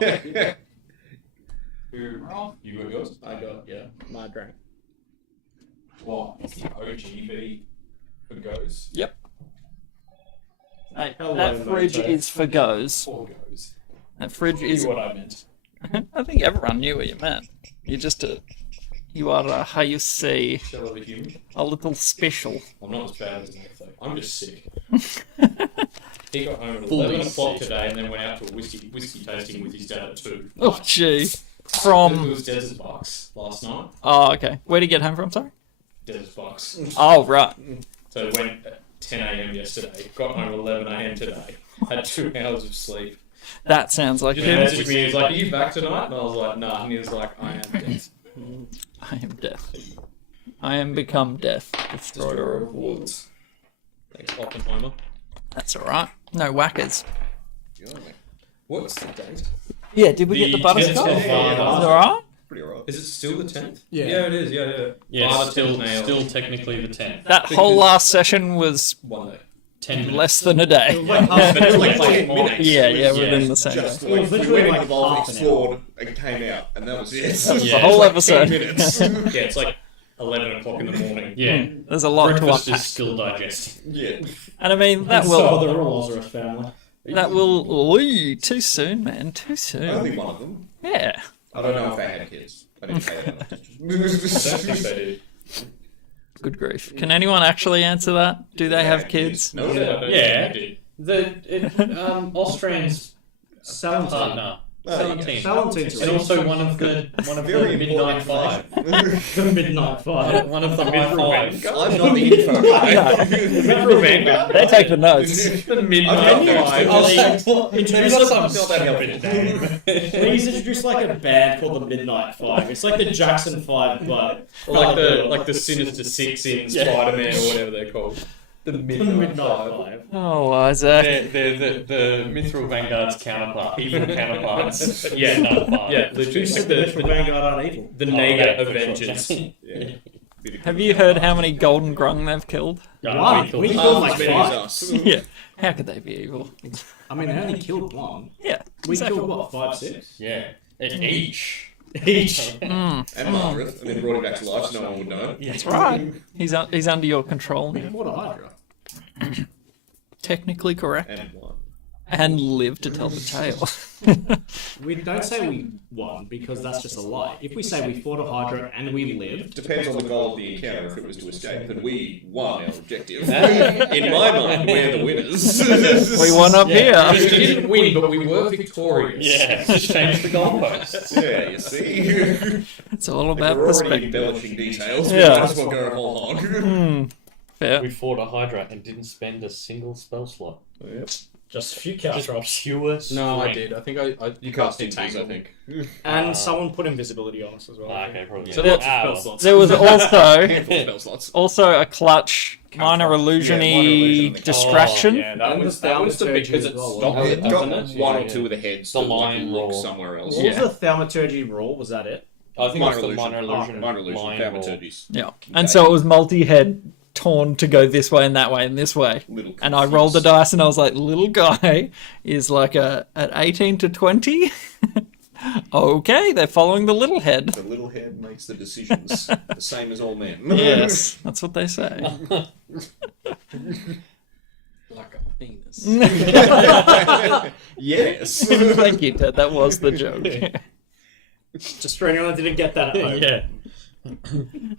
You got yours? I got, my drink. What? It's the OG for goes? Yep. Hey, Hello, that fridge Moto. is for goes. Four goes. That fridge is... what I meant. I think everyone knew what you meant. You're just you are, how you say, Shell of a human. a little special. I'm not as bad as Nick, though. I'm just sick. He got home at Fully 11 o'clock sick. today and then went out to a whiskey tasting with his dad at 2. Oh, gee. It From... was Desert Bucks last night. Oh, okay. Where did you get home from, sorry? Desert Bucks. Oh, right. So it went at 10 a.m. yesterday. Got home at 11 a.m. today. Had 2 hours of sleep. That sounds like Just him. messaged me. He was like, "Are you back tonight?" And I was like, "Nah." And he was like, "I am death." I am death. I am become death. Destroyer of worlds. Thanks, Oppenheimer. That's alright. No whackers. What's the date? Yeah, did we get the 10th butterscotch? of Is it March. alright? Pretty alright. Is it still the 10th? Yeah. Yeah, it is. Yeah. Yeah, Bar the still 10th nail. technically the 10th. That whole last session was 1 day. 10 minutes. less than a day. But it's like 10 minutes. Yeah, Yeah. within the same Just day. like, was we literally went like into the vault, half an explored, and came out, and that was it. That was Yeah, the whole It's like 10 episode. minutes. Yeah, it's like 11 o'clock in the morning. Yeah. There's a lot to Breakfast unpack. is still digesting. Yeah. And I mean, that So will... the Lazarus family. That will... Ooh, too soon, man. Too soon. Only one of them. Yeah. I don't know if they had kids. I didn't pay that I don't think they do. Good grief. Can anyone actually answer that? Do they have kids? No, Yeah. They The Austrians Salentine. partner. Salentine. Salentine's And also one of the Very Midnight important Five. the Midnight Five. One of the High Five. I'm not the info guy. They take the notes. The Midnight Five. Introduce Not us. that helpful. Please introduce like a band called the Midnight Five. It's like the Jackson Five, but Like the Sinister Six in Spider-Man or whatever they're called. The the Midnight Midnight Five. Five. Oh, Isaac. They're the Mithril Vanguard's counterpart. Evil counterparts. But yeah, Yeah, literally like The Vanguard aren't evil. the Oh, Naga yeah, for Avengers. sure. Yeah. Have you heard how many golden grung they've killed? One. We Half killed like as many as 5. us. Yeah. How could they be evil? I mean, they only killed one. Yeah. We exactly. killed what, 5, 6? Yeah. Each. Each. And Margaret, and then brought him back to life so no one would know. That's right. He's under your control now. What a Hydra. Technically correct. And one. And live to tell the tale. We don't say we won because that's just a lie. If we say we fought a Hydra and we lived, Depends on the goal of the encounter. If it was to escape, then we won our objective. In my mind, we're the winners. We won up We here. didn't win, but we were victorious. Yeah. Just change the goalposts. Yeah, you see. It's all about We're already perspective. embellishing details. Yeah. We might as well go whole hog. Fair. We fought a Hydra and didn't spend a single spell slot. just a few couch Just drops. pure No, I strength. did. I think I You cast it, Tinkles, I think. And someone put invisibility on us as well. Okay, probably. So Yeah. lots of Ah, spell well. slots. There was also Handful of spell slots. a clutch minor Yeah, minor illusion-y illusion, I think. distraction. Yeah, That was the bit because it stopped It it, got doesn't it? one Yeah, or two of the heads The that like lion look roar. somewhere else. What Yeah. was the thaumaturgy rule? Was that it? I think Minor it's the illusion. minor illusion. Minor illusion. line roll. Thaumaturgies. Yeah. And so it was multi-head torn to go this way and that way and this way. Little And I rolled the confused. dice and I was like, little guy is like at 18 to 20. Okay, they're following the little head. The little head makes the decisions. The same as all men. Yes, that's what they say. Like a penis. Yes. Thank you, Ted. That was the joke. Just for anyone that didn't get that at home. Yeah.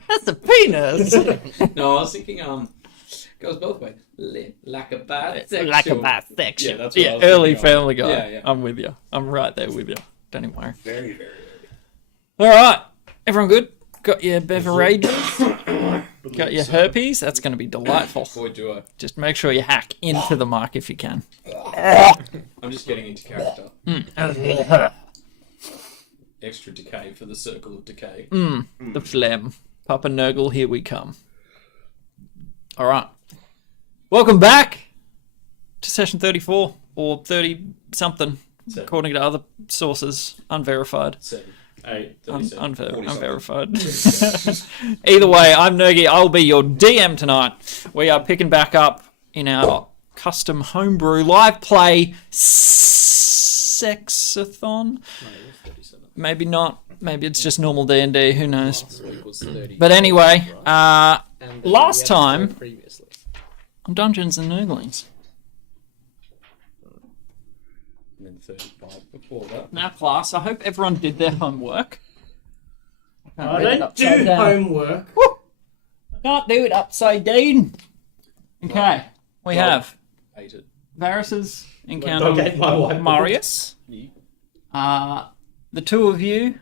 That's a penis. No, I was thinking, goes both ways. Like a bad section. Like a bisection. Yeah, that's what I Yeah, was early thinking of. Family Guy. Yeah, yeah. I'm with you. I'm right there with you. Don't even worry. Very, very All right, everyone good? Got your beverages? Got your herpes? That's going to be delightful. Boy, do I. Just make sure you hack into the mic if you can. I'm just getting into character. Extra decay for the circle of decay. The phlegm. Papa Nurgle, here we come. All right. Welcome back to session 34 or 30-something, Seven. according to other sources. Unverified. 7, 8, 37. 40-something. Unverified. Either way, I'm Nergy. I'll be your DM tonight. We are picking back up in our custom homebrew live play sexathon. No, it was 37. Maybe not. Maybe it's just normal D&D. Who knows? Last week was 30. But anyway, And then last the episode time- previously. on Dungeons and Nooglings. And then 35 before that. Now, class, I hope everyone did their homework. I don't do homework. Can't do it upside down. Okay, we have Ate it. Varys's encounter Okay, with my wife. Marius. The two of you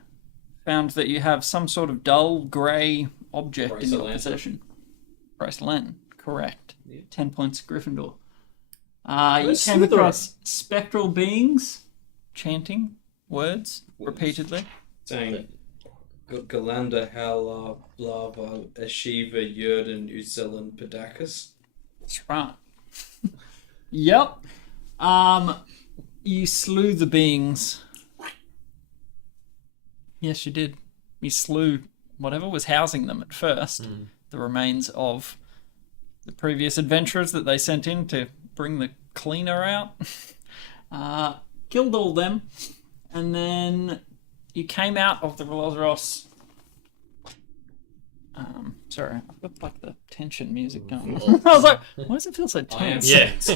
found that you have some sort of dull grey object in your Bracelet. possession. Bracelet, correct. 10 points, Gryffindor. You Where's came Slytherin? across spectral beings chanting words repeatedly. Saying Galanda, Hala, Blava, Ashiva, Yurden, Uzel, and Pedacus. That's right. Yep. You slew the beings. Yes, you did. You slew whatever was housing them at first. The remains of the previous adventurers that they sent in to bring the cleaner out. Killed all them. And then you came out of the Rolozaros. Sorry, I've got like the tension music going. I was like, why does it feel so tense? Yeah. It's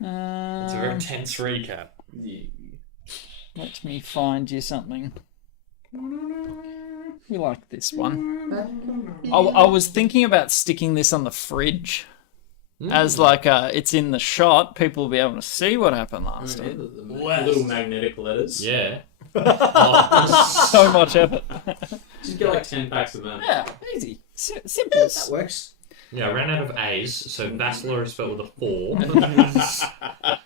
Uh, a very tense recap. Let me find you something. You like this one? I was thinking about sticking this on the fridge as like it's in the shot. People will be able to see what happened last time. Little magnetic letters. Yeah. So much effort. Just get like 10 packs of them. Yeah, easy, simple. Works. Yeah, I ran out of A's, so Vassler is spelled with a 4.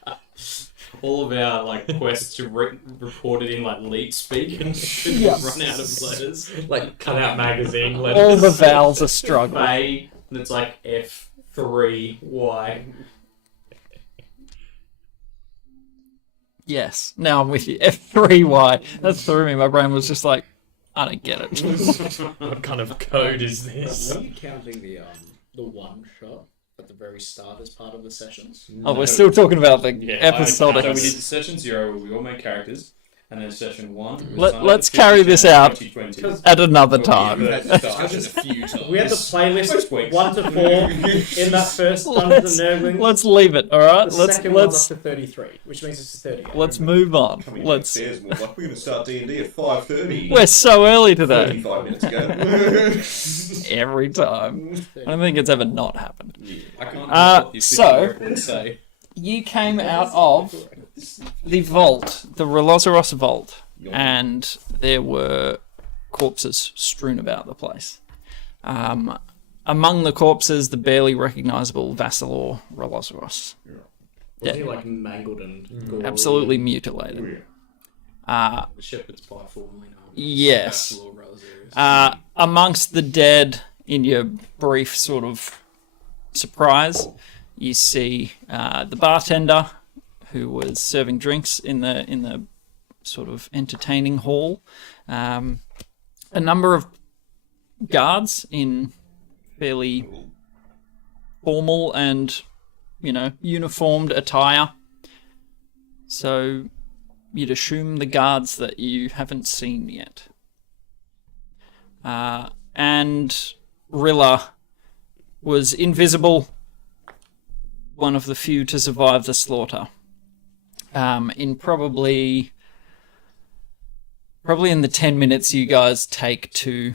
All of our like quests are recorded in like leet speak and shit. Yes. Run out of letters. Like cut out magazine letters. All the vowels are struggling. A, and it's like F3Y. Yes, now I'm with you. F3Y. That threw me. My brain was just like, I don't get it. What kind of code is this? Are you counting the one shot at the very start as part of the sessions? Oh, we're still talking about the Yeah, episode. So we did session 0 where we all made characters, and then session 1. Let's carry this out at another time. We've had this discussion a few times. We had the Most playlist weeks. 1 to 4 in that first Dungeons and Nurglings. Let's leave it, all right? The Let's second one's up to 33, which means it's 30. let's move on. Coming Let's. downstairs, and we're like, we're going to start D&D at 5:30. We're so early today. 35 minutes ago. Every time. I don't think it's ever not happened. I can't Uh, so- records say. You came out of the vault, the Rolozaros vault, and there were corpses strewn about the place. Among the corpses, the barely recognizable Vassalor Rolozaros. Was he like mangled and gory? Absolutely mutilated. The shepherd's pie formerly known. Yes. Vassalor Rosarius. Amongst the dead, in your brief sort of surprise, you see the bartender who was serving drinks in the sort of entertaining hall. A number of guards in fairly formal and, uniformed attire. So you'd assume the guards that you haven't seen yet. And Rilla was invisible, one of the few to survive the slaughter. In probably in the 10 minutes you guys take to,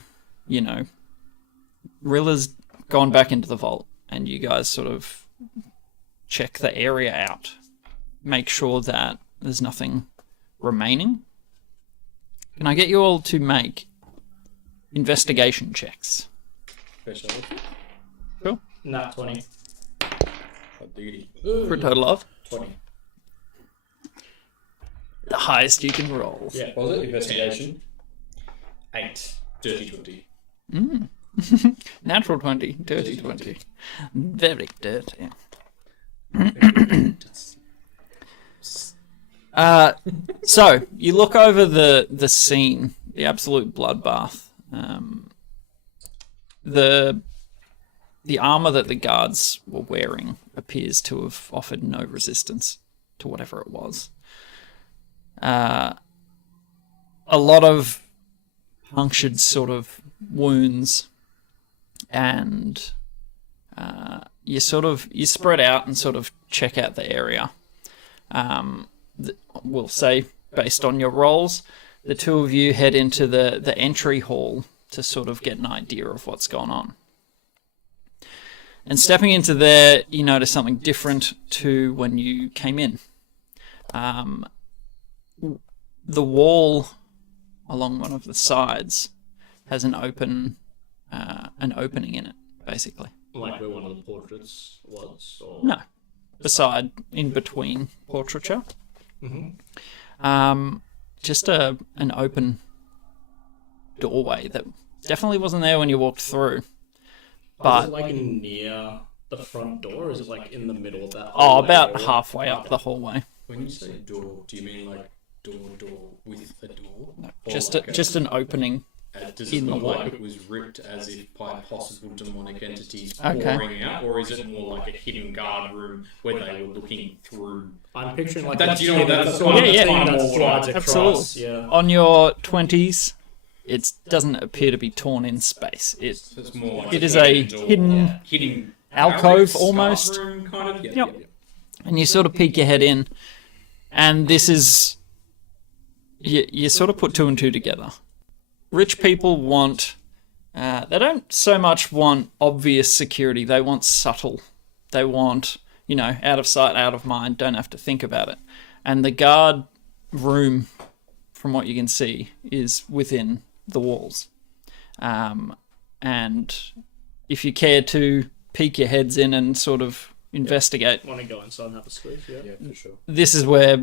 Rilla's gone back into the vault, and you guys sort of check the area out. Make sure that there's nothing remaining. Can I get you all to make investigation checks? Special. Cool. Nat 20. Duty. For a total of 20. the highest you can roll. Yeah. What was it? Investigation. 8. Dirty 20. Natural 20, dirty 20. Very dirty. So, you look over the scene, the absolute bloodbath. The armor that the guards were wearing appears to have offered no resistance to whatever it was. a lot of punctured sort of wounds, and you spread out and sort of check out the area. We'll say, based on your roles, the two of you head into the entry hall to sort of get an idea of what's going on. And stepping into there, you notice something different to when you came in. The wall along one of the sides has an opening in it, basically. Like where one of the portraits was? Or... No, beside, in between portraiture. Mm-hmm. Just an open doorway that definitely wasn't there when you walked through. But is it like near the front door, or is it like in the middle of that? about halfway up the hallway. When you say door, do you mean like door with a door? No, Or just like just an opening. Does it in the look wall. like it was ripped as if by possible demonic entities Okay. pouring out, or is it more like a hidden guard room where they were looking through? I'm picturing like That's- that. you know, that's sort of kind of thing more that what slides I- across. Absolutely. Yeah. On your 20s, it doesn't appear to be torn in space. So it's more like It is a door, hidden hidden alcove scarf almost. room, kind of. Yeah, Yep. yeah, yeah. And you sort of peek your head in, and this is... You sort of put two and two together. Rich people want... they don't so much want obvious security, they want subtle. They want, out of sight, out of mind, don't have to think about it. And the guard room, from what you can see, is within the walls. And if you care to peek your heads in and sort of investigate, Want to go inside and have a squeeze? Yeah. Yeah, for sure. this is where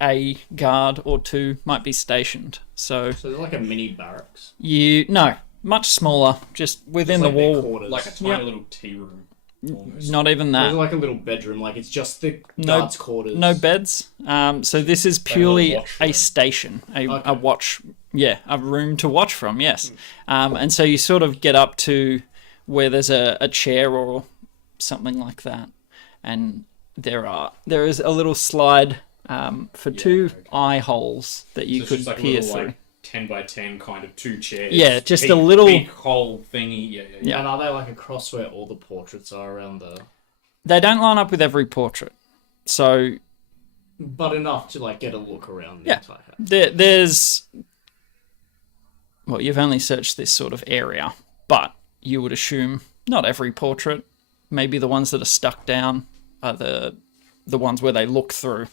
a guard or two might be stationed. So So they're like a mini barracks. much smaller, just within It's the like their wall. quarters. Like a tiny Yep. little tea room. Almost. Not even It's that. like a little bedroom. Like it's just the No- guards' quarters. No beds. So this is purely watch a room. station, a Okay. watch, a room to watch from. Yes, and so you sort of get up to where there's a chair or something like that, and there is a little slide for two okay. eye holes that you So it's could just like a peer little, through. like 10 by 10 kind of two chairs. Yeah, just big, a little- big hole thingy. Yeah. Yeah. And are they like across where all the portraits are around the? They don't line up with every portrait, so But enough to like get a look around the Yeah. entire house. there's. Well, you've only searched this sort of area, but you would assume not every portrait. Maybe the ones that are stuck down are the ones where they look through,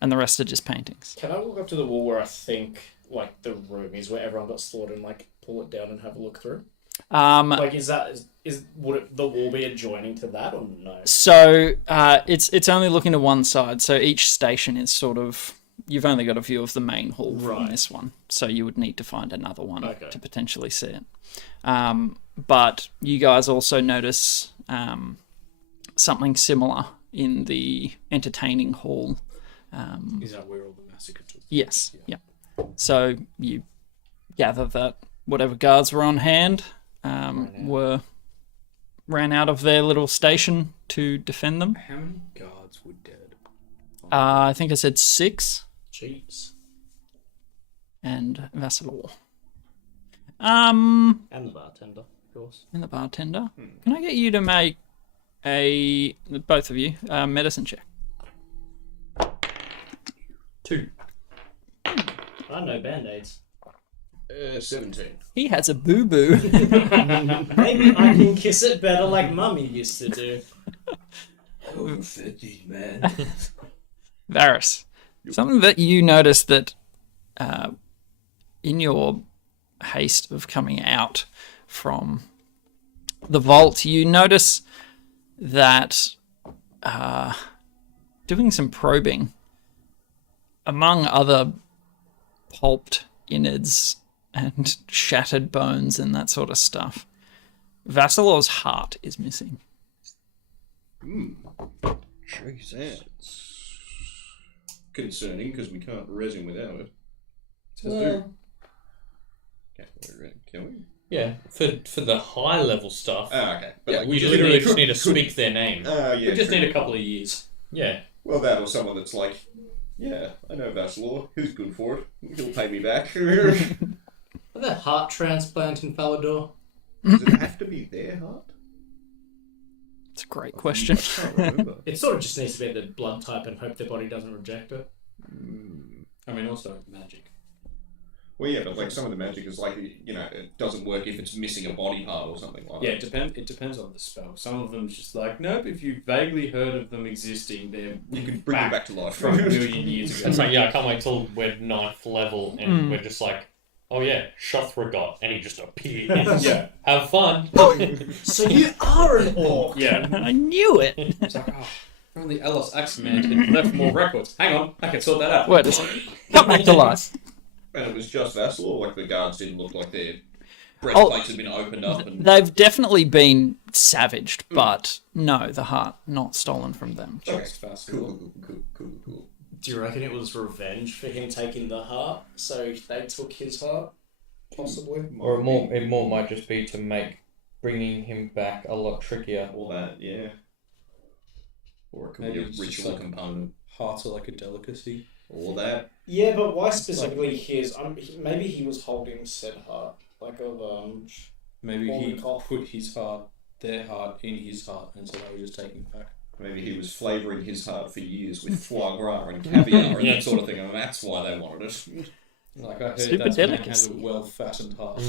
and the rest are just paintings. Can I walk up to the wall where I think like the room is, where everyone got slaughtered, and like pull it down and have a look through? Like, would the wall be adjoining to that or no? So it's only looking to one side. So each station is sort of, you've only got a view of the main hall from Right. this one. So you would need to find another one Okay. to potentially see it. But you guys also notice something similar in the entertaining hall. Is that where all the massacre took place? Yes. Yeah. So you gather that whatever guards were on hand ran out of their little station to defend them. How many guards were dead? I think I said 6, Jeez. and Vassalor. And the bartender, of course. And the bartender. Can I get you to make both of you, medicine check? 2. I know band-aids. 17. He has a boo-boo. Maybe I can kiss it better like Mummy used to do. Oh, 50, man. Varys. Something that you noticed that in your haste of coming out from the vault, you notice that doing some probing, among other pulped innards and shattered bones and that sort of stuff, Vassalor's heart is missing. Jeez, that's concerning because we can't res him without it. Can we? Yeah, for the high level stuff, Ah, okay. But yeah, like, we just literally just could- need to could- speak their name. Yeah. We just true. need a couple of years. Yeah, Well, that or someone that's like Yeah, I know Vassalor. Who's good for it? He'll pay me back. Are there heart transplant in Falador? Does it have to be their heart? It's a great question. I can't remember. It sort of just needs to be their blood type and hope their body doesn't reject it. I mean, also magic. Well, yeah, but like some of the magic is like, it doesn't work if it's missing a body part or something like Yeah, that. it depends on the spell. Some of them just like, nope, if you vaguely heard of them existing, You could bring them back to life. from a million years ago. It's like, yeah, I can't wait till we're 9th level and we're just like, oh yeah, Shothragot, and he just appears. Yeah. Have fun. So you are an orc. Yeah. I knew it. It's like, oh, if only Ellis Axeman had left more records. Hang on, I can sort that out. Wait a second. Come back to life. And it was just Vassalor, like the guards didn't look like their breastplates had been opened up. And They've definitely been savaged, but no, the heart not stolen from them. Just fast. cool. Do you reckon it was revenge for him taking the heart, so they took his heart? Possibly. Or it more might just be to make bringing him back a lot trickier. All that, yeah. Or it could Maybe be a it's just ritual like- component. Hearts are like a delicacy. All that. Yeah, but why specifically his? Maybe he was holding said heart, like Maybe Holy he cough. put their heart in his heart, and so they were just taking it back. Maybe he was flavouring his heart for years with foie gras and caviar and that sort of thing, and that's why they wanted it. Like I heard Super that man has delicacy. a well-fattened heart.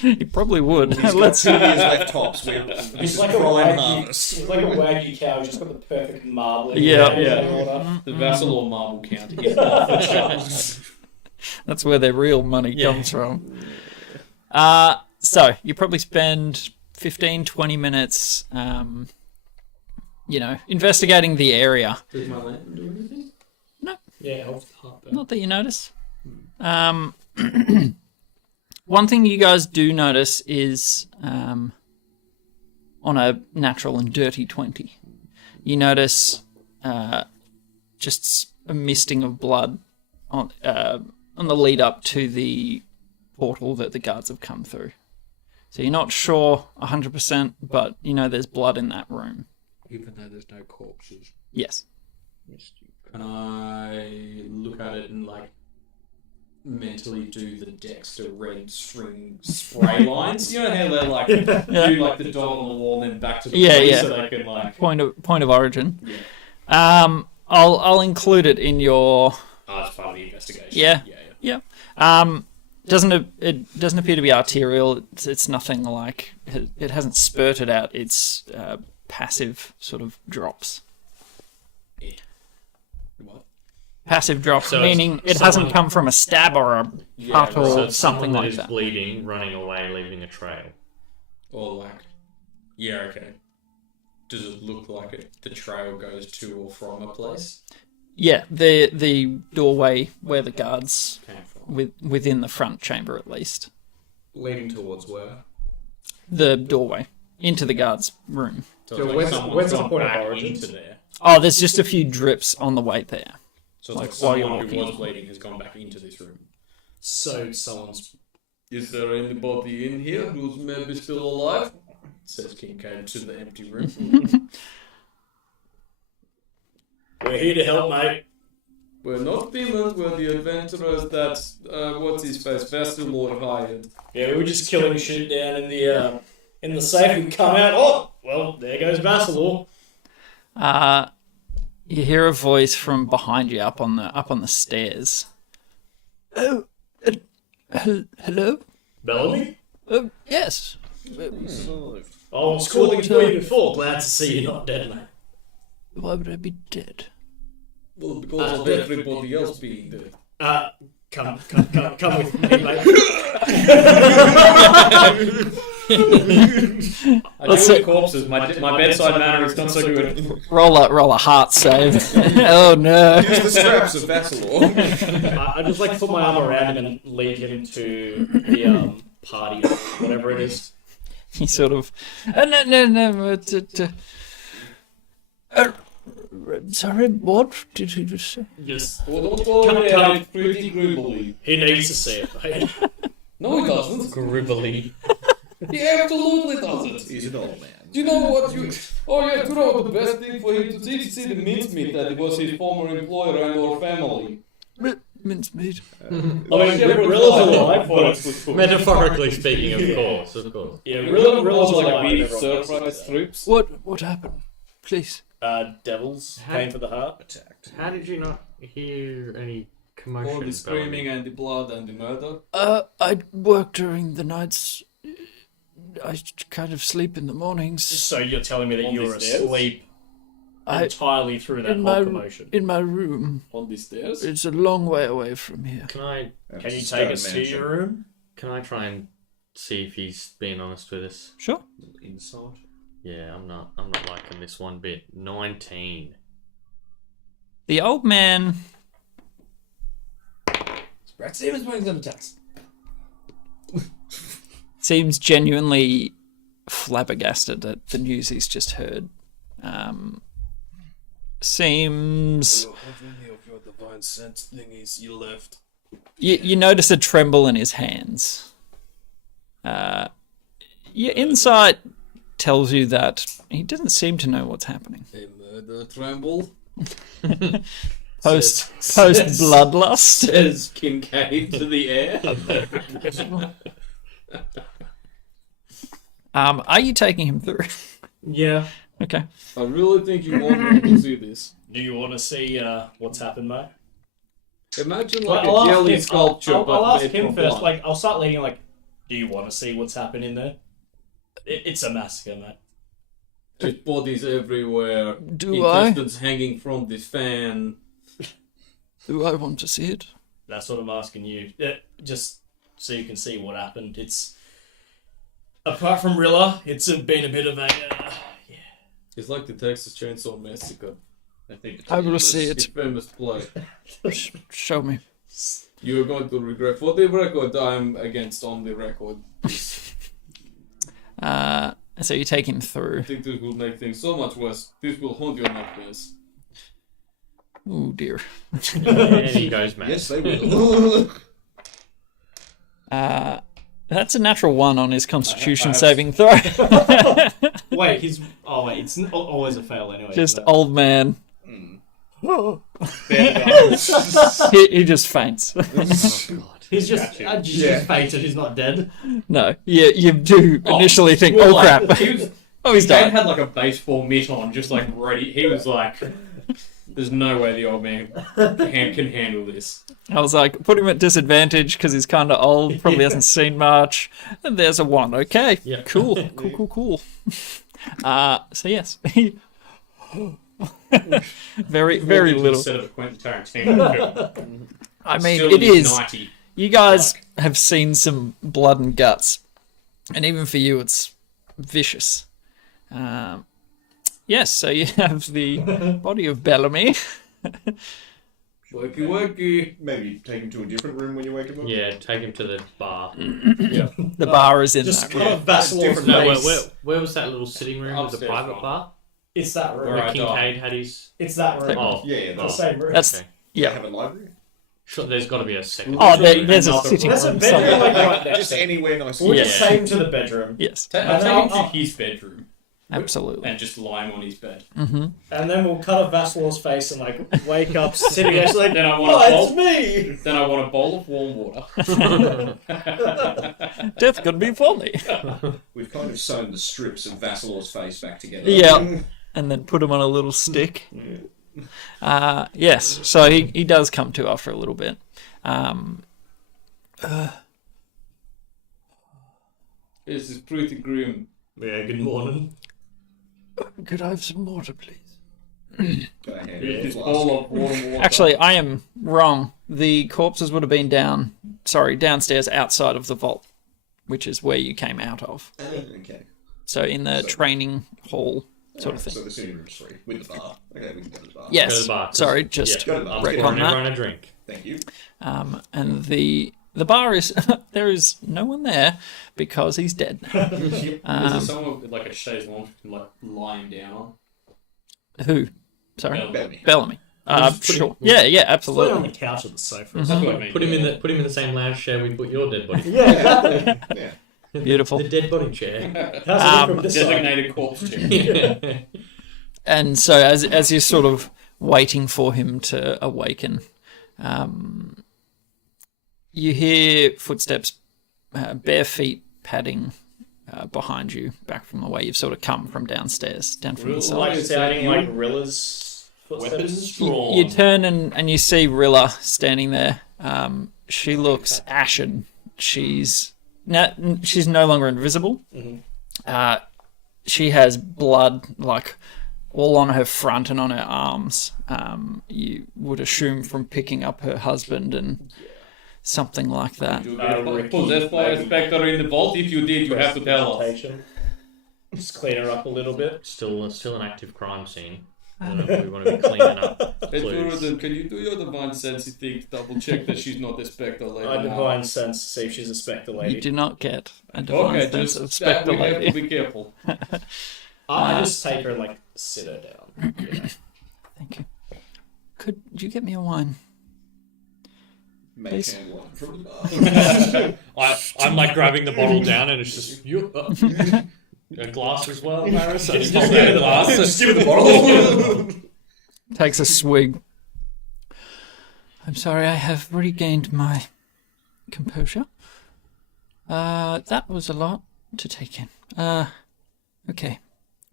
He probably would. He's got Let's 2 years left tops. He's like a wagyu. He's like a wagyu cow. He's just got the perfect marbling. Yeah. Yeah. The Vassalor marble count is off the charts. That's where their real money comes from. So you probably spend 15, 20 minutes, investigating the area. Does my lantern do anything? Yeah, it helps the heart. Not that you notice. One thing you guys do notice is on a natural and dirty 20, you notice just a misting of blood on the lead up to the portal that the guards have come through. So you're not sure 100%, but you know there's blood in that room. Even though there's no corpses. Yes. Can I look at it and mentally do the Dexter red string spray lines? You know how they do the dot on the wall and then back to the place so they can Point of origin. Yeah. I'll include it in your. Oh, it's part of the investigation. Yeah. It doesn't appear to be arterial. It's nothing like it hasn't spurted out. It's passive sort of drops. What? Passive drops, So meaning it someone- hasn't come from a stab or a cut or So it's something someone that like is that. bleeding, running away, leaving a trail. Or okay. Does it look like the trail goes to or from a place? Yeah, the doorway where the guards Came from. within the front chamber at least. Leading towards where? The doorway into the guards' room. So So it's where's the gone point of back origin? into there. Oh, there's just a few drips on the way there. So it's While you're someone who walking. was bleeding has gone back into this room. So someone's. Is there anybody in here who's maybe still alive? Says Kincaid to the empty room. We're here to help, mate. We're not demons, we're the adventurers that, what's his face, Vassalor hired. Yeah, we were just killing shit down in the safe and come out. Oh, well, there goes Vassalor. You hear a voice from behind you up on the stairs. Oh, hello. Bellamy? Yes. Oh, I was calling for you before. Glad to see you're not dead, mate. Why would I be dead? Well, because of everybody else being dead. Come with me, mate. I deal with corpses. My bedside manner is not so good. Roll a heart save. Oh no. Use the straps of Vassalor. I just like to put my arm around him and lead him to the party, or whatever it is. He sort of. No. Sorry, what did you just say? Yes. Well, don't worry, Come. it's pretty gribbly. He needs to see it, mate. No, he doesn't. Gribbly. He absolutely doesn't. He's an old man. Do you know what you... Oh yeah, you know the best thing for him to see the mincemeat that it was his former employer and or family. Mincemeat. I mean, Rilla's alive for it. Metaphorically speaking, of course. Yeah, Rilla's alive. Beef surprise strips. What happened? Please. Devils came for the heart. Attacked. How did you not hear any commotion? All the screaming and the blood and the murder. I work during the nights. I kind of sleep in the mornings. So you're telling me that On you the were stairs? asleep entirely through that in whole my commotion? in my room. On the stairs? It's a long way away from here. Can you take us to your room? Can I try and see if he's being honest with us? Sure. Inside. Yeah, I'm not liking this one bit. 19. The old man Brad Stevens brings them attacks. seems genuinely flabbergasted at the news he's just heard. Seems... How many of your divine sense thingies you left? You notice a tremble in his hands. Your insight tells you that he doesn't seem to know what's happening. A murder tremble. Post bloodlust. Says Kincaid to the air. Are you taking him through? Yeah. Okay. I really think you want me to see this. Do you want to see what's happened, mate? Imagine Well, like I'll a ask jelly him- sculpture, I'll but ask made him from first. blood. I'll start leading. Do you want to see what's happened in there? It's a massacre, mate. Just bodies everywhere. Do I? Intestines hanging from this fan. Do I want to see it? That's what I'm asking you. Just so you can see what happened. It's apart from Rilla, it's been a bit of a It's like the Texas Chainsaw Massacre. I think I will see It's it. famous play. Show me. You're going to regret. For the record, I'm against on the record. So you take him I through. think this will make things so much worse. This will haunt your nightmares. Oh dear. There he goes, man. Yes, they will. That's a natural 1 on his Constitution I have- saving throw. wait. It's always a fail anyway. Just isn't it? old man. There we go. He just faints. He's just fainted. He's not dead. No, you do initially think, Well, oh crap. He was, Oh, he's Dad dead. had like a baseball mitt on, just like ready. He was like, there's no way the old man can handle this. I was like, put him at disadvantage because he's kind of old, probably hasn't seen much. And there's a 1. Okay, Yeah. cool. So yes, very little. Instead of a Quentin Tarantino film. I mean, Still it in his is. 90. You guys have seen some blood and guts, and even for you, it's vicious. Yes, so you have the body of Bellamy. Worky. Maybe take him to a different room when you wake him up. Yeah, take him to the bar. The bar is in Just that room. kind of Vassal's No, face. where was that little sitting room? Was the Upstairs private one. bar? It's that room. Where Where I Kincaid had his... It's that room. Oh, Yeah, It's the that's same room. That's okay. yeah. Have a library. Sure, there's got to be a second. Oh, there's a Another sitting There's a room bedroom somewhere. right next Just to it. anywhere nice. We'll Yeah. just take him to the bedroom. Yes, Take And him I'll- to his bedroom absolutely. and just lie him on his bed. And then we'll cut a Vassal's face and wake up sitting there like, Then I want oh, a it's bowl. me! Then I want a bowl of warm water. Death could be funny. We've kind of sewn the strips of Vassal's face back together. Yeah, and then put him on a little stick. Yes, so he does come to after a little bit. This is pretty grim. Yeah, good morning. Could I have some water, please? Go ahead. This Flask. bowl of warm water. Actually, I am wrong. The corpses would have been downstairs outside of the vault, which is where you came out of. Okay. So in the training hall sort of So thing. the sitting room's free with the bar. Okay, we can go to the bar. Go Yes. to the bar. Sorry, just Go to the bar. I'm retcon pouring that. everyone a drink. Thank you. And the bar is there is no one there because he's dead. Is there someone with like a chaise lounge like lying down on? Who? Sorry, Bellamy. Bellamy. Just put Sure. him- Yeah, Put him on absolutely. the couch or the sofa. That's what I mean. Put him in the same lounge chair we put your dead body. Yeah, exactly. Yeah. Beautiful. The dead body chair. How's it from this side? Designated corpse chair. And so as you're sort of waiting for him to awaken, you hear footsteps, bare feet padding behind you, back from the way you've sort of come from downstairs, down from the side. Like sounding like Rilla's footsteps. Weapons drawn. You turn and you see Rilla standing there. She looks ashen. She's no longer invisible. Mm-hmm. She has blood like all on her front and on her arms. You would assume from picking up her husband and something like that. Possessed by a spectre in the vault. If you did, you have to tell us. Just clean her up a little bit. Still an active crime scene. I don't know if we want to be cleaning up. Then can you do your divine sense thing to double check that she's not a spectre lady? I divine sense to see if she's a spectre lady. You do not get a divine sense of spectre we have lady. to be careful. I just take her and like sit her down. Thank you. Could you get me a wine? Make hand one from the bar. I'm like grabbing the bottle down and it's just you. A glass as well, Maris. Just give me the glass. Just give it the bottle. Takes a swig. I'm sorry, I have regained my composure. That was a lot to take in. Okay.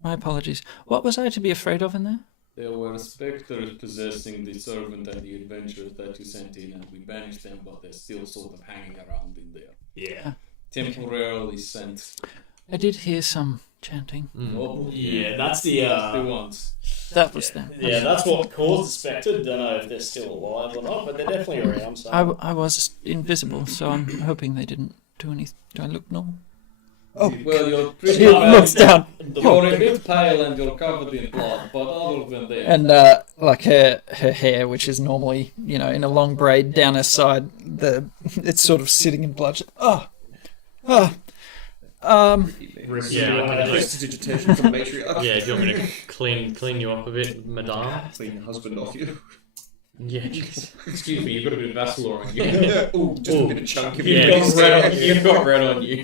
My apologies. What was I to be afraid of in there? There were spectres possessing the servant and the adventurers that you sent in, and we banished them, but they're still sort of hanging around in there. Yeah. Temporarily sent. I did hear some chanting. Oh, Yeah, that's the the ones. That was them. Yeah, that's what caused the spectre. Don't know if they're still alive or not, but they're definitely around. So. I was invisible, so I'm hoping they didn't do anything. Do I look normal? Oh, well, you're pretty She looks down. You're a bit pale and you're covered in blood, but other than that... And like her hair, which is normally, in a long braid down her side, it's sort of sitting in blood. Yeah, Prestidigitation from matriarch. yeah. Do you want me to clean you up a bit, madame? Clean your husband off you. Yeah. Excuse me, you've got a bit of Vassalor on you. Ooh, just a bit of chunk of You've it. got red on you.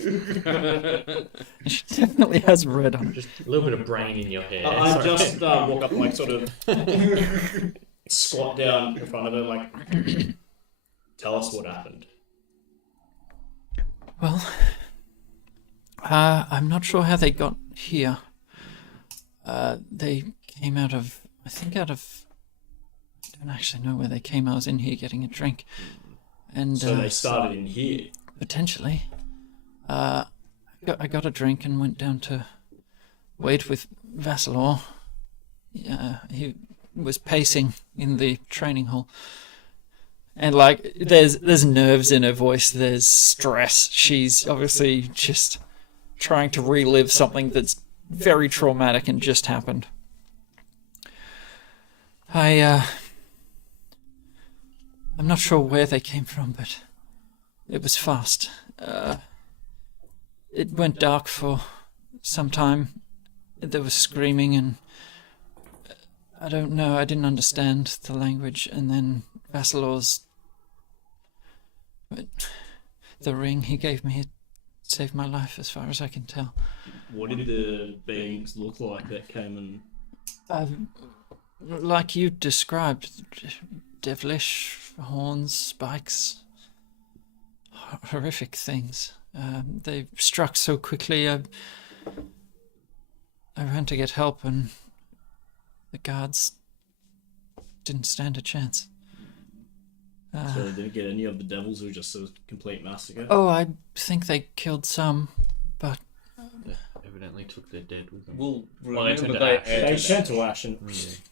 She definitely has red on. Just a little bit of brain in your hair. I Sorry. just walk up and like sort of squat down in front of her, like, tell us what happened. Well, I'm not sure how they got here. They came I don't actually know where they came. I was in here getting a drink. And So they started in here. potentially. I got a drink and went down to wait with Vassalor. He was pacing in the training hall. And like there's nerves in her voice, there's stress. She's obviously just trying to relive something that's very traumatic and just happened. I'm not sure where they came from, but it was fast. It went dark for some time. There was screaming and I don't know, I didn't understand the language, and then Vassalor's the ring he gave me, it saved my life as far as I can tell. What did the beings look like that came and... Like you described, devilish, horns, spikes, horrific things. They struck so quickly, I ran to get help and the guards didn't stand a chance. So they didn't get any of the devils, or just a complete massacre? Oh, I think they killed some, but... They evidently took their dead with them. Well, they turned to they ash. They turned to ash and...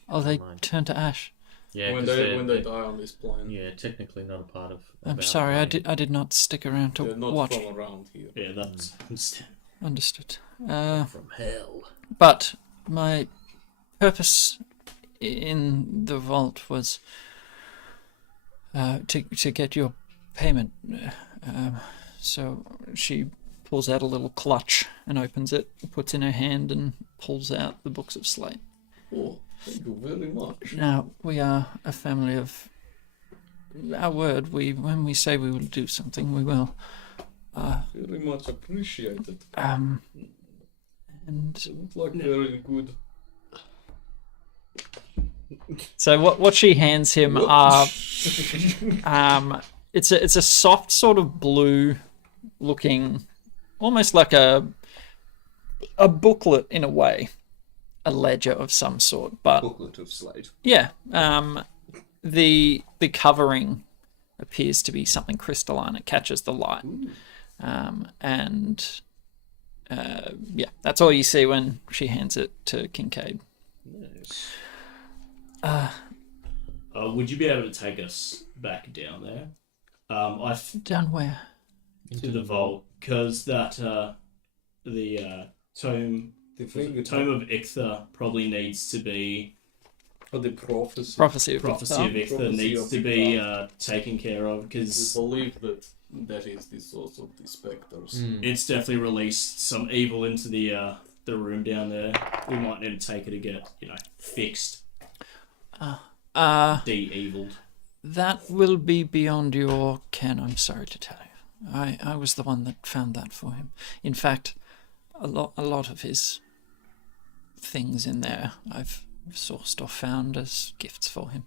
Oh, they turned to ash. Yeah, when 'cause they die on this plane. yeah, technically not a part of. I'm our sorry, plane. I did not stick around to They're not watch. from around here. Yeah, that's... Understood. From hell. But my purpose in the vault was to get your payment. So she pulls out a little clutch and opens it, puts in her hand and pulls out the books of Slate. Oh, thank you very much. Now, we are a family of our word. When we say we will do something, we will. Very much appreciated. And Like very good. so what she hands him are it's a soft sort of blue looking, almost like a booklet in a way, a ledger of some sort, but Booklet of slate. yeah, the covering appears to be something crystalline. It catches the light, and yeah, that's all you see when she hands it to Kincaid. Nice. Would you be able to take us back down there? Down where? To the vault, because that the tome of Ichtha probably needs to be. Or the prophecy. Prophecy of Ichtha needs to be taken care of We because believe that is the source of the specters. it's definitely released some evil into the room down there. We might need to take it to get fixed. De-eviled. That will be beyond your ken, I'm sorry to tell you. I was the one that found that for him. In fact, a lot of his things in there I've sourced or found as gifts for him.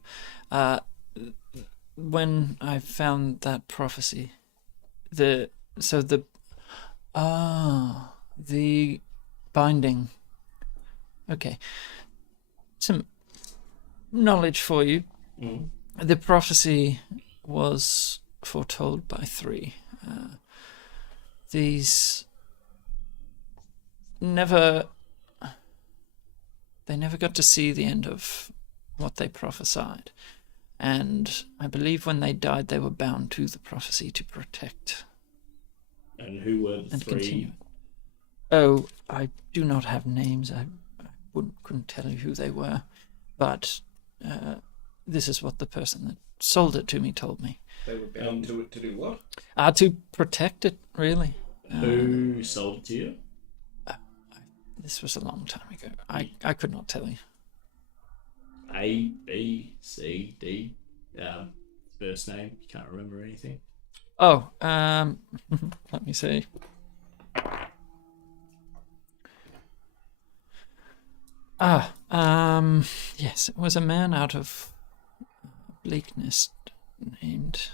When I found that prophecy, the binding. Okay, some knowledge for you. The prophecy was foretold by three. These they never got to see the end of what they prophesied. And I believe when they died, they were bound to the prophecy to protect. And who were the and three? Continue. Oh, I do not have names. I couldn't tell you who they were. But this is what the person that sold it to me told me. They were bound to it to do what? To protect it, really. Who sold it to you? This was a long time ago. I could not tell you. A, B, C, D. First name. You can't remember anything. Oh, let me see. Yes, it was a man out of Bleakness named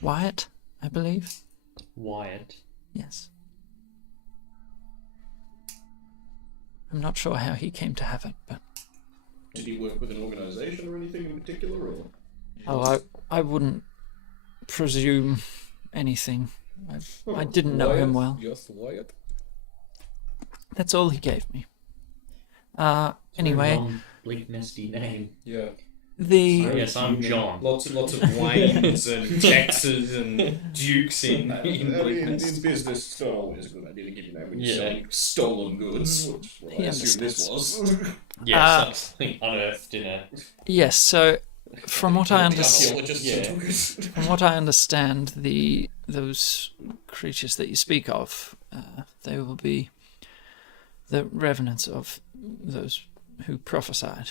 Wyatt, I believe. Wyatt. Yes. I'm not sure how he came to have it, but... Did he work with an organisation or anything in particular, or? Oh, I wouldn't presume anything. I didn't know him well. Just Wyatt. That's all he gave me. Anyway, Bleak Nesty name. Yeah. Yes, I'm John. Lots of Waynes and Texas and Dukes in In Bleakness. business, it's not always a good idea to give your name when you're Yeah. selling stolen goods, which is what I He assume this was. Yes, something unearthed in a yes. So, from what I understand, archaeologist. Yeah. from what I understand, those creatures that you speak of, they will be the revenants of those who prophesied,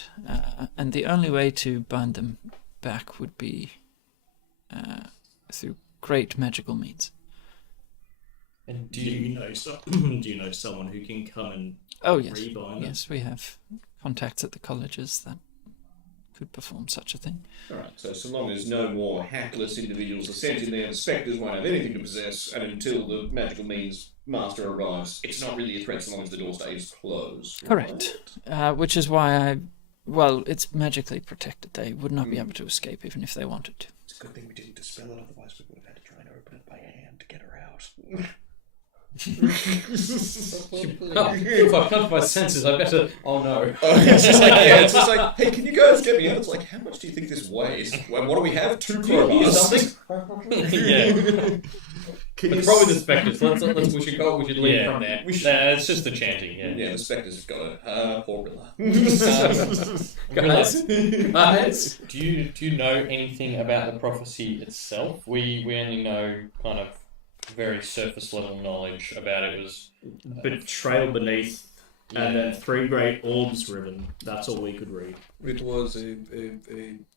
and the only way to bind them back would be through great magical means. And Do you know someone who can come and Oh yes, rebind them? yes, we have contacts at the colleges that could perform such a thing. Alright, so long as no more hackless individuals are sent in there, the spectres won't have anything to possess, and until the magical means master arrives, it's not really a threat so long as the door stays closed. Correct. Which is why it's magically protected. They would not be able to escape even if they wanted to. It's a good thing we didn't dispel it, otherwise we would have had to try and open it by hand to get her out. If I come to my senses, I better. Oh no. It's just like, hey, can you guys get me out? It's like, how much do you think this weighs? What do we have? 2 crowbars. yeah. It's probably the spectres. We should leave Yeah. from there. It's just the chanting, yeah. Yeah, the spectres have got a horrilla. Guys. Do you know anything about the prophecy itself? We only know kind of very surface level knowledge about it. Was Betrayal beneath, and then 3 great orbs ribbon. That's all we could read. It was a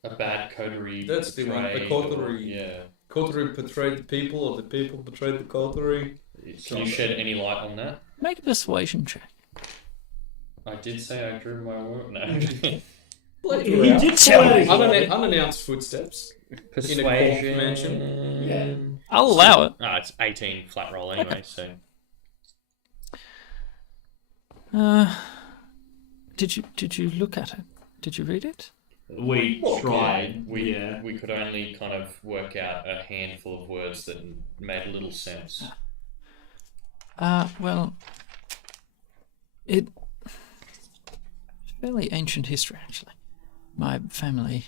a bad coterie. That's the one, a betrayed, coterie. or- yeah. coterie betrayed the people, or the people betrayed the coterie? Can you shed any light on that? Make a persuasion check. I did say I drew my work. No. He did say Unannounced footsteps. In a corp mansion. Yeah. I'll allow it. It's 18 flat roll anyway, so. Did you look at it? Did you read it? We tried. We could only kind of work out a handful of words that made little sense. Well, it's fairly ancient history, actually. My family,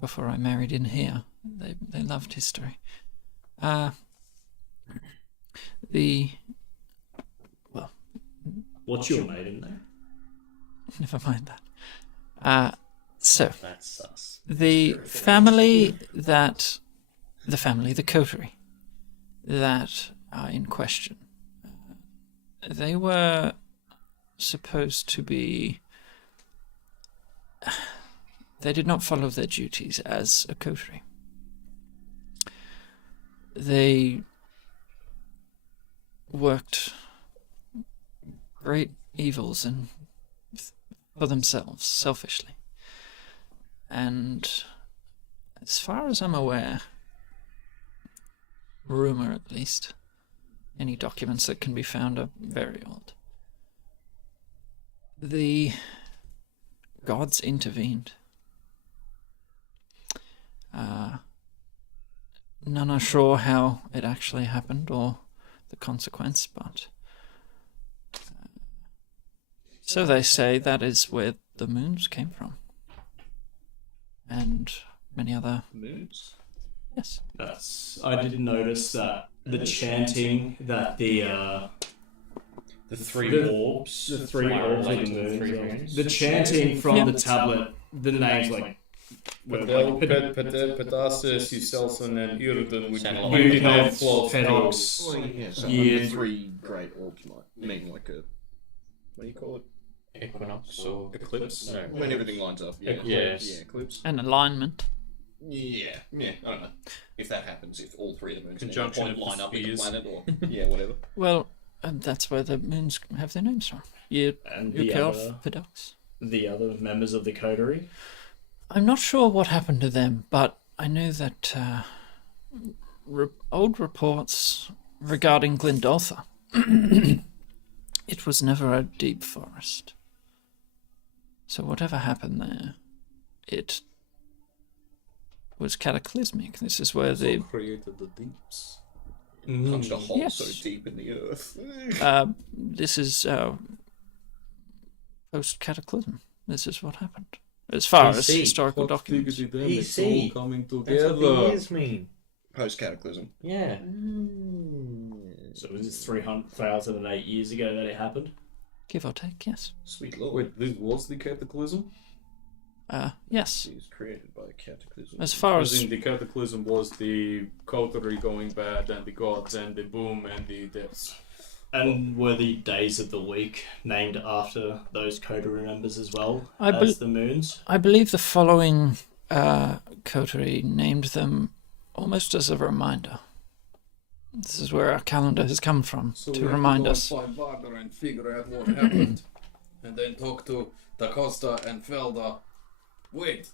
before I married in here, they loved history. What's your maiden name? Never mind that. So, That's sus. the coterie that are in question, they were supposed to be. They did not follow their duties as a coterie. They worked great evils and for themselves, selfishly. And as far as I'm aware, rumor at least, any documents that can be found are very old. The gods intervened. None are sure how it actually happened or the consequence, but so they say that is where the moons came from. And many other Moons? Yes. I did notice that the chanting that the three orbs. the three are orbs of the related to the three moons, moons. the chanting from the tablet, the names like Pedasus, Uselson, and Urdun, which Sound would be like their floor. Fedox. Well, yeah, so Yeah. the three great orbs might mean like a. What do you call it? Equinox or Eclipse? No. When everything lines up. Yeah. Yes. Yeah, eclipse. An alignment. Yeah, I don't know. If that happens, if all three of the moons Conjunction of line up in the spheres. planet, or yeah, whatever. Well, that's where the moons have their names from. and the Ukelf, Pedox. other members of the coterie. I'm not sure what happened to them, but I know that old reports regarding Glendoltha. It was never a deep forest. So whatever happened there, it was cataclysmic. This is where the created the deeps. Punched a hole Yes. so deep in the earth. this is post-cataclysm. This is what happened. As far as BC. historical documents. It's all coming That's what together. the years mean. Post cataclysm. Yeah. So was this 300,008 years ago that it happened? Give or take, yes. Sweet lord. Wait, this was the cataclysm? Yes. It was created by a cataclysm. As far As as in the cataclysm was the coterie going bad, and the gods, and the boom, and the deaths. And were the days of the week named after those coterie members as well I as the moons? I believe the following coterie named them almost as a reminder. This is where our calendar has come from, to remind us. Find Varder and figure out what happened, and then talk to Da Costa and Felda. Wait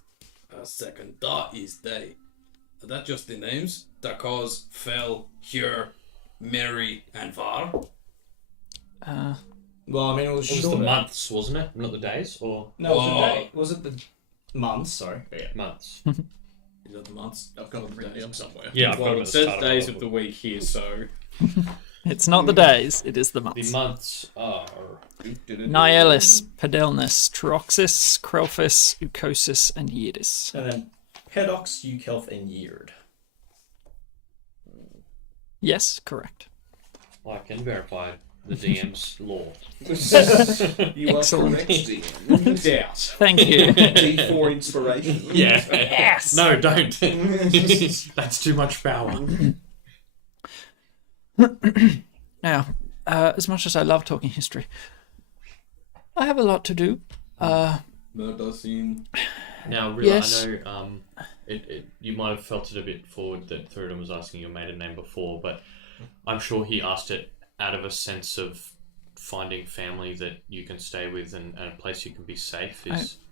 a second, that is they. Are that just the names? Da Cos, Fel, Hjör, Mary, and Var? Well, I mean, it was It was the months, wasn't it? Not the days, or No, it was the day. Was it the months? Sorry. Yeah. months. Is that the months? I've got it written down somewhere. Yeah, I've got Well, it it at the says start days of of the week here, so... It's not the days, it is the The months. months are Nihilus, Pedelnus, Troxus, Krelphus, Ucosis, and Yidis. And then Pedox, Ukelf, and Yeard. Yes, correct. I can verify the DM's lore. You are Excellent. correct, DM. Doubt. Thank you. D4 inspiration. Yeah. Yes! No, don't. That's too much power. Now, as much as I love talking history, I have a lot to do. Murder scene. Now, really, Yes. I know you might have felt it a bit forward that Thuridum was asking your maiden name before, but I'm sure he asked it out of a sense of finding family that you can stay with and a place you can be safe.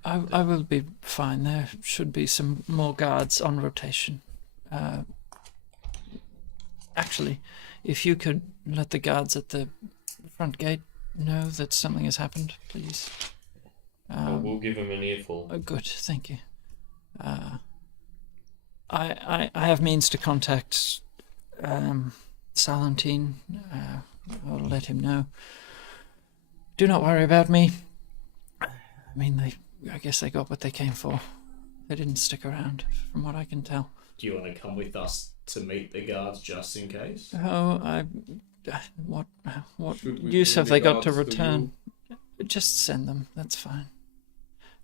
I will be fine. There should be some more guards on rotation. Actually, if you could let the guards at the front gate know that something has happened, please. We'll give him an earful. Oh, good, thank you. I have means to contact Salentine. I'll let him know. Do not worry about me. I mean, I guess they got what they came for. They didn't stick around, from what I can tell. Do you want to come with us to meet the guards just in case? Oh, what Should we use bring have the they got to guards to return? Just send them. That's fine.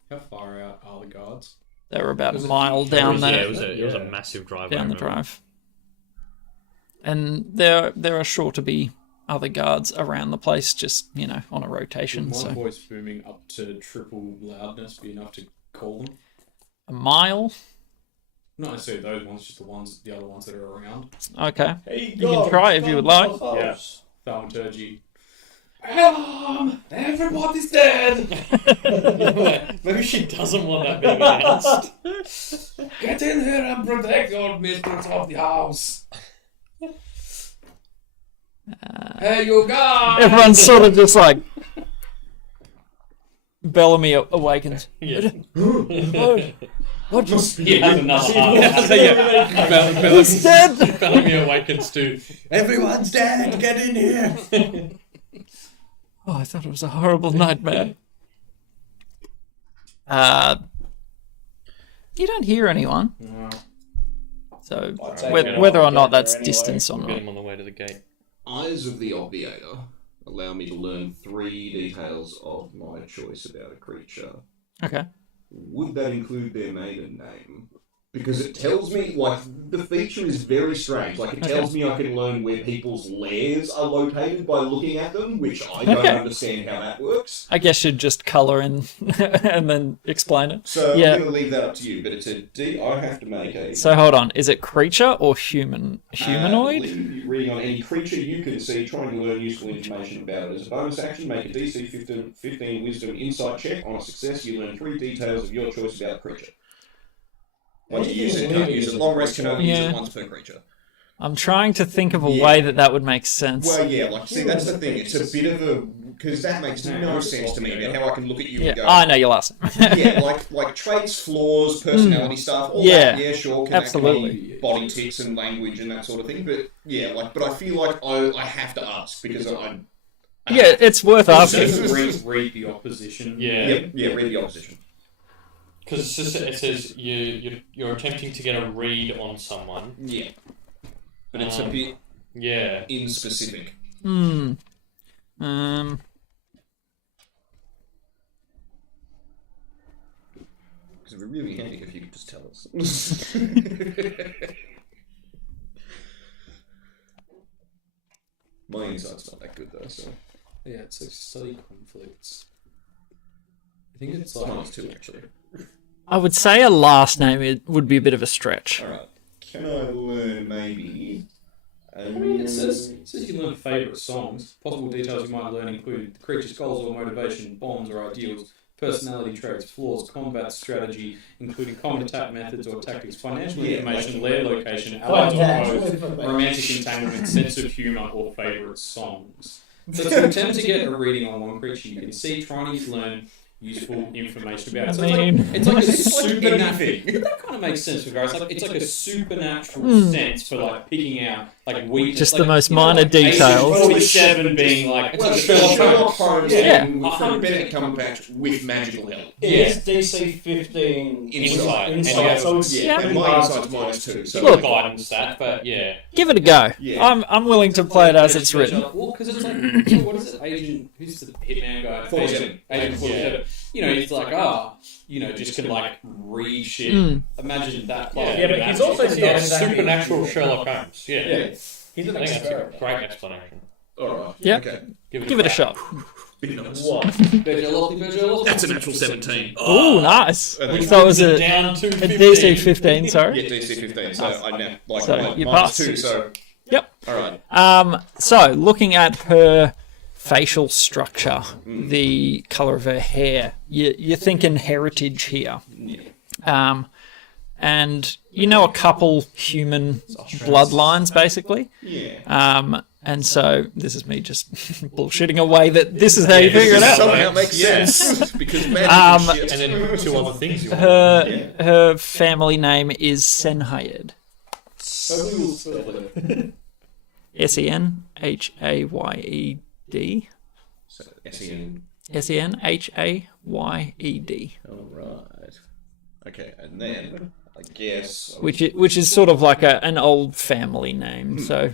How far out are the guards? They were about Was a it mile cheap? down It there. was a massive drive. Down I the remember. drive. And there are sure to be other guards around the place, just, on a rotation. Would my So voice booming up to triple loudness be enough to call them? a mile. Not necessarily those ones, just the other ones that are around. Okay. Hey, You can try if you would like. Yeah. Thaumaturgy. Everybody's dead! Maybe she doesn't want that being announced. Get in here and protect your mistress of the house! Hey, you guys! Everyone's sort of just like Bellamy awakens. Yeah. What? He has another heart. He's dead. Bellamy awakens too. Everyone's dead. Get in here. Oh, I thought it was a horrible nightmare. You don't hear anyone. No. So I'd say whether or not get there that's anyway. distance or We'll not. get him on the way to the gate. Eyes of the Obviator allow me to learn 3 details of my choice about a creature. Okay. Would that include their maiden name? Because it tells me, the feature is very strange. It tells me I can learn where people's lairs are located by looking at them, which I don't understand how that works. I guess you'd just colour in and then explain it. So Yeah. I'm going to leave that up to you, but it's a D. I have to make a... So hold on, is it creature or humanoid? Reading on any creature you can see, trying to learn useful information about it. As a bonus action, make a DC 15 Wisdom Insight check. On a success, you learn 3 details of your choice about the creature. Once you use it, can't use it. Long rest can only use Yeah. it once per creature. I'm trying to think of a Yeah. way that would make sense. Well, yeah, see, that's the thing. It's a bit of a... Because that makes no sense to me about how I can look at you Yeah, and go... I know your last name. Yeah, like traits, flaws, personality stuff, all Yeah, that, yeah, sure, can absolutely. be body tics and language and that sort of thing, but yeah, but I feel like I have to ask, because I Yeah, it's worth asking. Just read the opposition. Yeah. read the opposition. Because it says you're attempting to get a read on someone. Yeah. But it's a bit Yeah. inspecific. Because it would be really handy if you could just tell us. My insight's not that good though, so... Yeah, it's like study conflicts. I think it's Mine's 2, actually. I would say a last name would be a bit of a stretch. Alright. Can I learn maybe... I mean, it says you can learn favourite songs. Possible details you might learn include the creature's goals or motivation, bonds or ideals, personality traits, flaws, combat strategy, including common attack methods or tactics, financial information, lair location, allies or foes, romantic entanglement, sense of humour, or favourite songs. So to attempt to get a reading on one creature, you can see trying to learn useful information about it. So it's like a supernatural. That kind of makes sense for guys. It's like a supernatural sense for picking out weakness. Just the most minor details. 47 being Well, Sherlock Sherlock Holmes. Holmes Yeah. from Benedict Cumberbatch with magical help. It's DC 15 Insight. Insight. So it's Yeah. And my insight's -2, so... Look. guidance that, but yeah. Give it a go. Yeah. I'm willing to play it as it's written. Well, because it's what is it? Agent, who's the hitman guy? 47. Agent 47. It's like, just can read shit. Imagine that. Yeah, but he's also Supernatural Sherlock Holmes. Yeah. He's an I think that's a experiment. great explanation. Alright. Yeah. Okay. Give it a shot. That's a natural 17. Oh, nice. Which So it was a Down to DC 15, sorry. Yeah, DC 15. So I now like So my you minus pass. 2. So Yep. alright. So looking at her facial structure, the color of her hair, you're thinking heritage here. And you know a couple human bloodlines, basically. Yeah. And so this is me just bullshitting away that this is how you figure it out. Somehow makes sense because magic is shit. And then 2 other things you want. Her family name is Senhayed. Senhayed. So, S-E-N. Senhayed. Alright. Okay, and then I guess Which is sort of like an old family name. So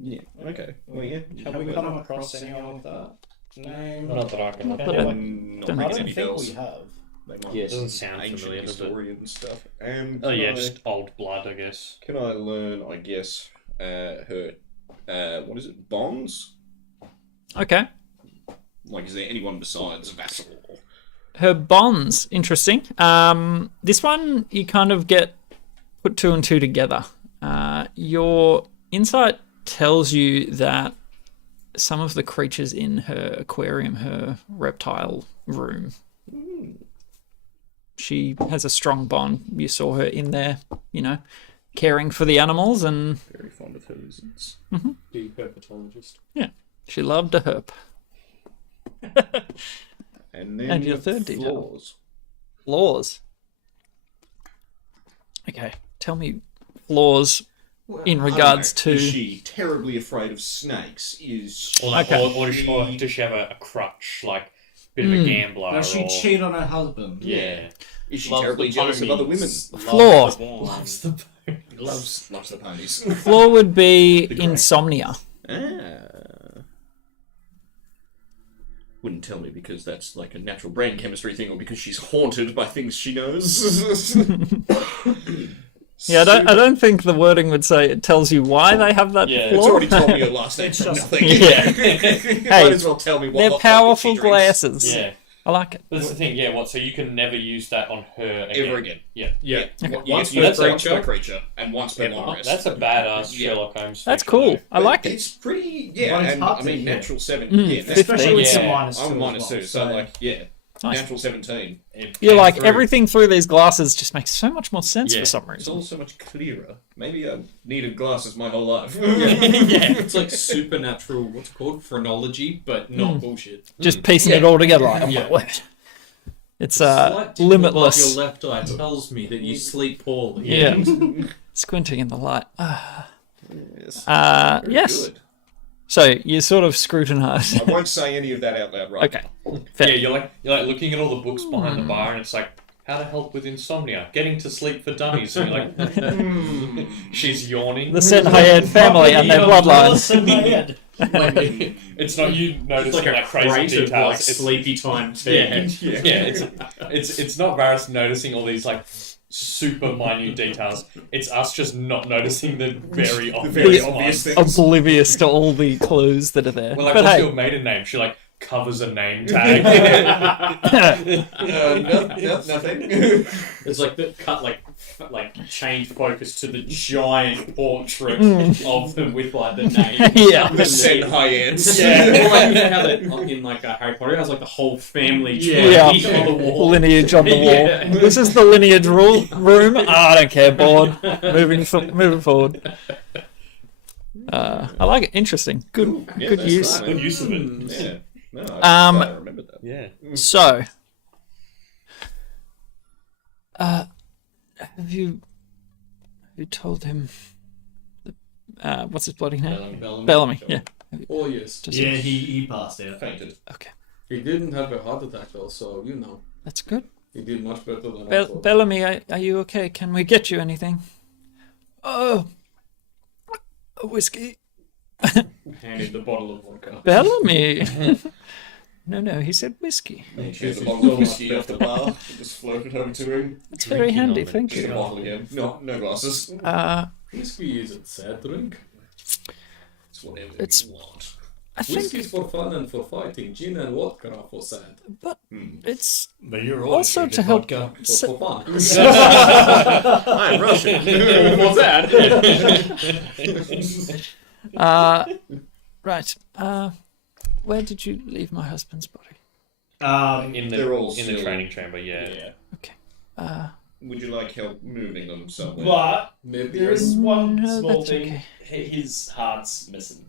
yeah. Okay. Well, yeah. Have we come across anyone with that name? Not that I can Not that remember. I- Not don't really think any think bells. we have. They might Yeah, it be doesn't sound ancient familiar, does it? historian stuff. Oh yeah, can I- just old blood, I guess. Can I learn? I guess her. What is it? Bonds. okay. Like, is there anyone besides Vassal? Her bonds, interesting. This one you kind of get put 2 and 2 together. Your insight tells you that some of the creatures in her aquarium, her reptile room, she has a strong bond. You saw her in there, caring for the animals, and Very fond of her lizards. Be herpetologist. she loved a herp. And then And your third detail. flaws. Flaws. Okay, tell me flaws in regards I don't know. Is to. she terribly afraid of snakes? Is Or, like, Okay. or does she have a crutch, like bit of a gambler? Does she or... cheat on her husband? Yeah. is she Loves terribly the jealous of other women? ponies. Flaw. Loves the Loves the ponies. Flaw would be insomnia. Wouldn't tell me because that's like a natural brain chemistry thing, or because she's haunted by things she knows. Yeah, I don't think the wording would say it tells you why they have that Yeah. flaw. It's already told me your last name for nothing. Yeah. Might as well tell me what They're hot chocolate powerful she drinks. glasses. Yeah. I like it. That's the thing, yeah, what, so you can never use that on her again? Ever again. Yeah. Yeah. Once per creature. creature and once per long rest. That's a badass Yeah. Sherlock Holmes. That's special, cool. though. I like it. It's pretty, yeah. But it's And hard I to mean, hit. natural 7. Mm, yeah, 15. Especially with some Yeah. minus 2 I'm as minus well, 2, so like, yeah. Nice. Natural 17. It You're came like, through. everything through these glasses just makes so much more sense Yeah. for some It's reason. all so much clearer. Maybe I've needed glasses my whole life. Yeah, it's like supernatural, what's it called? Phrenology, but not bullshit. Just piecing it all together. Like, oh Yeah. my word. It's Slight tickle limitless. above your left eye tells me that you sleep poorly. Yeah. Squinting in the light. Yes. Very Yes. good. So you sort of scrutinise. I won't say any of that out loud right Okay. Yeah, Fair. you're like looking at all the books behind the bar, and it's like how to help with insomnia, getting to sleep for dummies. And you're like, she's yawning. The Senhayed family and their bloodlines. Like, it's not you noticing like crazy Creative, details. like, It's sleepy time yeah, thing. it's not Varys noticing all these like super minute details. It's us just not noticing the very obvious, very ones. obvious things. Oblivious to all the clues that are there. Well, like, But what's hey, your maiden name? She like covers a name tag. Nothing. It's like the cut, like change focus to the giant portrait of them with like the name. Yeah. The said high ends. Yeah. Or like, you know how that in like Harry Potter has like the whole family tree Yeah. on the wall. Lineage on the wall. Yeah. This is the lineage room. I don't care. Board. Moving forward. I like it. Interesting. Good. Yeah, Good that's use. right, Good man. use of it. Yeah. No, I remember that. Yeah. So, have you told him? What's his bloody name? Bellamy. Yeah. Oh yes. Just- Yeah, he passed out. Fainted. Okay. He didn't have a heart attack though, so you know That's good. he did much better than I thought. Bellamy, are you okay? Can we get you anything? Oh, a whiskey. Handed the bottle of vodka. Bellamy. No, he said whiskey. Here's a bottle of whiskey off the bar. and Just floated over to him. That's very handy, thank Just a you. bottle again. No Whiskey is a sad drink. It's whatever It's- you want. Whiskey's for fun and for fighting. Gin and vodka are for sad. But it's But you're also to help. For fun. I'm Russian. What's that? Right. Where did you leave my husband's body? In They're all the still- training chamber, yeah. Okay. Would you like help moving them somewhere? But Maybe there is one No, small that's thing. okay. His heart's missing.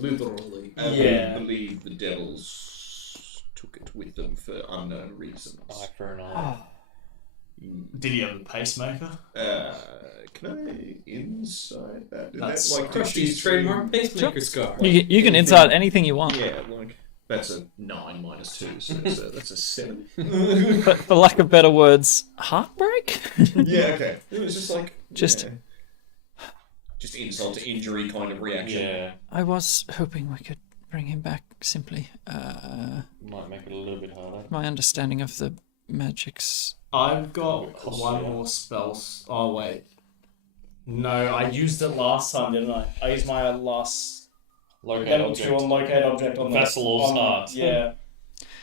literally. Yeah. I believe the devils took it with them for unknown reasons. Eye for an eye. Did he have a pacemaker? Can I insight that? Is That's that like Krusty's trademark pacemaker scar. You can inside anything you want. Yeah, like that's a 9 minus 2, so that's a 7. But for lack of better words, heartbreak? Yeah, okay. It was just like Just- yeah. Just insult to injury kind of reaction. Yeah. I was hoping we could bring him back simply. Might make it a little bit harder. My understanding of the magics. I've got one more spell. Oh, wait. No, I used it last time, didn't I? I used my last Locate level object. 2 on locate object on Vassal's heart. Yeah.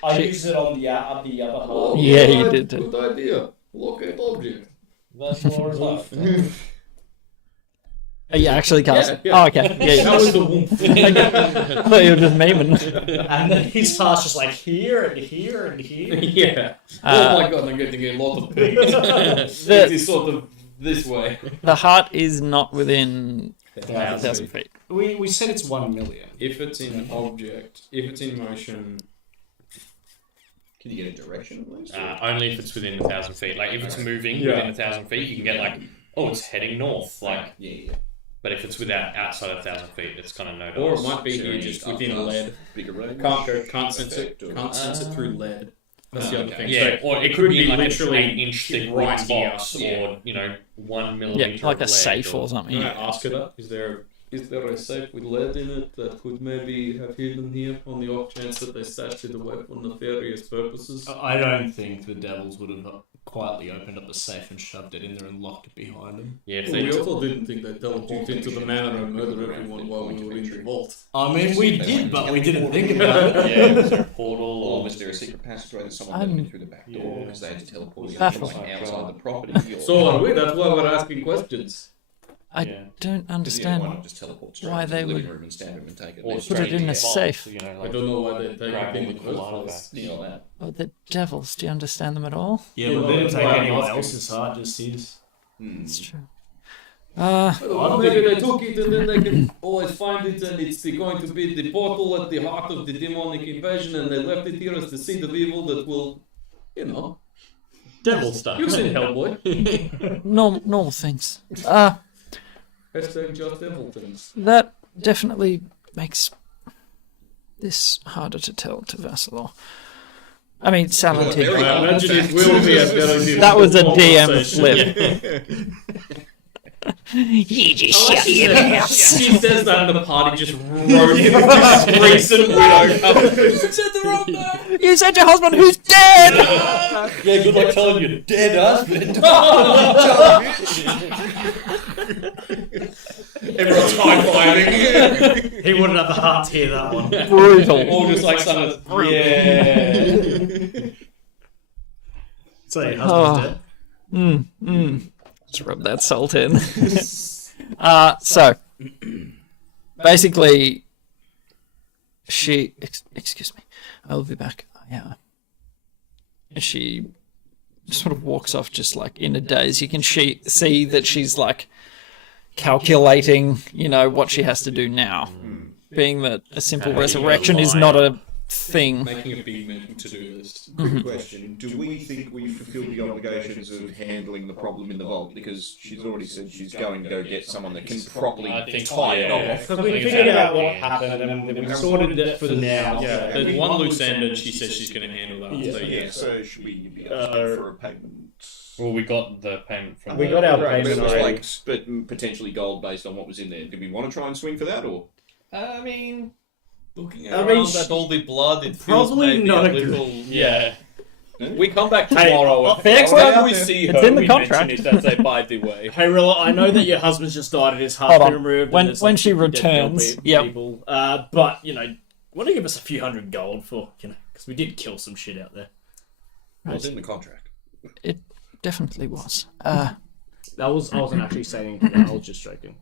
I used it on the other half. Yeah, you did. Good idea. Locate object. Vassal's heart. Yeah, actually cast it. Yeah. Oh, okay. Yeah, That was the womb. I thought you were just memeing. And then his heart's just like here and here and here. Yeah. Oh my god, I'm getting a lot of points. It is sort of this way. The heart is not within 1,000 feet. We said it's 1 million. If it's in object, if it's in motion, Can you get a direction at least? Only if it's within 1,000 feet. Like if it's moving within 1,000 feet, you can get like, oh, it's heading north. Like, Yeah. but if it's outside of 1,000 feet, it's kind of no or it dice. might be So here you just up within fast, lead. Bigger range. Can't sense it. Effect or- Can't sense it through lead. That's the other thing. Yeah, So or it could be like literally an 8-inch thick right wood here. box, Yeah. or 1 millimeter. Yeah, like a of lead safe or something. Can I ask her that? Is there a safe with lead in it that could maybe have hidden here on the off chance that they stashed it away for nefarious purposes? I don't think the devils would have quietly opened up the safe and shoved it in there and locked it behind them. Yeah, if Well, they we also didn't think they'd teleport into the manor and murder everyone while we were in the vault. I mean, we did, but we didn't think about it. yeah, was there a portal Or or was there a secret passageway that someone let them in through the back door because they had to teleport in Baffling. like outside the property? Or So are we. That's why we're asking questions. I Yeah. don't why understand not just teleport straight why into they the living would room and stand up and take it? or put straight it in the a vault, safe. You know, I like don't know why they take grab it in all the the cool first place. artifacts. Things like that. Oh, the devils. Do you understand them at all? Yeah, Yeah, but they didn't that's take why I'm anyone asking. else's heart, just his. It's true. I don't know, maybe they took it and then they can always find it and it's going to be the portal at the heart of the demonic invasion and they left it here as the seed of evil that will, devil stuff. you've seen Hellboy. Normal things. Hashtag just devil things. That definitely makes this harder to tell to Vassalor. I mean, Salantin. I imagine it will be a very That was a difficult DM conversation. flip. You just shut your mouth. She says that and the party just roams with this recent widow couple. You said the wrong name. You said your husband who's dead! Yeah, good luck telling your dead husband. Everyone's high-fiving. He wouldn't have the heart to hear that one. Brutal. All just like some of yeah. So your husband's dead. Just rub that salt in. So, basically, she... excuse me. I will be back. Yeah. She sort of walks off just like in a daze. You can see that she's like calculating, what she has to do now. Being that a simple resurrection is not a thing. Making a big mental to-do list. Quick question. Do we think we fulfilled the obligations of handling the problem in the vault? Because she's already said she's going to go get someone that can properly I think tie it yeah. off. Because we figured out what happened and we sorted it for now. Yeah, there's one loose end and she says she's going to handle that. So Yeah, yeah. so should we be asking for a payment? Well, we got the payment from. We got our Right, but it payment was already. but potentially gold based on what was in there. Did we want to try and swing for that, or? I mean, Looking I around mean, at all the blood, it feels probably maybe not a a good- little. yeah. We come back tomorrow. next Whenever time we see her, it's in the we contract. mention it as a by the way. Hey, Rilla, I know that your husband's just died and his heart's Hold been on. removed. When- and there's, when like, she 50 dead returns, yep. people. But, want to give us a few $100 gold for, because we did kill some shit out there. It was in the contract. It definitely was. I wasn't actually saying that. I was just joking.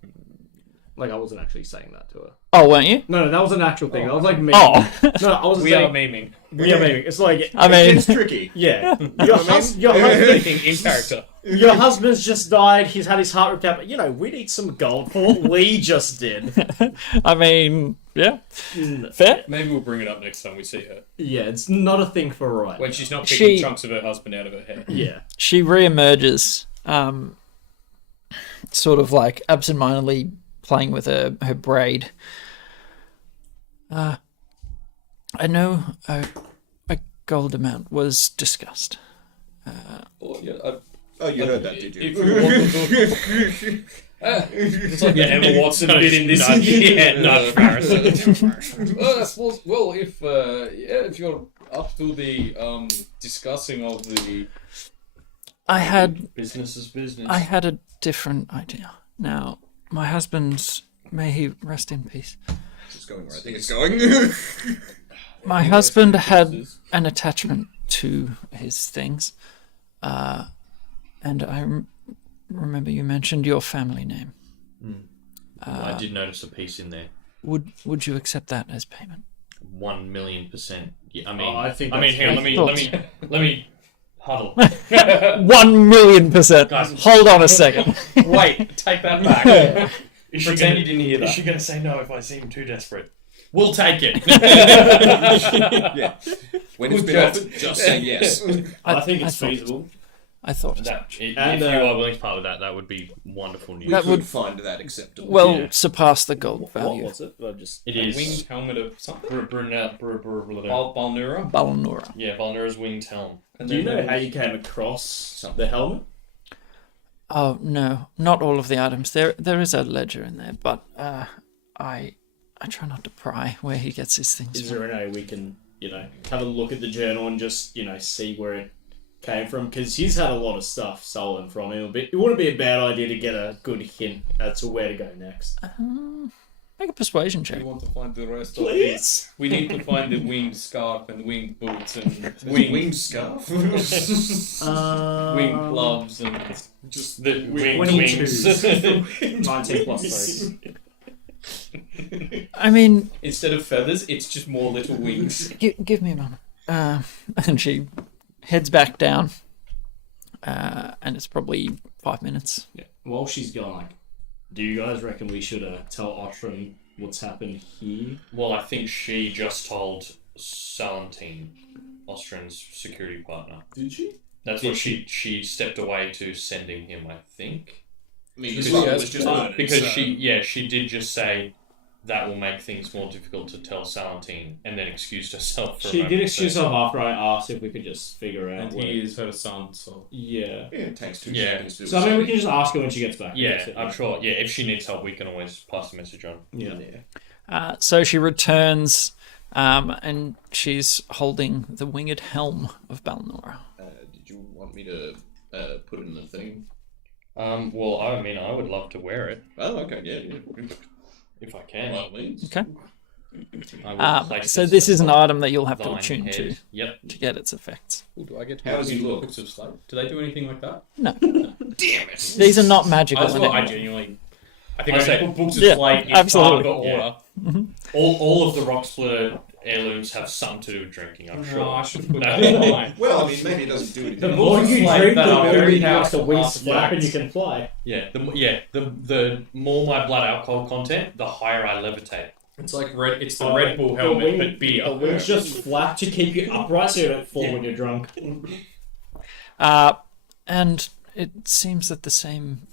Like, I wasn't actually saying that to her. Oh, weren't you? No, that was an actual thing. I was like, memeing. Oh. No, I wasn't We saying... are memeing. We are memeing. It's like... I mean, It's tricky. Yeah. Your husband... Anything in character. Your husband's just died. He's had his heart ripped out. But, we need some gold for what we just did. I mean, yeah. Fair. Maybe we'll bring it up next time we see her. Yeah, it's not a thing for right. When she's not picking She- chunks of her husband out of her hair. Yeah. She reemerges, sort of like absentmindedly playing with her braid. I know a gold amount was discussed. Oh, yeah, You heard that, did you? if we want to go... It's like Emma Watson bit in this. Nudge Farris. I suppose. Well, if you're up to the discussing of the I had business is business. I had a different idea. Now, my husband, may he rest in peace. It's going where I think it's going. My husband had an attachment to his things, and I remember you mentioned your family name. I did notice a piece in there. Would you accept that as payment? 1,000,000%. Yeah, I mean, I think hang on. Let me huddle. 1,000,000%. Guys. Hold on a second. Wait, take that back. Pretend you didn't hear that. Is she going to say no if I seem too desperate? We'll take it. Yeah. When it's been offered, just say yes. I think it's thought- feasible. I thought so. If And, you are willing to part with that, that would be wonderful news. That We would- would find that acceptable. well Yeah. surpass the gold What value. was it? I just... It A is winged helmet of something. Balnura. Balnura. Balnora. Yeah, Balnura's winged helm. And Do you then know there how was- you came across the helmet? Oh no, not all of the items. There is a ledger in there, but I try not to pry where he gets his things Is from. there any way we can, have a look at the journal and just, see where it came from? Because he's had a lot of stuff stolen from him. But it wouldn't be a bad idea to get a good hint as to where to go next. Make a persuasion We check. want to find the rest of Please? these. We need to find the winged scarf and winged boots and winged scarf. winged gloves and Just the 22. wings. 19 plus 3. I mean, instead of feathers, it's just more little wings. give me a moment. And she heads back down, and it's probably 5 minutes. While she's gone, do you guys reckon we should tell Otram what's happened here? Well, I think she just told Salentine, Austrian's security partner. Did she? That's what she stepped away to sending him, I think. I mean, Because his father she was just has- murdered, Because so- she did just say that will make things more difficult to tell Salentine, and then excused herself for a She moment. did excuse herself after I asked if we could just figure out And where... he is her son, so Yeah. Yeah, it takes 2 Yeah. seconds to do So I mean, we can just ask her when she gets back. Yeah, That's it. I'm sure. Yeah, if she needs help, we can always pass the message on. Yeah. So she returns, and she's holding the winged helm of Balnora. Did you want me to put it in the thing? Well, I mean, I would love to wear it Oh, okay, yeah. if I can. By all means. Okay. I would place So it this as is an a item that you'll have to thine attune head. to Yep. get its effects. Ooh, do I get How does he look? Books of Slate? Do they do anything like that? No, Damn it! these are not magical. That's what I anymore. genuinely. I think I I say- said books of Yeah, Slate is absolutely. part of the order. All of the rock splitter heirlooms have something to do with drinking. I'm sure. No, I should put that in line. Well, I mean, maybe it doesn't do anything. The more you drink, the more very you house, the have wings to flap and act. you can fly. Yeah, the more my blood alcohol content, the higher I levitate. It's like red. It's the Red Bull helmet, but beer. The wings just flap to keep you upright so you don't fall when you're drunk. And it seems that the same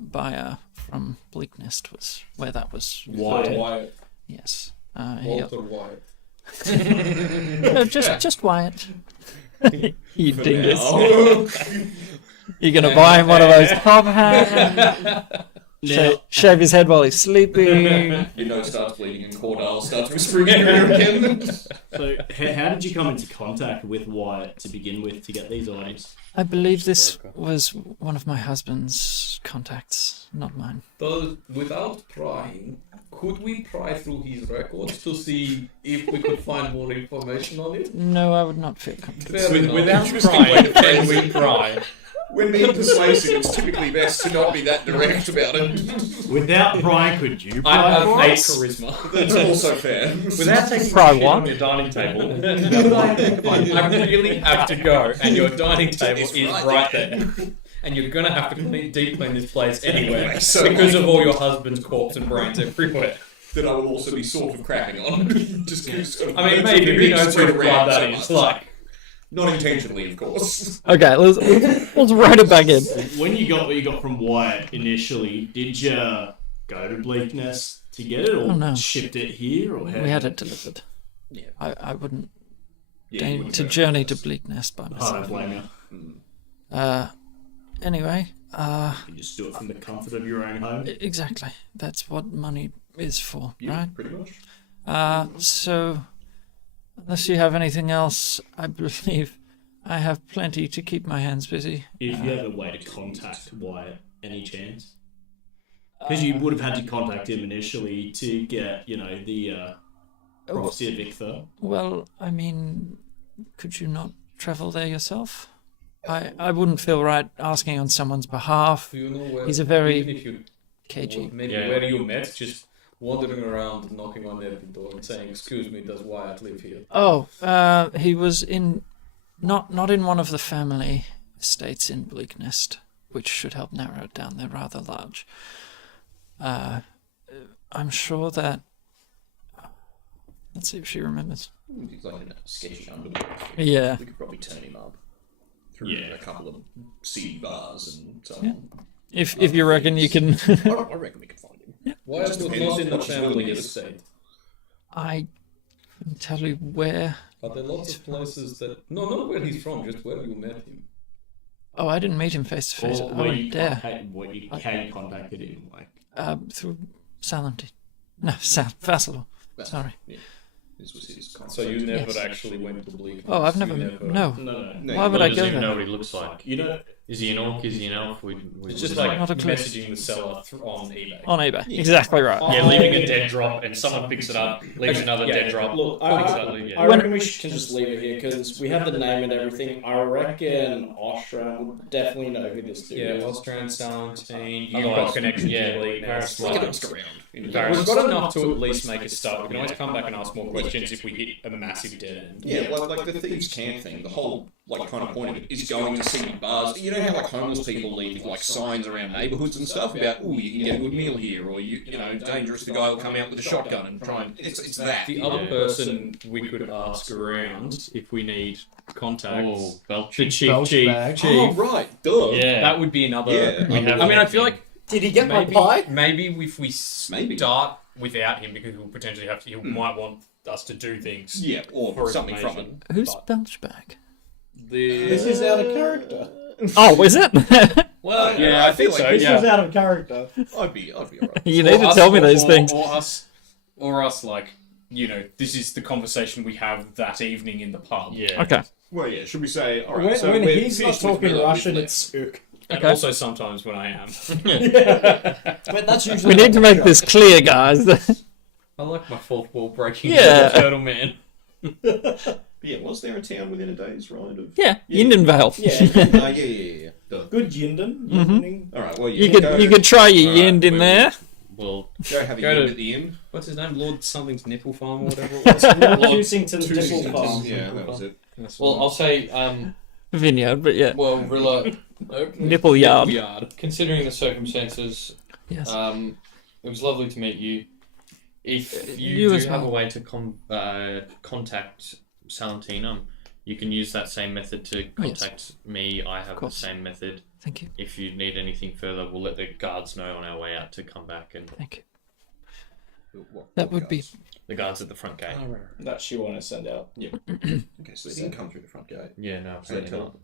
buyer from Bleak Nest was where that was. Wyatt. Yes. Walter Wyatt. No, just Wyatt. You dingus. Oh. You're gonna buy him one of those top hats. shave his head while he's sleeping. Your nose starts bleeding and Cordell starts whispering in your ear again. So, how did you come into contact with Wyatt to begin with to get these items? I believe this was one of my husband's contacts, not mine. Though, without prying, could we pry through his records to see if we could find more information on it? No, I would not feel comfortable. Fair enough. Without Interesting crying, way to can phrase we it. cry? When being persuasive, it's typically best to not be that direct about it. Without prying, could you I pry have for fake us? charisma. That's also fair. Without taking Cry shit what? on your dining table, I really have to go, and your dining table It's is right right there. And you're gonna have to deep clean this place anyway, So- because of all your husband's corpse and brains everywhere. That I will also be sort of crapping on. Just I mean, maybe who knows who the blood that is like. Not intentionally, of course. Okay, let's write it back in. When you got what you got from Wyatt initially, did you go to Bleakness to get it, or Oh, no. shipped it here, or how? We had it delivered. Yeah. I wouldn't Yeah, deign you wouldn't to go. journey to Bleakness by I don't myself. blame you. Anyway, You just do it from the comfort of your own home. exactly. That's what money is for, Yeah, right? pretty much. So, unless you have anything else, I believe I have plenty to keep my hands busy. If you have a way to contact Wyatt, any chance? Because you would have had to contact him initially to get, the prophecy of Ictha. Well, I mean, could you not travel there yourself? I wouldn't feel right asking on someone's behalf. Do you know where? He's a very even if you cagey. maybe Yeah. where you met, just wandering around, knocking on every door and saying, "Excuse me, does Wyatt live here?" Oh, he was in, not in one of the family estates in Bleaknest, which should help narrow it down. They're rather large. I'm sure that. Let's see if she remembers. He's like in a sketchy underworld. Yeah. We could probably turn him up through Yeah. a couple of seedy bars and so on. If you reckon you can. I reckon we can find him. Wyatt Just was depends not in the what she's family willing to estate. I couldn't tell you where. Are there lots of places that? No, not where he's from, just where you met him. Oh, I didn't meet him face to face. Or I where you wouldn't dare. how you contacted him, like. Through Salentine. No, Vassalor. Well, Sorry. Yeah. This was his concept. So you never Yes. actually went to Bleak. Oh, I've You never. No. No. No, Why you would I He go doesn't even know there? what he looks like. You know, Is he an orc? Is he an elf? It's just like Not a clue. messaging the seller on eBay. On eBay. Exactly right. Yeah, leaving a dead drop and someone picks it up, leaves another dead drop. Look, picks it I, up, yeah. I reckon we can just leave it here because we have the name and everything. I reckon Ostran would definitely know who this dude Yeah, is. Austrian Salentine. You've Otherwise, got connections yeah, to Bleak. Paris We can Lions. ask around. We've got enough to at least make a start. We can always come back and ask more questions if we hit a massive dead end. Yeah, like the thieves' camp thing. The whole kind of point of it is going to see bars. You know how homeless people leave like signs around neighbourhoods and stuff about, oh, you can get a good meal here, or you know, dangerous. The guy will come out with a shotgun and try and it's that. The other person we could ask around if we need contacts. Oh, Belch. The chief. Oh right, duh. Yeah. That would be another. Yeah. We have I mean, I that feel thing. like Did he get maybe, my pie? maybe if we Maybe. start without him because he'll potentially have to. He might want us to do things. Yeah, or for something from it. information. Who's But Belchbag? This is out of character. Oh, is it? Well, yeah, I think so. This Yeah. is out of character. I'd be alright. You need to tell me those things. Or us, like, you know, this is the conversation we have that evening in the pub. Yeah. Okay. Well, yeah. Should we say? All right. When, so when we're he's not finished with talking Miller, Russian, we've it's Ook. And Okay. also sometimes when I am. But that's usually We need to make this clear, guys. I like my fourth wall breaking. Yeah. Turtle man. Yeah, was there a town within a day's ride of? Yeah, Yindenvale. Yeah. Yeah. Duh. Good Yinden. Mhm. Yindening. All right. Well, yeah. You could try your Alright, yind in we there. Well, Go have a Go yin to- at the end. What's his name? Lord something's nipple farm or whatever it was. Housington Nipple Farm. Yeah, that was it. That's well, what- I'll say, Vineyard, but yeah. well, Rilla, Nipple yard. Yard. considering the circumstances, Yes. it was lovely to meet you. If you, You do as have well. a way to contact Salentine, you can use that same method to Oh, yes. contact me. I have the course. same method. Thank you. If you need anything further, we'll let the guards know on our way out to come back, and Thank you. What That would be. guys? the guards at the front gate. That you want to send out. Okay, so they didn't come through the front gate. Yeah, no, So absolutely tell not. them,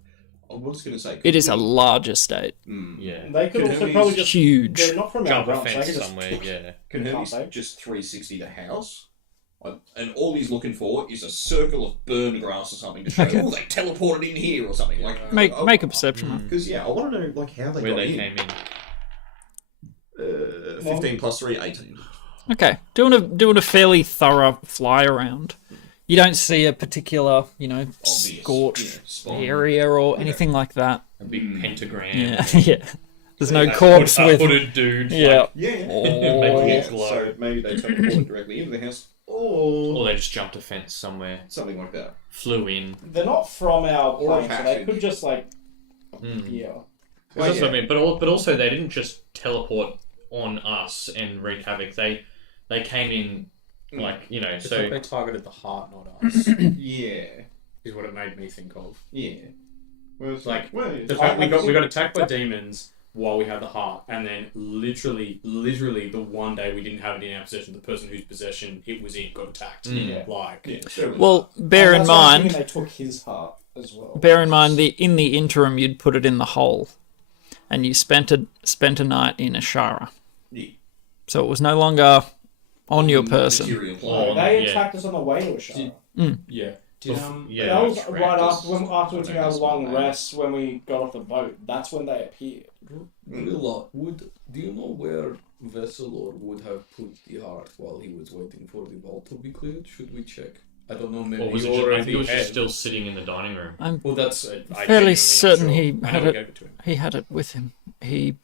I was going to say... It is a large estate. Yeah. They could Can also Hermes probably just... Huge. They're not from our Jump a branch. They fence could just somewhere, yeah. Can Hermes Can't they? just 360 the house? And all he's looking for is a circle of burned grass or something to show, Okay. oh, they teleported in here or something. Like, Make a perception roll. Because, I want to know like how they Where got they in. came in. 15 plus 3, 18. Okay, doing a fairly thorough fly around. You don't see a particular, scorched spot. area or anything like that. A big pentagram. Yeah, yeah. There's no corpse a with. hooded dude. Yeah. Yeah. Oh. Yeah, so maybe they teleported directly into the house. Or Or they just jumped a fence somewhere, something like that. flew in. They're not from our Or a place, so they passage. could just like... Mm. Yeah. That's what I mean. But also they didn't just teleport on us and wreak havoc. They came in like It's so like they targeted the heart, not us. Yeah. is what it made me think of. Yeah. Well, it's Like, well, The fact we got attacked by demons while we had the heart, and then literally the one day we didn't have it in our possession, the person whose possession it was in got attacked. Mm. Like, yeah, sure. Well, bear in That's why I'm mind, thinking they took his heart as well. in the interim, you'd put it in the hole, and you spent a night in Ashara, Yeah. so it was no longer on your person. Material Oh, plane. They yeah. attacked us on the way to Ashara. yeah. Did, yeah, that was that's right correct. after we took our long rest when we got off the boat. That's when they appeared. Rilla, do you know where Vesselor would have put the heart while he was waiting for the vault to be cleared? Should we check? I don't know, maybe Or was he it just, I already think it was just had. still sitting in the dining room. I'm Well, that's I fairly genuinely not certain sure. he I had never it. gave it to him. He had it with him. He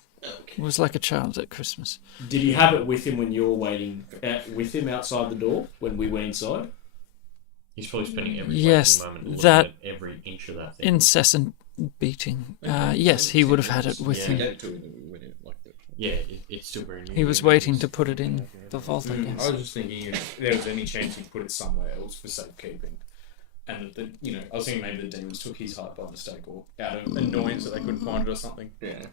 was like a child at Christmas. Did he have it with him when you were waiting with him outside the door when we went inside? He's probably spending every Yes, waking moment looking that- at every inch of that thing. Incessant beating. Yes, he would have had it with Yeah. him. Gave it to him and we went in like that. Yeah, it's still very new. He was waiting to put it in the vault, I I guess. was just thinking if there was any chance he'd put it somewhere else for safekeeping. And I was thinking maybe the demons took his heart by mistake or out of annoyance that they couldn't find it or something. Yeah.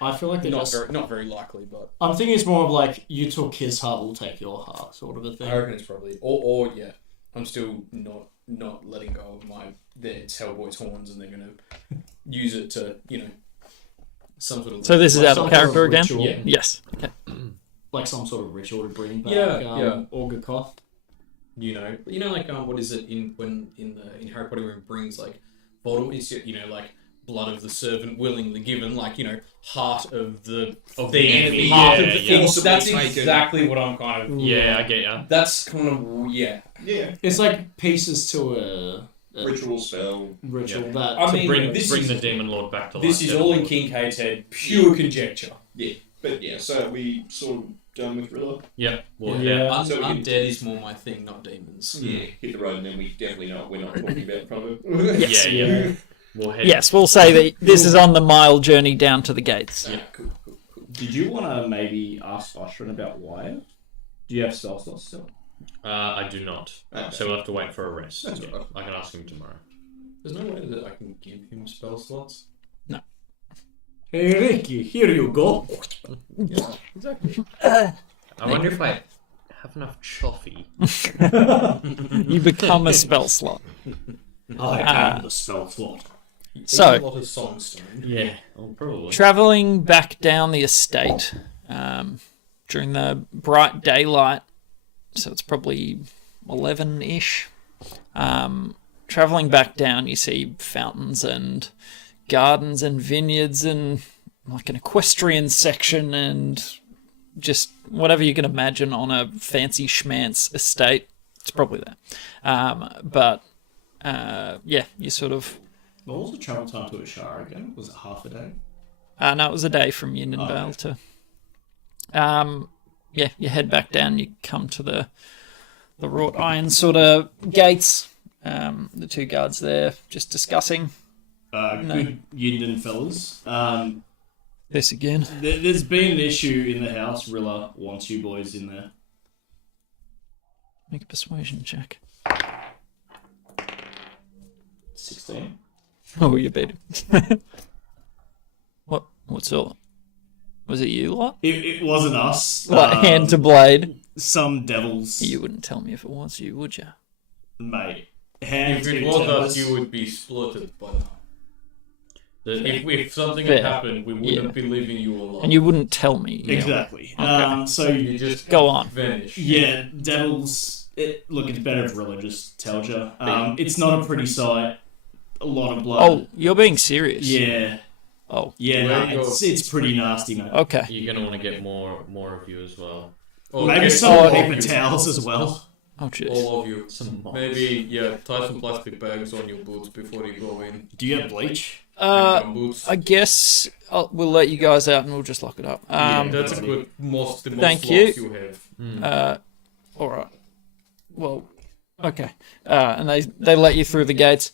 I feel like they Not just... not very likely, but I'm thinking it's more of like, you took his heart, we'll take your heart, sort of a thing. I reckon it's probably or yeah. I'm still not letting go of it's Hellboy's horns, and they're gonna use it to some sort of. So this is Like out some of sort character of again? ritual. Yeah. Yes. Okay. Like some sort of ritual to bring back Yeah. Orgakoth. like what is it in Harry Potter when it brings like Voldemort is like blood of the servant willingly given, like heart of the enemy. heart of Yeah, the yeah. thing. Forcibly That's taken. exactly what I'm kind of. Yeah, I get ya. That's kind of Yeah. It's like pieces to a Ritual spell. ritual Yeah. that... I To mean, bring this the is demon lord back to life. this is all in Kincaid's head, pure conjecture. Yeah. But yeah, so we sort of done with Rilla. Yeah, well, Yeah. yeah. So we can- Undead is more my thing, not demons. Yeah. Hit the road and then we definitely know what we're not talking about in front of him. Yes. Yeah. We'll head. Yes, we'll say that this is on the mile journey down to the gates. Yeah, cool. Did you want to maybe ask Ostrin about Wyatt? Do you have spell slots still? I do not. Okay. So we'll have to wait for a rest. That's Yeah. all right. I can ask him tomorrow. There's no way that I can give him spell slots. Hey Ricky, here you go. Exactly. I wonder if I have enough choffy. You become a spell slot. I am the spell slot. So- a lot of songstone. Yeah, probably. Traveling back down the estate during the bright daylight, so it's probably 11-ish. Traveling back down, you see fountains and gardens and vineyards and like an equestrian section and just whatever you can imagine on a fancy schmancy estate. It's probably there. Yeah, you sort of... What was the travel time to Ashara again? Was it half a day? No, it was a day from Yindenvale to... Yeah, you head back down, you come to the wrought iron sort of gates. The two guards there just discussing Good Yinden fellas. this again. There's been an issue in the house. Rilla wants you boys in there. Make a persuasion check. 16. Oh, you beat him. What's all? Was it you lot? It wasn't us. Like hand to blade? Some devils. You wouldn't tell me if it was you, would you? Mate. Hand If to it was devils. us, you would be spluttered by now. That if something Fair. had happened, we wouldn't Yeah. be leaving you alone. And you wouldn't tell me. Yeah. Exactly. Okay. So You just Go on. vanish. yeah, devils. Look, it's better if religious tells you. It's not a pretty sight. A lot of blood. Oh, you're being serious. Yeah. Oh, Yeah, Where no, you go- it's pretty nasty, mate. okay. You're gonna want to get more of you as well. Maybe get some all of paper you. towels as well. Oh, jeez. All of you. Some moss. Maybe tie some plastic bags on your boots before you go in. Do you have bleach? And boots. I guess we'll let you guys out and we'll just lock it up. That's a good the most Thank slots you have. All right. Well, okay. And they let you through the gates.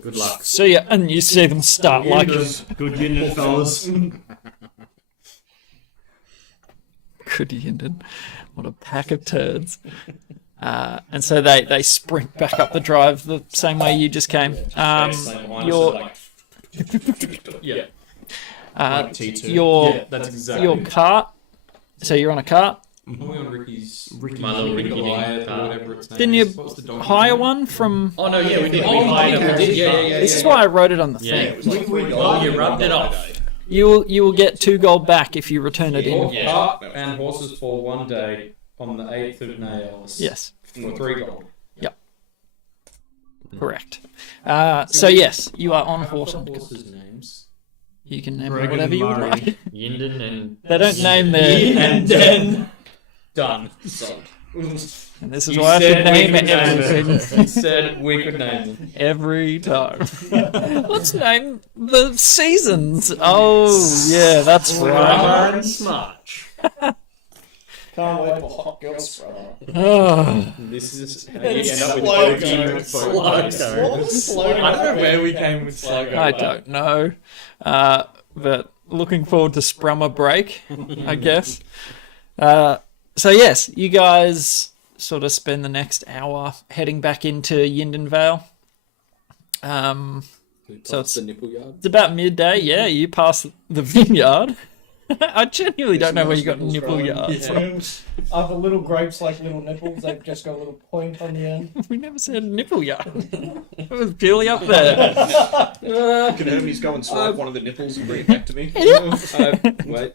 Good luck. See ya, and you see them start like Good unit, fellas. good Yinden. What a pack of turds. And so they sprint back up the drive the same way you just came. Your Yeah. T2. your That's exactly. your cart. So you're on a cart. Are we on Ricky's? My little Ricky Goliath car. or whatever its name Didn't is. you What was the donkey hire name? one from? Oh no, yeah, we did. Oh, We hired yeah, him. we did. Yeah. This is why I wrote it on the Yeah. thing. Oh, you rubbed it off. You will get 2 gold back if you return it in. Yeah. Cart and horses for 1 day on the 8th of Nails. Yes, For 3 gold. correct. So yes, you are on What's horse. the horses' names? You can name Regan whatever you would Murray. like. Yinden and They don't name their. And then done. And this is You why I should said we name could name everything You said we could name them. every time. Let's name the seasons. Oh yeah, that's right. and Smarch. Can't wait for Hot Girl Summer. Oh, This is how It's you end up with slow Pokemon. go. Slow go. Slow I don't know where we came with Sluggo. I don't know, but looking forward to Sprummer break, I guess. So yes, you guys sort of spend the next hour heading back into Yinden Vale. So it's the nipple yard. It's about midday. Yeah, you pass the vineyard. I genuinely don't know where you got nipple yard from. Are the little grapes like little nipples? They've just got a little point on the end. We never said nipple yard. It was purely up there. Can Hermes go and swipe one of the nipples and bring it back to me? Wait.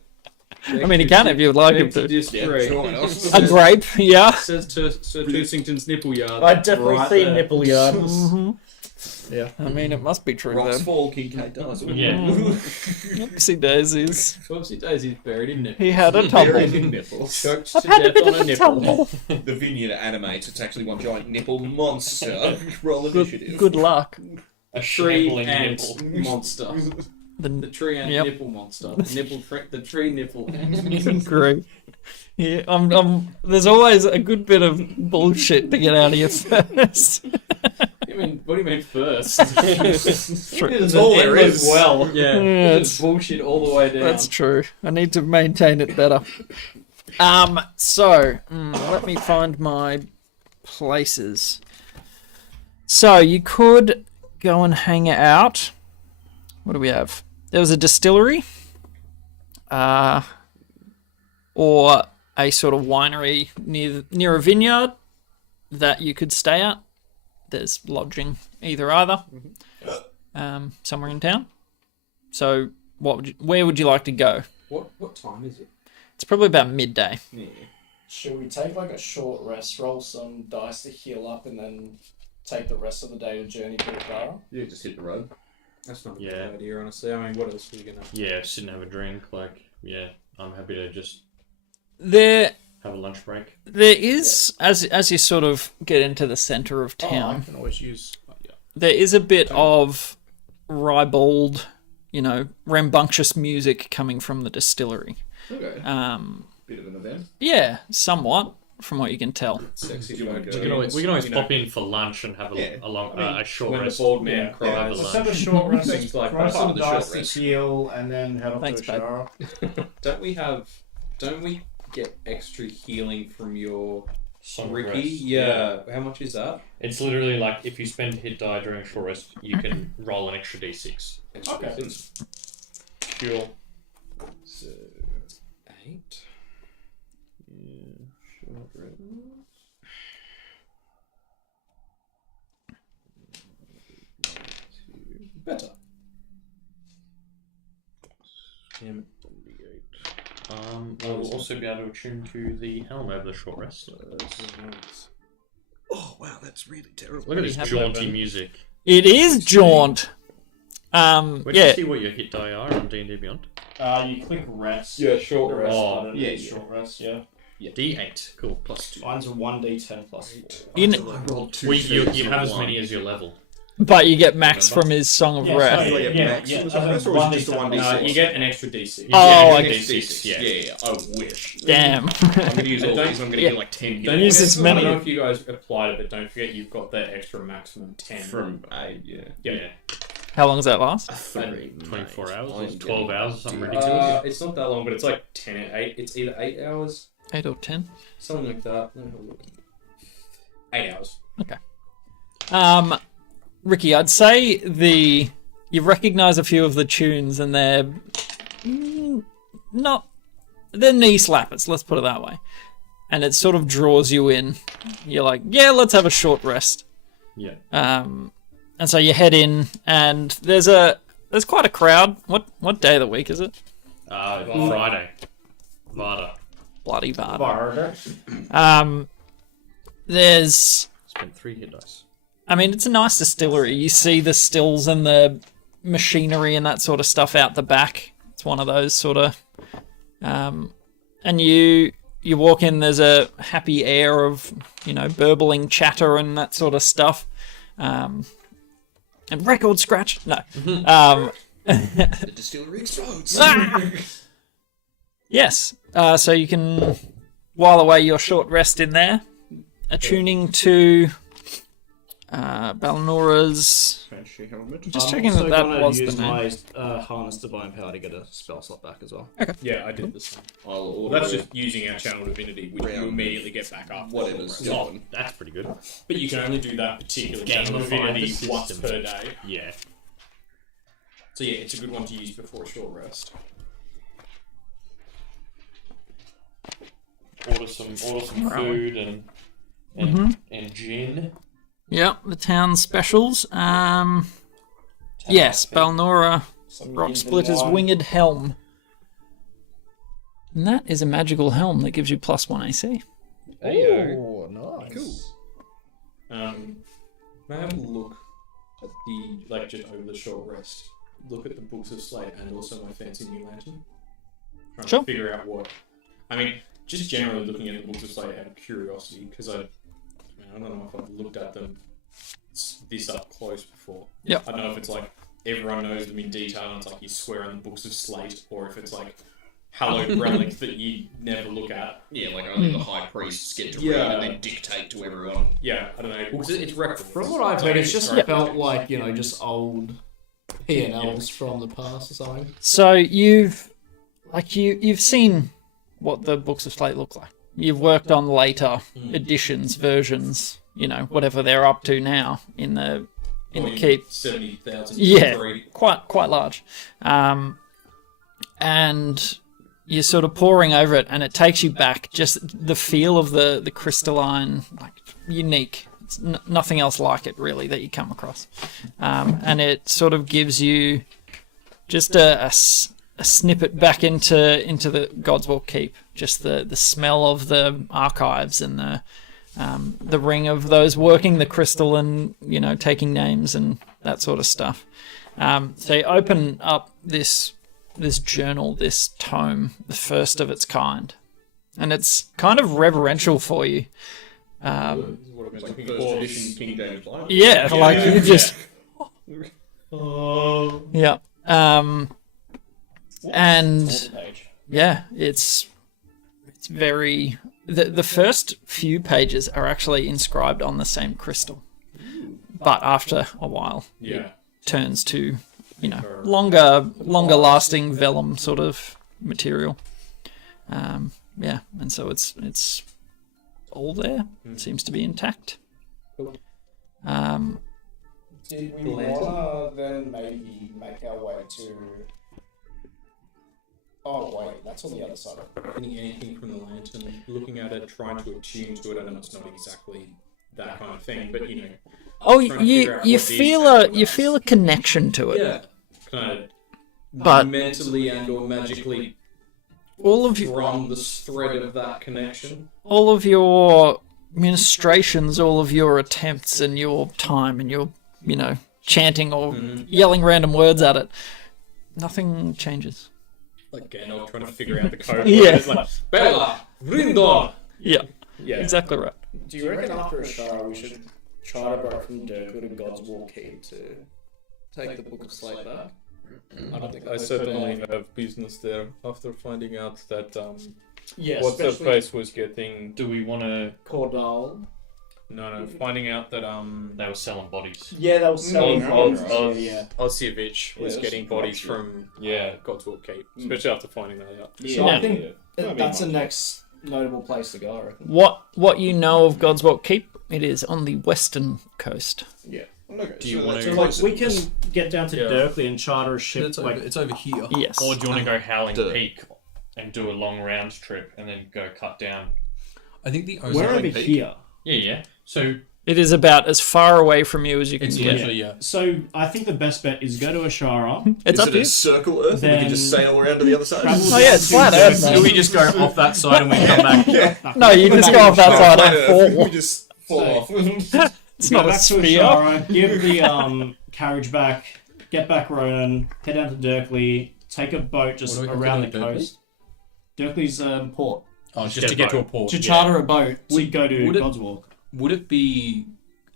I mean, he can if you would like him to. Disagree. Sure, else. A grape, yeah. Says to Sir Tootsington's nipple yard. I definitely Right see there. nipple yard. I mean, it must be true Rocks then. fall, Kincaid does. Yeah. Oopsie daisies. Whoopsie Daisy's buried in nipple. He had a Buried tumble. in nipples. Choked I've to had a death bit on of a a nipple. tumble. The vineyard animates. It's actually one giant nipple monster. Roll initiative. Good luck. A tree Shambling ant nipple. monster. The The tree ant Yep. nipple monster. The tree nipple. great. Yeah, there's always a good bit of bullshit to get out of you first. What do you mean first? True. It's all there endless is. well. Yeah, It's it's- bullshit all the way down. That's true. I need to maintain it better. Let me find my places. So you could go and hang out. What do we have? There was a distillery, or a sort of winery near a vineyard that you could stay at. There's lodging either. Somewhere in town. So where would you like to go? What time is it? It's probably about midday. Should we take like a short rest, roll some dice to heal up, and then take the rest of the day to journey to Akara? You just hit the road. That's not a Yeah. bad idea, honestly. I mean, what else are you gonna? Yeah, sit and have a drink. I'm happy to just There have a lunch break. is, as you sort of get into the centre of town, I can always use. there is a bit of ribald, rambunctious music coming from the distillery. Okay. Bit of an event. Yeah, somewhat, from what you can tell. Sexy Do you wanna photo. go? We can always You know, pop in for lunch and have Yeah. a short When the rest. bald man Yeah. cries. Yeah. Let's have a short rest. Seems like Throw part some of the short dice to rest. heal, and then head off Thanks, to babe. Ashara. Don't we get extra healing from your Some Ricky? rest. Yeah. How much is that? It's literally like if you spend hit die during short rest, you can roll an extra d6. Okay. Cool. So, 8. short rest. better. Damn it. I will also be able to attune to the helm over the short rest. Oh wow, that's really terrible. Look at this have jaunty that, music. It is jaunt. Where do Yeah. you see what your hit die are on D&D Beyond? You click rest. Yeah, short The rest. Oh, yeah, short rest. Yeah. D8. Cool. +2. Mine's a 1d10 plus 4. In, I rolled 2 Well, you twos have and as one. many as your level. but you get max from his Song of Yeah, Rest. sorry. Do I get max from the Song of Rest, or is it just a 1d6? You get an extra DC. You Oh, get an I extra see. D6, yeah. Yeah, I wish. Damn. I'm going to use all Don't- these. I'm going to yeah. get like 10 Don't hit use points. this I don't know many. if you guys applied it, but don't forget you've got the extra maximum 10. from 8, yeah. Yeah. How long does that last? 3, 24 hours or I'm 12 getting- hours or something ridiculous. It's not that long, but it's like 10 at 8. It's either 8 hours, 8 or 10? something like that. Let me have a look. 8 hours. Ricky, I'd say you recognise a few of the tunes and they're they're knee slappers, let's put it that way. And it sort of draws you in. You're like, yeah, let's have a short rest. Yeah. And so you head in and there's quite a crowd. What day of the week is it? Friday. Vada. Bloody bad. Barter. There's Spent 3 hit dice. I mean, it's a nice distillery. You see the stills and the machinery and that sort of stuff out the back. It's one of those sort of. And you walk in. There's a happy air of burbling chatter and that sort of stuff. And record scratch. No. The distillery explodes. Yes. So you can while away your short rest in there, attuning to. Balnora's. Friendship helmet. Just checking that was the use name. my harness divine power to get a spell slot back as well. Yeah, I did the same. I'll Well, order that's just using our channel divinity, which you Round immediately get back up. whatever's Oh, going. That's pretty good. but you can only do that particular Gamify channel divinity the once system. per day. Yeah. So yeah, it's a good one to use before a short rest. Order some food and gin. Yep, the town specials. Yes, Balnora Rock Splitter's Winged Helm. And that is a magical helm that gives you +1 AC. Oh, nice. Cool. May I have a look at just over the short rest? Look at the books of Slate and also my fancy new lantern. Trying Sure. to figure out what. I mean, just generally looking at the books of Slate out of curiosity, because I don't know if I've looked at them this up close before. Yep. I don't know if it's like everyone knows them in detail and it's like you swear on the books of Slate, or if it's like hallowed relic that you never look at. Yeah, like only the high priests get to read Yeah. and then dictate to everyone. Yeah, I don't know. Because it's record. From what I've heard, it's just Yeah. felt like just old P&Ls from the past or something. So you've seen what the books of Slate look like. You've worked on later editions, versions, whatever they're up to now in the keep. 70,000. Yeah, quite large. And you're sort of poring over it, and it takes you back. Just the feel of the crystalline, unique. It's nothing else like it really that you come across. And it sort of gives you just a snippet back into the Godswalk Keep. Just the smell of the archives and the ring of those working the crystal and taking names and that sort of stuff. So you open up this journal, this tome, the first of its kind, and it's kind of reverential for you. It's like first edition King James Bible. Yeah, like you just yeah. And yeah, it's very the first few pages are actually inscribed on the same crystal, but after a while, Yeah. turns to longer lasting vellum sort of material. Yeah, and so it's all there. It seems to be intact. Did we wanna then maybe make our way to? Oh wait, that's on the other side. Getting anything from the lantern, looking at it, trying to attune to it. I know it's not exactly that kind of thing, but Oh, trying to you figure out you what these feel sound you feel a connection to it. Yeah. Kind of But mentally and or magically all of you, from the thread of that connection. all of your ministrations, all of your attempts and your time and your, chanting or yelling random words at it, nothing changes. Like Gandalf trying to figure out the code. Yeah. It's like, Bella, Rindor. Yeah, Yeah. exactly right. Do you reckon after Ashara we should try to break from Dirkwood and God's Walk Keep to take the Book of Slate back? I don't think I certainly have business there after finding out that Yeah, what's her especially face was getting. Do we want to? Cordal. No, finding out that They were selling bodies. Yeah, that was selling Oz- right? Osijevich was Yeah, getting that's bodies true. from Godswill Keep, especially after finding that out. So Yeah. I think Yeah, that's the next notable place to go, I reckon. What you know of Godswalk Keep? It is on the western coast. Yeah. Okay, Do you so want that's to- So, close. like, we can get down to Yeah. Derkley and charter a ship. It's Like, over here. Yes. Or do you want to go Howling Duh. Peak and do a long round trip and then go cut down? I think the we're over Ozark Peak. here. Yeah. So It is about as far away from you as you can It's get. literally, yeah. So I think the best bet is go to Ashara. It's Is up it to a you. circle Earth, and we Then can just sail around to the other side? travel Oh yeah, it's flat Earth. do Man. we just go off that side and we come back? Yeah. No, you just go off that side and We fall. just fall off. It's Go not a back to sphere. Ashara, give the carriage back, get back Ronan, head down to Derkley, take a boat just What do we have to around do the in Derkley? coast. Derkley's port. Oh, Just just to get get to a boat. port. To yeah. charter a boat to go to would it- Godswalk. Would it be,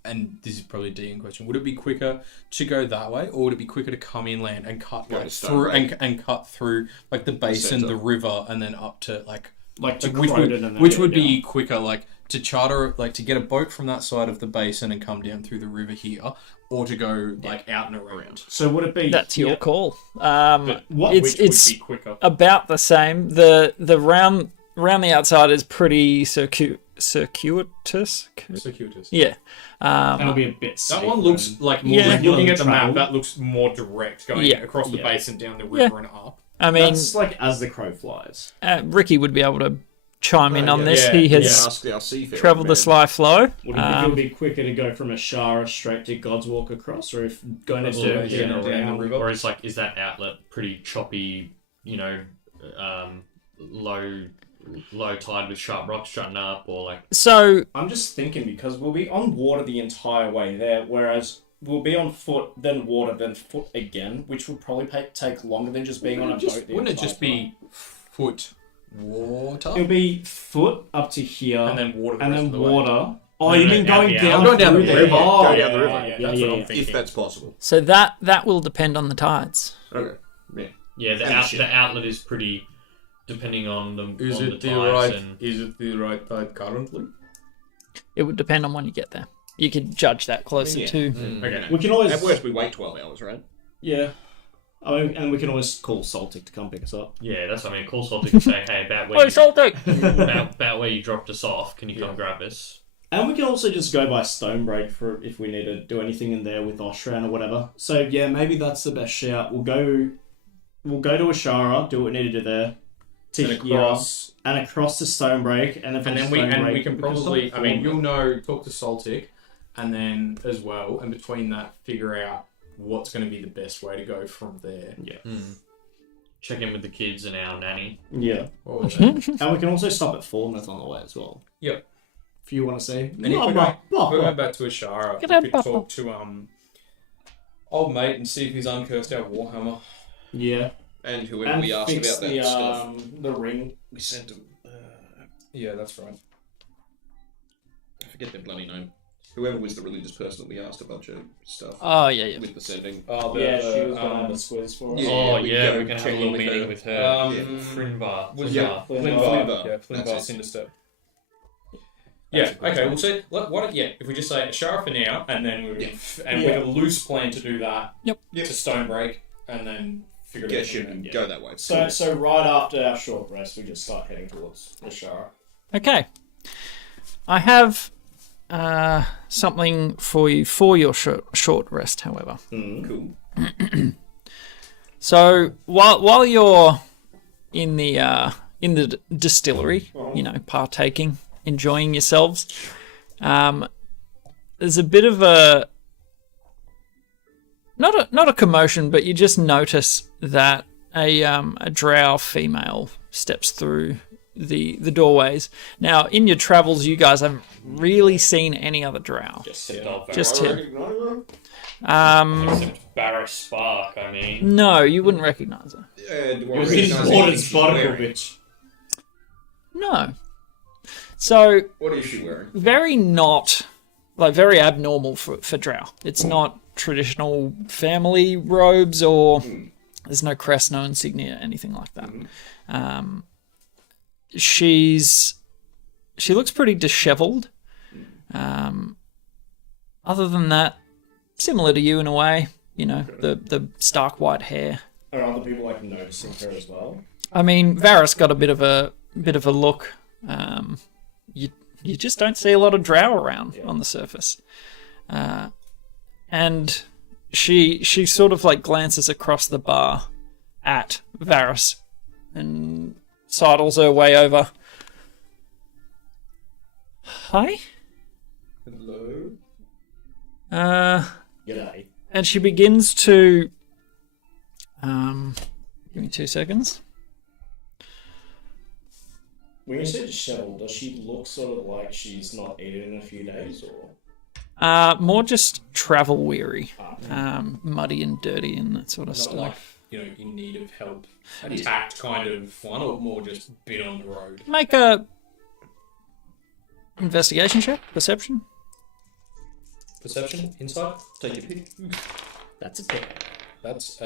and this is probably a D in question, would it be quicker to go that way, or would it be quicker to come inland and cut Go like, to Stone through Lake. and cut through like the basin, centre. the river, and then up to like Like to which Croydon would, and then which go would down. be quicker, like to charter, like to get a boat from that side of the basin and come down through the river here, or to go like out and around. So would it be... That's your call. What? It's Which would be quicker? about the same. The round the outside is pretty circuitous. Circuitous. Yeah. That'll be a bit That safer one looks than- like more. Yeah. Looking at the Travel. map, that looks more direct, going Yeah. across the Yeah. basin, down the river, and up. I mean, That's like as the crow flies. Ricky would be able to chime in on yeah. this. Yeah, he Yeah, has ask our seafarer. traveled the sly flow. Would you think it would be quicker to go from Ashara straight to Godswalk across, or if going to Or, Derkley yeah, and down the around? river. Or is that outlet pretty choppy? Low tide with sharp rocks jutting up, or like So I'm just thinking because we'll be on water the entire way there, whereas we'll be on foot, then water, then foot again, which would probably take longer than just being on a boat. Wouldn't it just be foot water? It'll be foot up to here, And then water. The and rest then of the way. water. Oh, No, you no, mean down going the down? outlet. Going down through the there? river. Oh, Go yeah, down the river. yeah, That's yeah, what I'm yeah. thinking. If that's possible. so that will depend on the tides. Okay. yeah, the outlet is pretty depending on the Is on it the the tides right? and Is it the right tide currently? It would depend on when you get there. You could judge that closer Yeah. to. okay. We can always, At worst, we wait 12 hours, right? yeah. I mean, and we can always call Saltic to come pick us up. Yeah, that's what I mean. Call Saltic and say, hey, about where Oh, you, Saltic! about where you dropped us off. Can you come grab us? And we can also just go by Stonebreak for if we need to do anything in there with Oshran or whatever. So yeah, maybe that's the best shout. We'll go to Ashara, do what we need to do there, to And here, across, and across to Stonebreak, and then from and then we Stonebreak, can stop probably. at I mean, Thorn. you'll know. Talk to Saltic, and then as well, and between that, figure out what's going to be the best way to go from there. Check in with the kids and our nanny. Yeah, What was that? and we can also stop at Thornmouth on the way as well. Yep. If you want to say. And if we're going back to Ashara, G'day, we could Papa. talk to old mate and see if he's uncursed our Warhammer. Yeah, And whoever and we asked fix about that the stuff, the ring. we sent him. Yeah, that's right. I forget their bloody name. Whoever was the religious person that we asked a bunch of stuff Oh, yeah. with the sending. Oh, Yeah, she was going to have a squiz for us. Yeah, Oh we yeah, go we can have a check little in with meeting her. with her. Frinbar. was Yeah. Flinbar. Yeah, That's Flinbar it. Cinderstep. Yeah, okay, we'll say, if we just say Ashara for now, and then we with a loose plan to do that Yep. to Stonebreak, and then figure it Get out. ship from and there. go that way. So right after our short rest, we just start heading towards Ashara. Okay. I have something for you for your short rest, however. Cool. So while you're in the distillery, partaking, enjoying yourselves, there's a bit of a not a commotion, but you just notice that a drow female steps through the doorways. Now, in your travels, you guys haven't really seen any other drow. Just said old Just I him. recognise her. Except Barris Spark, I mean. No, you wouldn't recognise her. Yeah, do I It was recognise important anything she's particle, wearing? bitch. No. So What is she wearing? very abnormal for drow. It's not traditional family robes or there's no crest, no insignia, anything like that. She looks pretty disheveled. Other than that, similar to you in a way. You know, the stark white hair. Are other people like noticing her as well? I mean, Varys got a bit of a look. You just don't see a lot of drow around on the surface, and she sort of like glances across the bar at Varys and sidles her way over. Hi. Hello. G'day. And she begins to. Give me 2 seconds. When you say disheveled, does she look sort of like she's not eaten in a few days, or? More just travel weary, muddy and dirty and that sort of Not stuff. like, in need of help. Attacked kind of one, or more just been on the road. Make a investigation check, perception. Perception? Insight? Take your pick. That's a 10. That's,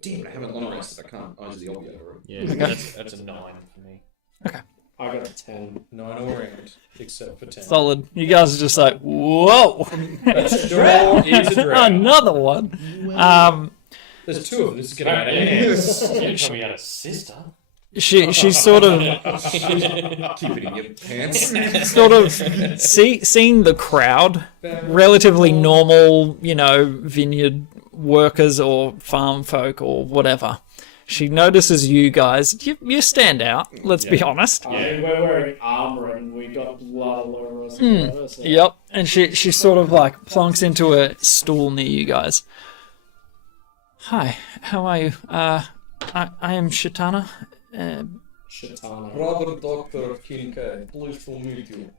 Damn, I haven't long rested. I can't. Eyes of the obvious. Yeah, that's a 9 for me. I got a 10. 9 all round, except for 10. Solid. You guys are just like, whoa! That's drow is a drow. Another one. There's 2 of them. This is getting out of hand. You didn't tell me you had a sister. She's sort of Keep it in your pants. seeing the crowd, relatively normal, vineyard workers or farm folk or whatever. She notices you guys. You stand out. Let's be honest. I mean, we're wearing armor and we got blood all over us. and whatever, so- Yep. And she sort of like plonks into a stool near you guys. Hi, how are you? I am Shatana. Shatana. Brother Doctor of Kincaid, pleased to meet you.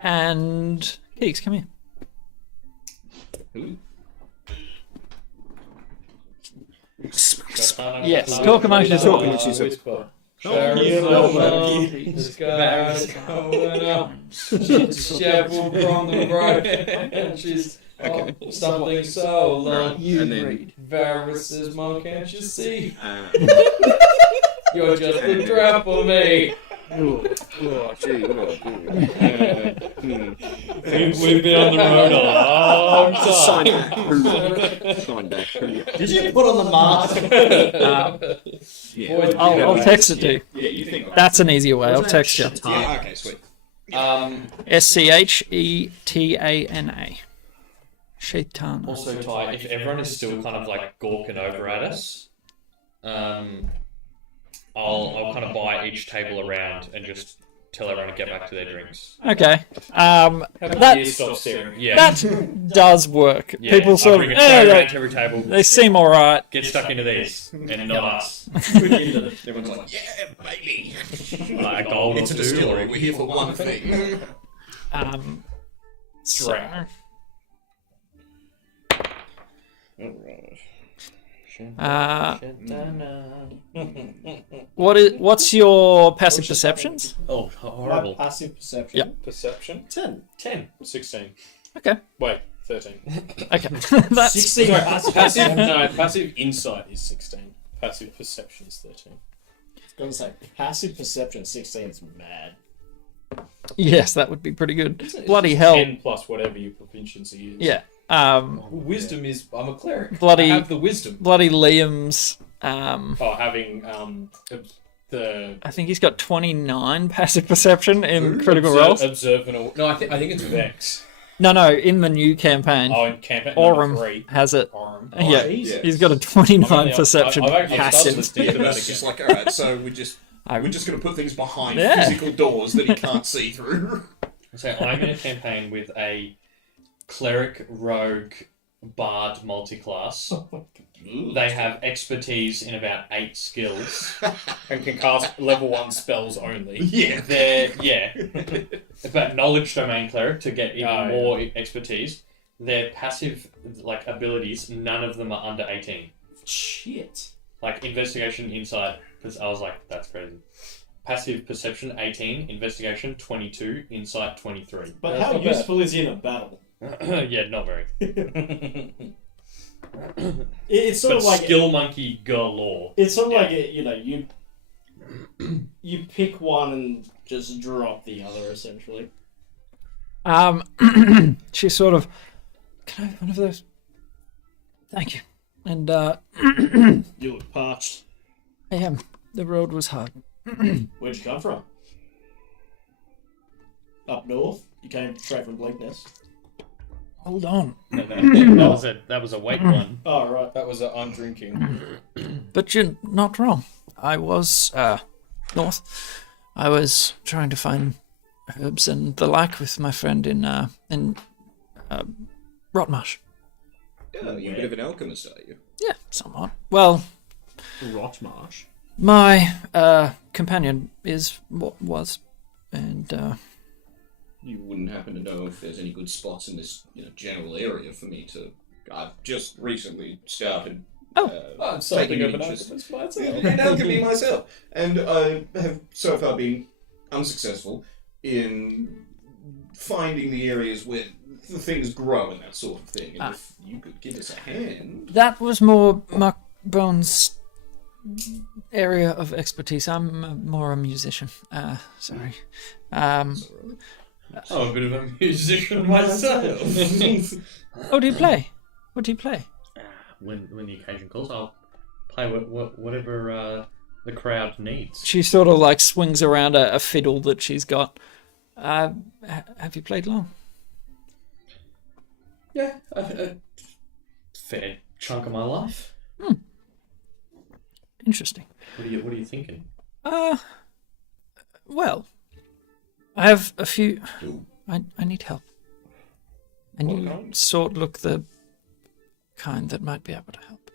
And Keeks, come here. Who? Yes, talk amongst yourselves. Whisper. This guy's going up. Shovel from the road. And she's something so long. And then Varys' mom, can't you see? You're just a trap for me. oh, gee, We've been on the road a long Sign time. back. Sign back. Did you put on the mask? Yeah. I'll text it to you. Yeah, you think. That's an easier way. I'll text you. Yeah, okay, sweet. Schtana. Shaitana. Also, Ty, if everyone is still kind of like gawking over at us, I'll kind of buy each table around and just tell everyone to get back to their drinks. Okay. That stop staring. Yeah. That does work. Yeah, People I'll sort of bring a tray they, around to every table. they seem all right. Get stuck into these, and not us. Everyone's like, yeah, baby. Like a gold or It's a two. distillery. Or... We're here for one thing. So, what's your passive perceptions? Oh, horrible. My passive perception. Yep. Perception? 10. 16. Okay. Wait, 13. Okay. That's 16 passive Passive, no, passive insight is 16. Passive perception is 13. I was going to say, passive perception 16 is mad. yes, that would be pretty good. Bloody hell. 10 plus whatever your proficiency is. Yeah. Wisdom is, I'm a cleric. Bloody- I have the wisdom. Bloody Liam's. Oh, having the I think he's got 29 passive perception in critical rolls. observant. No, I think it's Vex. No, in the new campaign, Oh, in campaign Orem number 3. has it. Orem. Yeah, Yeah. he's got a 29 perception I've passive. started to It's just like, alright, so we're just going to put things behind Yeah. physical doors that he can't see through. So I'm in a campaign with a cleric, rogue, bard, multiclass. They have expertise in about 8 skills. And can cast level 1 spells only. Yeah. But knowledge domain cleric to get even Oh, more expertise. Their passive abilities, none of them are under 18. Shit. Like investigation, insight, because I was like, that's crazy. Passive perception 18, investigation 22, insight 23. But That's how not bad. useful is he in a battle? Yeah, not very. It's sort But of like skill monkey galore. it's sort of like you pick one and just drop the other essentially. She sort of, can I have one of those? Thank you. And You look parched. I am. The road was hard. Where'd you come from? Up north? You came straight from Bleakness. Hold on. That was a weight one. Oh right. That was I'm drinking. But you're not wrong. I was north. I was trying to find herbs and the like with my friend in Rotmarsh. Oh, you're a bit of an alchemist, are you? Yeah, somewhat. Well, Rotmarsh. my companion was, and You wouldn't happen to know if there's any good spots in this general area for me to... I've just recently started I'm something taking of an interest alchemist myself. in alchemy myself. And I have so far been unsuccessful in finding the areas where the things grow and that sort of thing. And if you could give us a hand... that was more Mark Bones' area of expertise. I'm more a musician. Sorry. Oh, a bit of a musician myself. Oh, do you play? What do you play? When the occasion calls, I'll play whatever the crowd needs. She sort of like swings around a fiddle that she's got. Have you played long? Yeah, a fair chunk of my life. Interesting. What are you thinking? Well, I have a few. I need help. And you sort look the kind that might be able to help.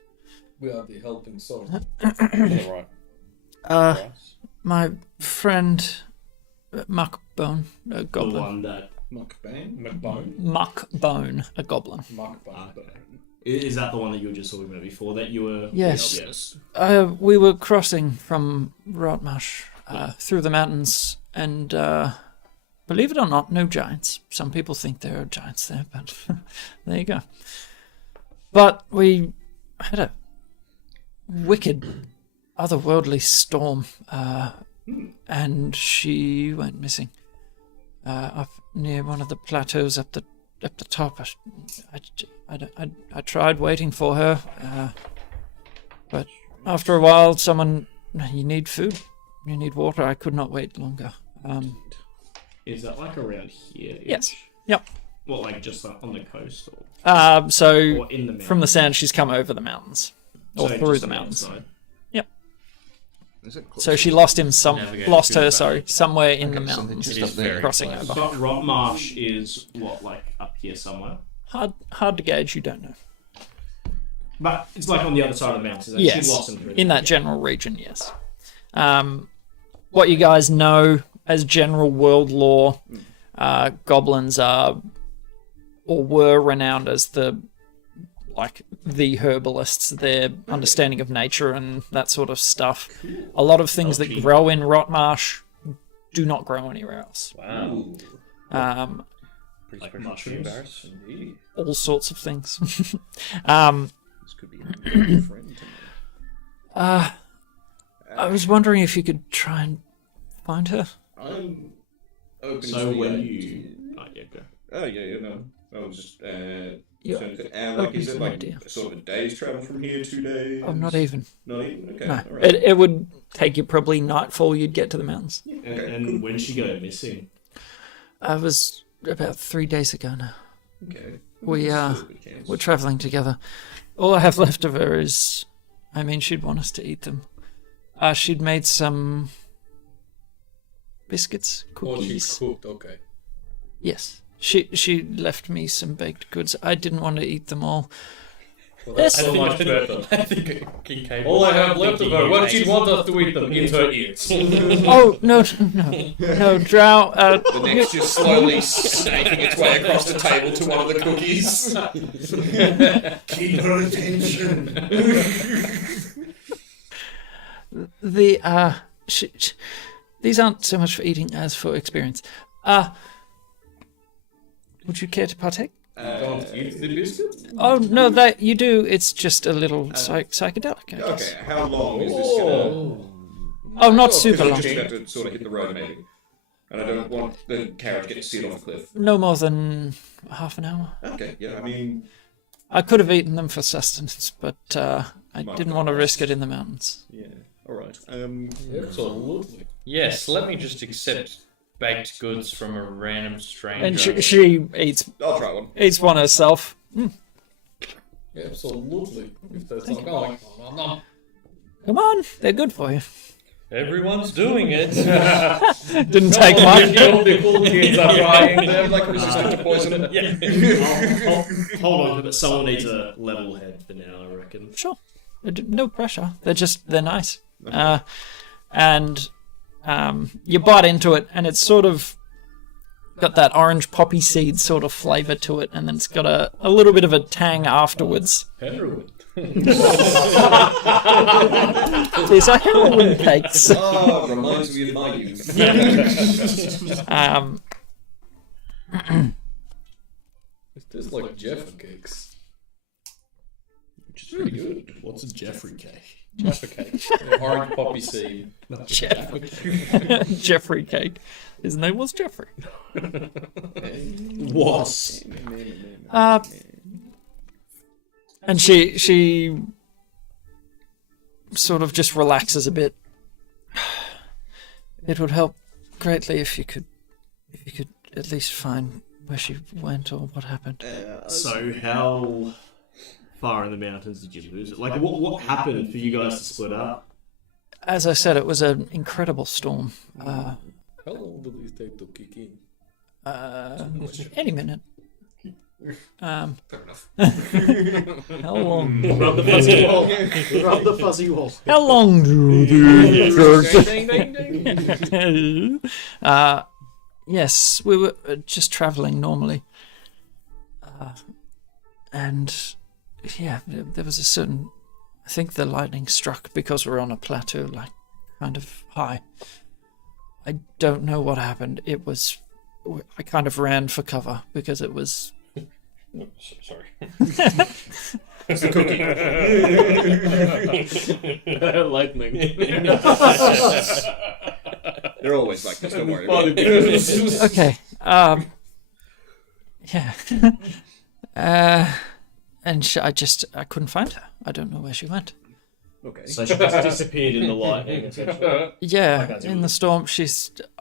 We are the helping sort. Yeah, right. My friend Muckbone, a The goblin. one that McBone. Muckbone, a goblin. is that the one that you were just talking about before that you were Yes. yes. We were crossing from Rotmarsh through the mountains, and believe it or not, no giants. Some people think there are giants there, but there you go. But we had a wicked, otherworldly storm, and she went missing up near one of the plateaus up the top. I tried waiting for her, but after a while, you need food, you need water. I could not wait longer. Is that like around here? Yes. Yep. What, like just on the coast or So or in the mountains? from the sand, she's come over the mountains, or So through just the on mountains. outside. Is it So she lost him Navigate lost through her, the sorry, valley. somewhere in the Okay, so mountains, just It is up there. very crossing close. over. But Rotmarsh is what, like up here somewhere? Hard to gauge. You don't know. But it's like on the other side of the mountains. Yes, She lost him through in that general region, yes. What you guys know as general world lore, goblins are or were renowned as the herbalists. Their understanding of nature and that sort of stuff. A lot of things that grow in Rotmarsh do not grow anywhere else. Wow. like mushrooms. All sorts of things. This could be a good friend to me. I was wondering if you could try and find her. I'm open to So the when idea. you yeah, go. Oh yeah, no. I was just Yeah. like is it an like idea. sort of a day's travel from here, 2 days? Oh, not even. Not even. Okay. No, All right. it would take you probably nightfall. You'd get to the mountains. And when she go missing? I was about 3 days ago now. Okay. We Still a good chance. we're traveling together. All I have left of her is, she'd want us to eat them. She'd made some biscuits, Or cookies. she's cooked, okay. Yes, She left me some baked goods. I didn't want to eat them all. Well, That's that's so much better. I think Kincaid All was I have left of her. What she'd want us to eat them into her ears. Oh no, Drow. The next just slowly snaking its way across the table to one of the cookies. Keep her attention. These aren't so much for eating as for experience. Would you care to partake? Don't eat the biscuit? Oh no, that you do. It's just a little psychedelic. I guess. Okay, how long is this gonna... Oh, not super Because long. we're just about to sort of hit the road, maybe. And I don't want the carriage to get steered off a cliff. No more than half an hour. Okay, yeah, I mean... I could have eaten them for sustenance, but I My didn't want to risk it in the mountains. Yeah, alright. Absolutely. Yes, let me just accept baked goods from a random stranger. And she eats I'll try one. one herself. Absolutely. If that's not going. Come on, they're good for you. Everyone's doing it. Didn't take much. All the cool kids are buying They're them. like resistant to poison. Hold on, but someone needs a level head for now, I reckon. Sure, no pressure. They're nice. And you bite into it, and it's sort of got that orange poppy seed sort of flavour to it, and then it's got a little bit of a tang afterwards. Heroin. These are heroin cakes. Oh, reminds me of my youth. It tastes like Jaffa cakes. Which is pretty good. What's a Jeffrey cake? Jaffa cake. Orange poppy seed. Jeffrey cake. His name was Jeffrey. Was. And she sort of just relaxes a bit. It would help greatly if you could at least find where she went or what happened. So how far in the mountains did you lose it? Like, what happened for you guys to split up? As I said, it was an incredible storm. How long do these take to kick in? Any minute. Fair enough. How long? Rub the fuzzy wall. Rub the fuzzy wall. How long do these yes, we were just travelling normally. And yeah, there was a certain... I think the lightning struck because we're on a plateau, like, kind of high. I don't know what happened. It was... I kind of ran for cover because it was... Sorry. It's the cookie. Lightning. They're always like this, don't worry about it. Okay. Yeah. And I couldn't find her. I don't know where she went. Okay. So she just disappeared in the lightning, essentially. Yeah, in the storm,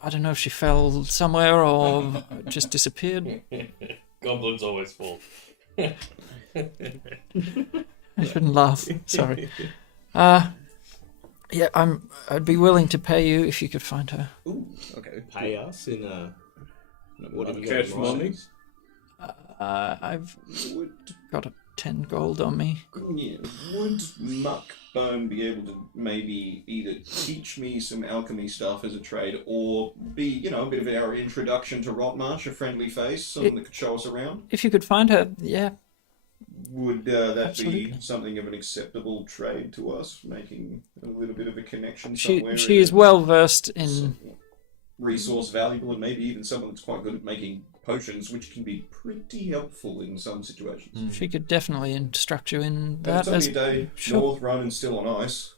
I don't know if she fell somewhere or just disappeared. Goblins always fall. I shouldn't laugh. Sorry. Yeah, I'd be willing to pay you if you could find her. Ooh, okay. Pay us in what have you Cash got? money? I've got 10 gold on me. Yeah. Would Muckbone be able to maybe either teach me some alchemy stuff as a trade or be, a bit of our introduction to Rotmarsh, a friendly face, someone that could show us around? If you could find her, yeah. Would that Absolutely. be something of an acceptable trade to us, making a little bit of a connection She somewhere? is well versed in... some resource valuable and maybe even someone that's quite good at making potions, which can be pretty helpful in some situations. She could definitely instruct you in But that. it's only a day Sure. north, Ronan's still on ice.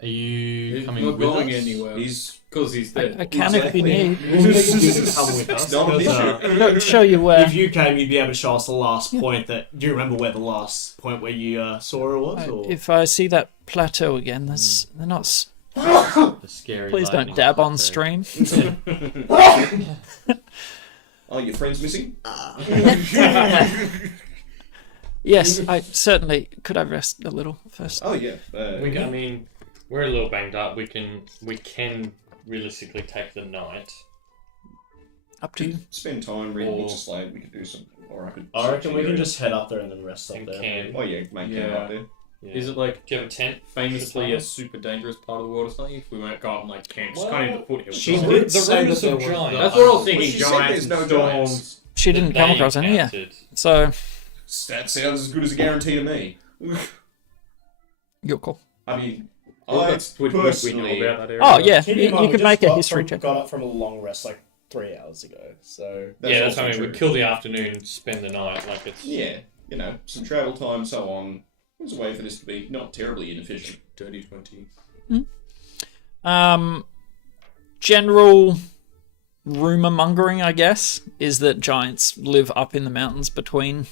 Are you He's coming not with going us? anywhere. He's Because he's dead. I can if you need. Come with us. not an because, issue. I'll show you where. if you came, you'd be able to show us the last point that... Do you remember where the last point where you saw her was? Or? If I see that plateau again, they're not... The scary Please don't lightning dab on plateau. stream. Are your friends missing? Yes, I certainly... Could I rest a little first? Oh yeah. We're a little banged up. We can realistically take the night. Up to you. Spend time reading books of Slade. We could do some, or I could. I reckon we can just head up there and then rest up And there. camp. Oh yeah, make camp up there. Yeah. Is it like Do you have a tent? famously a super dangerous part of the world or something? If we won't go up and like camp, just Well, kind of in the foothills. she right? did The say rumors that of there was giants. That's what I was thinking. Well, she said Giants, there's no storms. giants. She didn't come across any, yeah. encountered. So, That sounds as good as a guarantee to me. you're cool. I mean, Well, I that's would we know personally. about that area? Oh, yeah. Keep in You mind, we could just make a got history from, check. Got up from a long rest like 3 hours ago, so Yeah, that's also what I mean. true. We kill the afternoon, spend the night. Like it's Yeah, some travel time, so on. There's a way for this to be not terribly inefficient. Dirty 20. General rumor mongering, I guess, is that giants live up in the mountains between,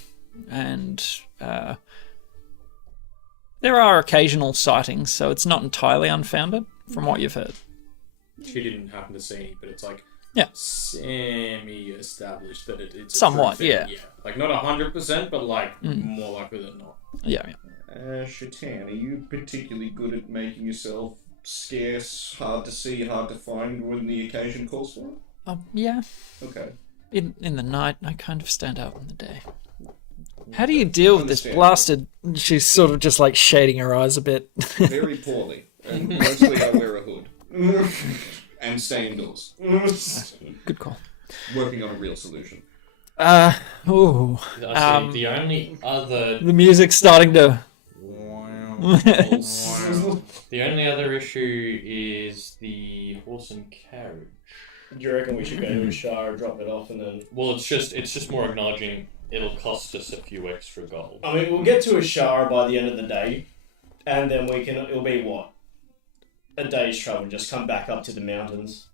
and there are occasional sightings, so it's not entirely unfounded from what you've heard. She didn't happen to see any, but it's like Yeah. semi-established that it's a Somewhat, true thing. yeah. Like not 100%, but like more likely than not. Yeah. Shatan, are you particularly good at making yourself scarce, hard to see, hard to find when the occasion calls for it? Yeah. Okay. In the night, I kind of stand out in the day. How do you deal with this Understand. blasted? She's sort of just like shading her eyes a bit. Very poorly. And mostly I wear a hood. And stay indoors. Good call. Working on a real solution. Oh, I see. The only other the music's starting to. the only other issue is the horse and carriage. do you reckon we should go to a shower, drop it off, and then? Well, it's just more acknowledging it'll cost us a few extra gold. I mean, we'll get to a shower by the end of the day, and then we can. It'll be what? A day's travel. Just come back up to the mountains.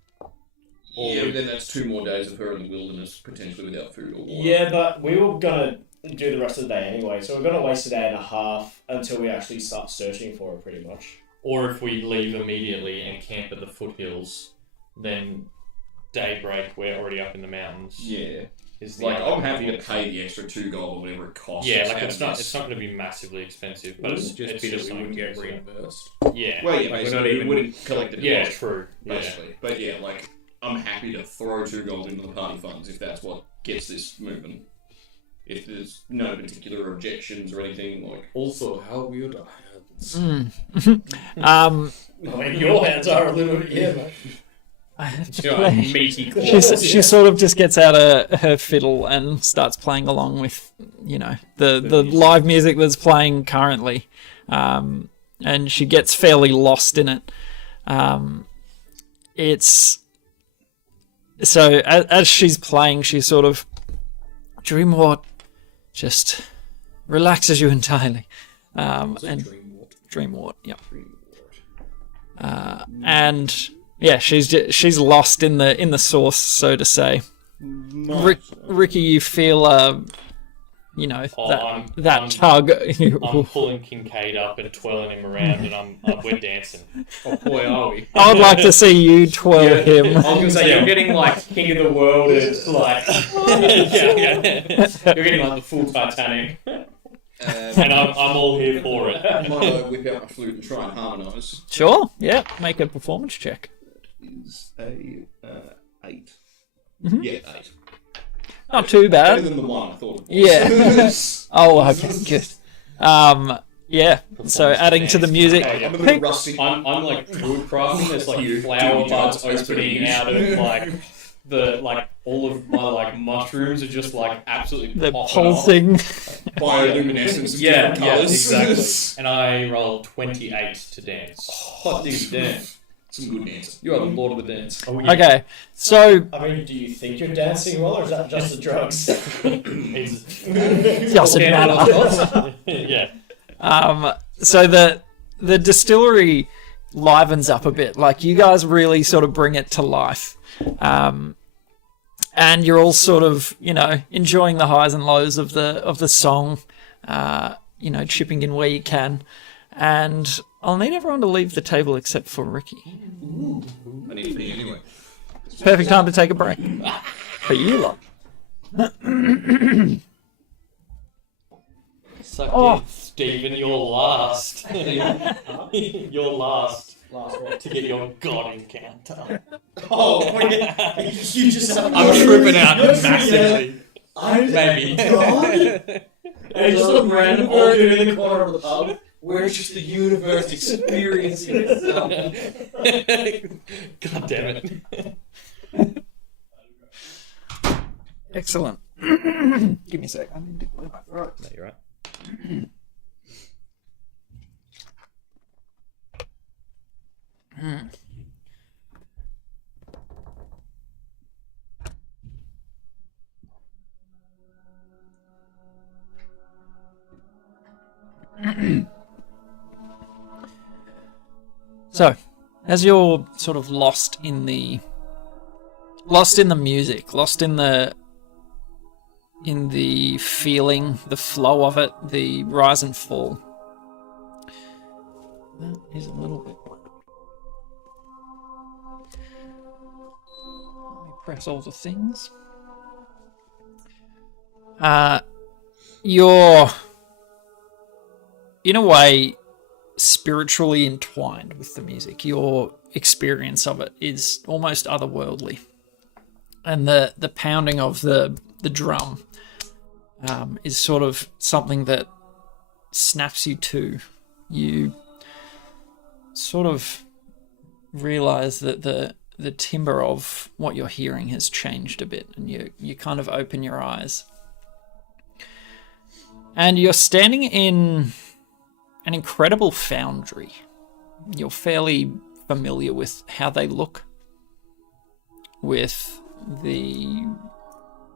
Yeah, but then that's 2 more days of her in the wilderness, potentially without food or water. Yeah, but we were gonna do the rest of the day anyway, so we're gonna waste a day and a half until we actually start searching for it, pretty much. Or if we leave immediately and camp at the foothills, then daybreak we're already up in the mountains. Yeah. Is the Like, other I'm happy to option. pay the extra 2 gold or whatever it costs. Yeah, like out it's of not this. going to be massively expensive, but It's it's just it's be that just we wouldn't something get to consider. reimbursed. Yeah. Well, yeah, Like, we're basically, not we even- wouldn't collect the Yeah, deposit, true. Yeah. basically. But yeah, like, I'm happy to throw 2 gold into the party funds if that's what gets this moving. If there's no particular objections or anything, like... Also, how weird are hands? I mean, your hands are a little bit, yeah, mate. I have to You know, play. meaty claws. She sort of just gets out her fiddle and starts playing along with, the live music that's playing currently, and she gets fairly lost in it. It's so as she's playing, she sort of Dreamwort just relaxes you entirely, and Dreamwort, yep. And yeah, she's lost in the source, so to say. Ricky, you feel I'm that tug. I'm pulling Kincaid up and twirling him around, and we're dancing. Oh boy, are we? I would like to see you twirl him. I was gonna say you're getting like King of the World is like yeah. you're getting like the full Titanic. And I'm all here for it. Might I whip out my flute and try and harmonise? Sure, yeah. Make a performance check. Is a 8. Mhm. Yeah, 8. Not too Better bad. than the 1 I thought it was. Yeah. Oh, okay, good. Yeah. So adding to the music. I'm a little rusty. I'm like wood crafting. There's like flower buds opening out of like all of my like mushrooms are just like absolutely The popping off. pulsing. Bioluminescence of Yeah, different yeah, colours. exactly. And I rolled 28 to dance. Hot diggity dance. Some good dancing. You are the lord of the dance. Oh, yeah. Okay. So I mean, do you think you're dancing well, or is that just the drugs? It's- just a matter. yeah. So the distillery livens up a bit. Like you guys really sort of bring it to life. And you're all sort of, enjoying the highs and lows of the song, chipping in where you can. And I'll need everyone to leave the table except for Ricky. I need to pee anyway. Perfect time to take a break. For you lot. Suck Oh. it, Stephen, you're last. You're last. Last one. to get your god encounter. Oh, you just. I'm tripping out massively. Maybe. God. And just some random old dude in the corner of the pub. We're just the universe experiencing itself. God damn it. Excellent. Give me a sec. I need to clear my throat. No, you're right. So, as you're sort of lost in the music, lost in the feeling, the flow of it, the rise and fall. That is a little bit loud. Let me press all the things. You're, in a way, spiritually entwined with the music. Your experience of it is almost otherworldly. And the pounding of the drum is sort of something that snaps you to. You sort of realize that the timbre of what you're hearing has changed a bit, and you kind of open your eyes. And you're standing in an incredible foundry. You're fairly familiar with how they look, with the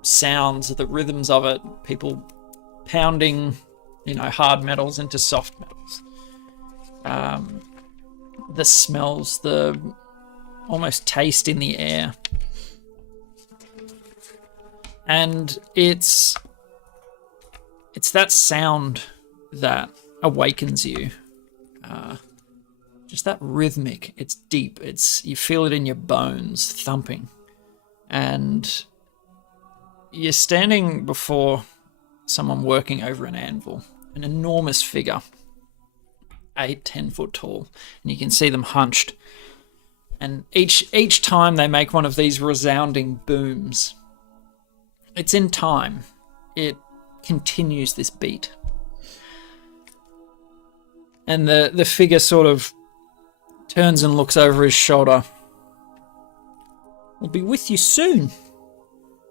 sounds, the rhythms of it, people pounding, hard metals into soft metals. The smells, the almost taste in the air. And it's that sound that awakens you. Just that rhythmic, it's deep, you feel it in your bones thumping. And you're standing before someone working over an anvil, an enormous figure, 8-10 foot tall, and you can see them hunched. And each time they make one of these resounding booms, it's in time. It continues this beat. And the figure sort of turns and looks over his shoulder. "We'll be with you soon."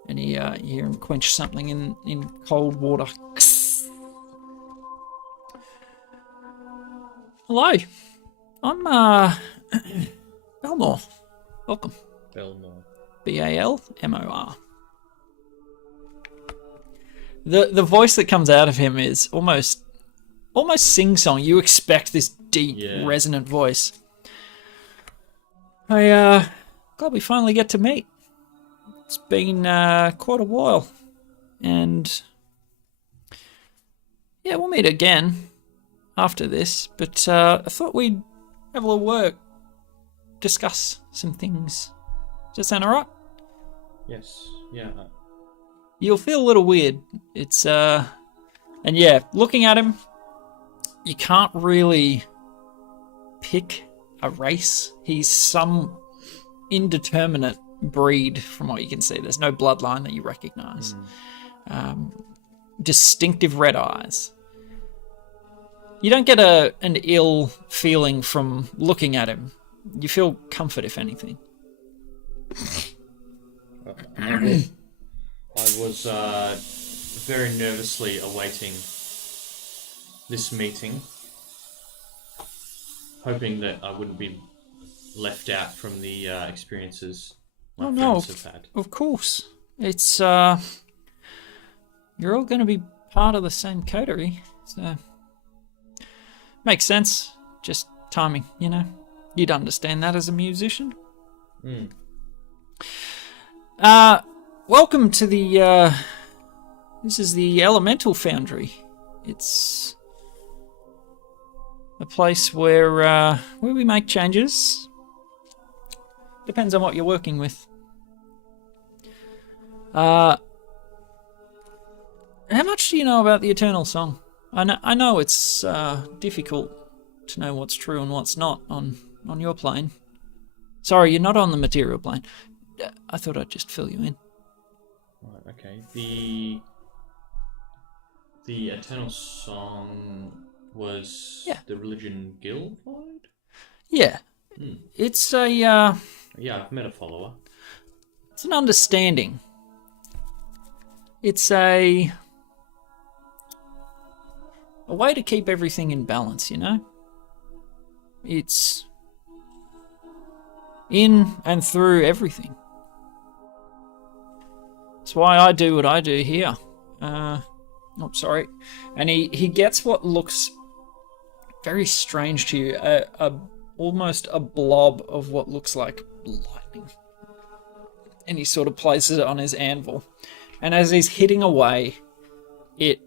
And you hear him quench something in cold water. Hello, I'm Belmore. Welcome. Belmore. Balmor. The voice that comes out of him is almost sing-song. You expect this deep, resonant voice. Glad we finally get to meet. It's been quite a while, and yeah, we'll meet again after this. But I thought we'd have a little work, discuss some things. Does that sound alright? Yes. Yeah. You'll feel a little weird. It's and yeah, looking at him, you can't really pick a race. He's some indeterminate breed from what you can see. There's no bloodline that you recognize. Distinctive red eyes. You don't get an ill feeling from looking at him. You feel comfort, if anything. I was very nervously awaiting this meeting, hoping that I wouldn't be left out from the experiences my friends have had. Of course. It's you're all going to be part of the same coterie, so makes sense. Just timing, You'd understand that as a musician. Welcome to the this is the Elemental Foundry. It's a place where we make changes. Depends on what you're working with. How much do you know about the Eternal Song? I know it's difficult to know what's true and what's not on on your plane. Sorry, you're not on the material plane. I thought I'd just fill you in. Right, okay. The Eternal Song was the religion guild-wide? Yeah. It's a, Yeah, I've met a follower. it's an understanding. It's a way to keep everything in balance, you know? It's in and through everything. That's why I do what I do here. Sorry. And he gets what looks very strange to you, almost a blob of what looks like lightning. And he sort of places it on his anvil. And as he's hitting away, it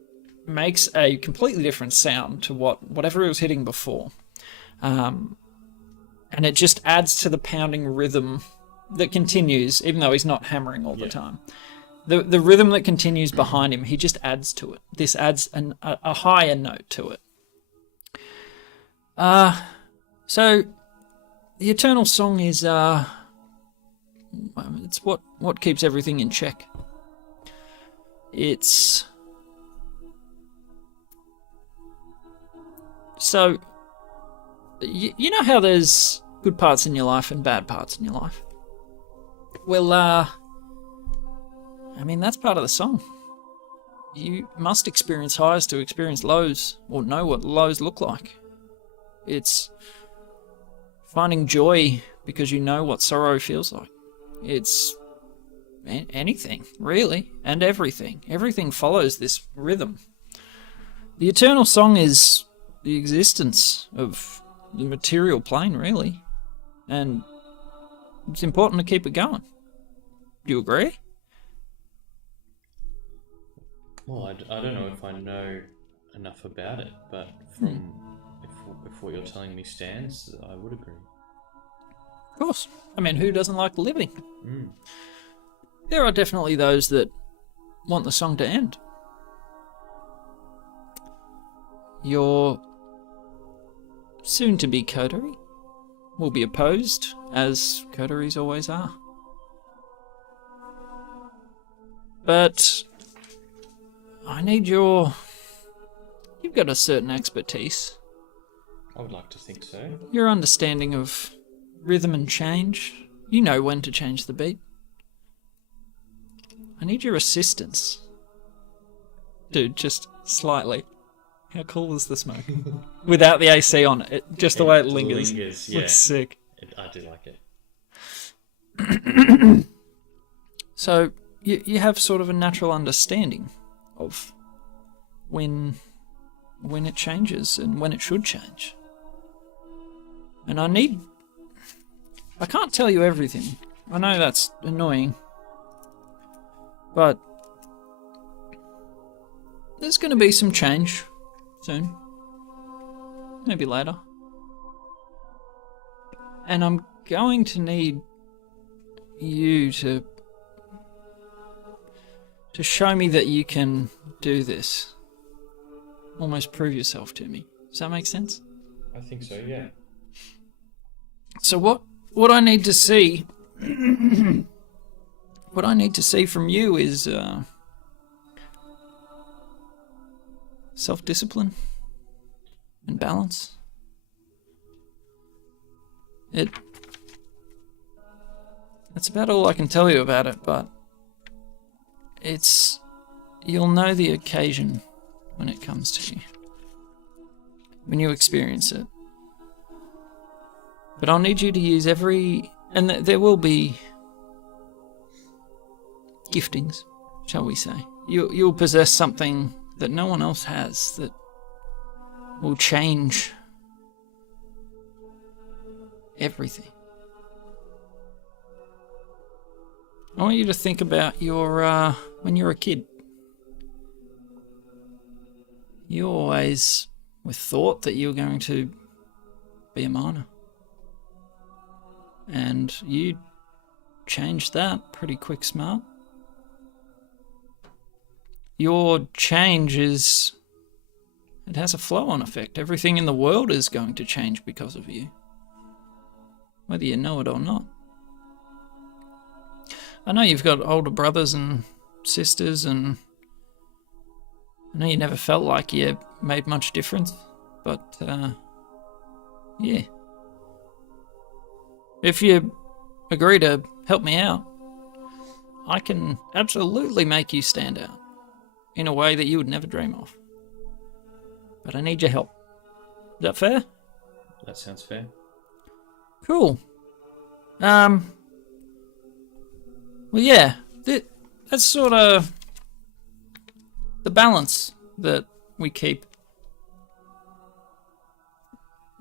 makes a completely different sound to whatever he was hitting before. And it just adds to the pounding rhythm that continues, even though he's not hammering all the time. The rhythm that continues behind him, he just adds to it. This adds a higher note to it. So, the Eternal Song is, it's what keeps everything in check. It's... So, you know how there's good parts in your life and bad parts in your life? Well, I mean, that's part of the song. You must experience highs to experience lows, or know what lows look like. It's finding joy because you know what sorrow feels like. It's anything, really, and everything. Everything follows this rhythm. The Eternal Song is the existence of the material plane, really. And it's important to keep it going. Do you agree? Well, I don't know if I know enough about it, but from if what you're telling me stands, I would agree. Of course. I mean, who doesn't like living? There are definitely those that want the song to end. Your soon-to-be coterie will be opposed, as coteries always are. But I need you've got a certain expertise. I would like to think so. Your understanding of rhythm and change. You know when to change the beat. I need your assistance. Dude, just slightly. How cool is the smoke? Without the AC on it, just the way it lingers. Yeah. Looks sick. I do like it. So, you have sort of a natural understanding of when it changes and when it should change. And I can't tell you everything. I know that's annoying. But there's going to be some change soon. Maybe later. And I'm going to need you to show me that you can do this. Almost prove yourself to me. Does that make sense? I think so, yeah. So what I need to see what I need to see from you is self-discipline and balance. That's about all I can tell you about it, but you'll know the occasion when it comes to you, when you experience it. But I'll need you to use and there will be giftings, shall we say. You'll possess something that no one else has that will change everything. I want you to think about your when you're a kid. You always thought that you were going to be a miner. And you changed that pretty quick smart. Your change it has a flow-on effect. Everything in the world is going to change because of you. whether you know it or not. I know you've got older brothers and sisters, and I know you never felt like you made much difference, but, yeah. If you agree to help me out, I can absolutely make you stand out in a way that you would never dream of. But I need your help. Is that fair? That sounds fair. Cool. Well, yeah, that's sort of the balance that we keep.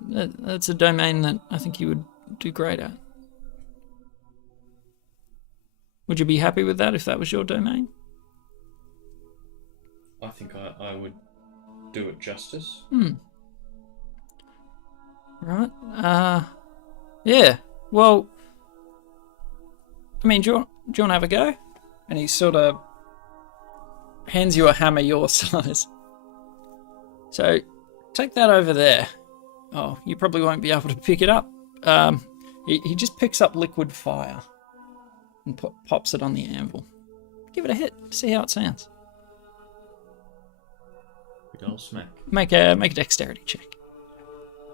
That's a domain that I think you would do great at. Would you be happy with that if that was your domain? I think I would do it justice. Right. Yeah. Well, I mean, do you want to have a go? And he sort of hands you a hammer your size. So, take that over there. Oh, you probably won't be able to pick it up. He just picks up liquid fire and pops it on the anvil. Give it a hit. See how it sounds. Good old smack. Make a dexterity check.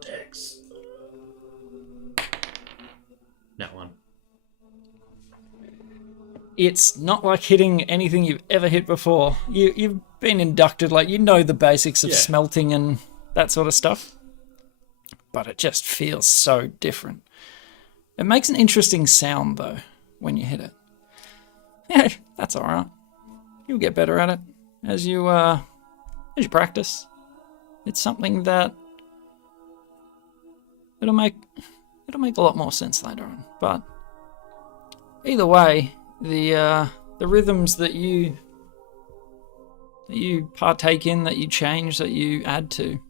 Dex. That one. It's not like hitting anything you've ever hit before. You've been inducted, like, you know the basics of smelting and that sort of stuff. But it just feels so different. It makes an interesting sound, though, when you hit it. Yeah, that's alright. You'll get better at it as you practice. It's something that it'll make a lot more sense later on. But either way, the rhythms that you partake in, that you change, that you add to,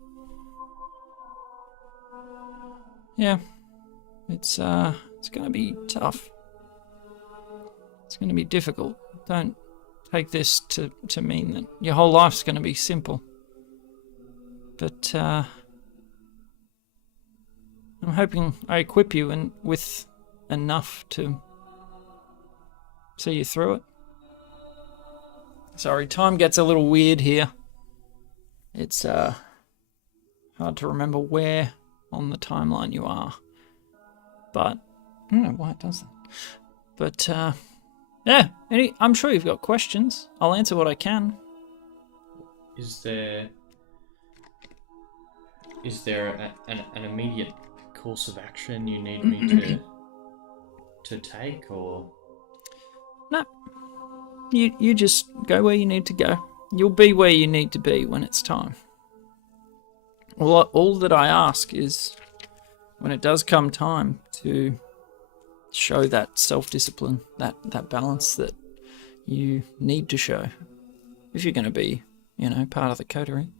yeah, it's going to be tough. It's going to be difficult. Don't take this to mean that your whole life's going to be simple. But I'm hoping I equip you with enough to see you through it. Sorry, time gets a little weird here. It's hard to remember where on the timeline you are. But I don't know why it does that. But yeah, I'm sure you've got questions. I'll answer what I can. Is there an immediate course of action you need me to take, or? No. You just go where you need to go. You'll be where you need to be when it's time. All that I ask is, when it does come time, to show that self-discipline, that balance that you need to show if you're going to be, part of the coterie.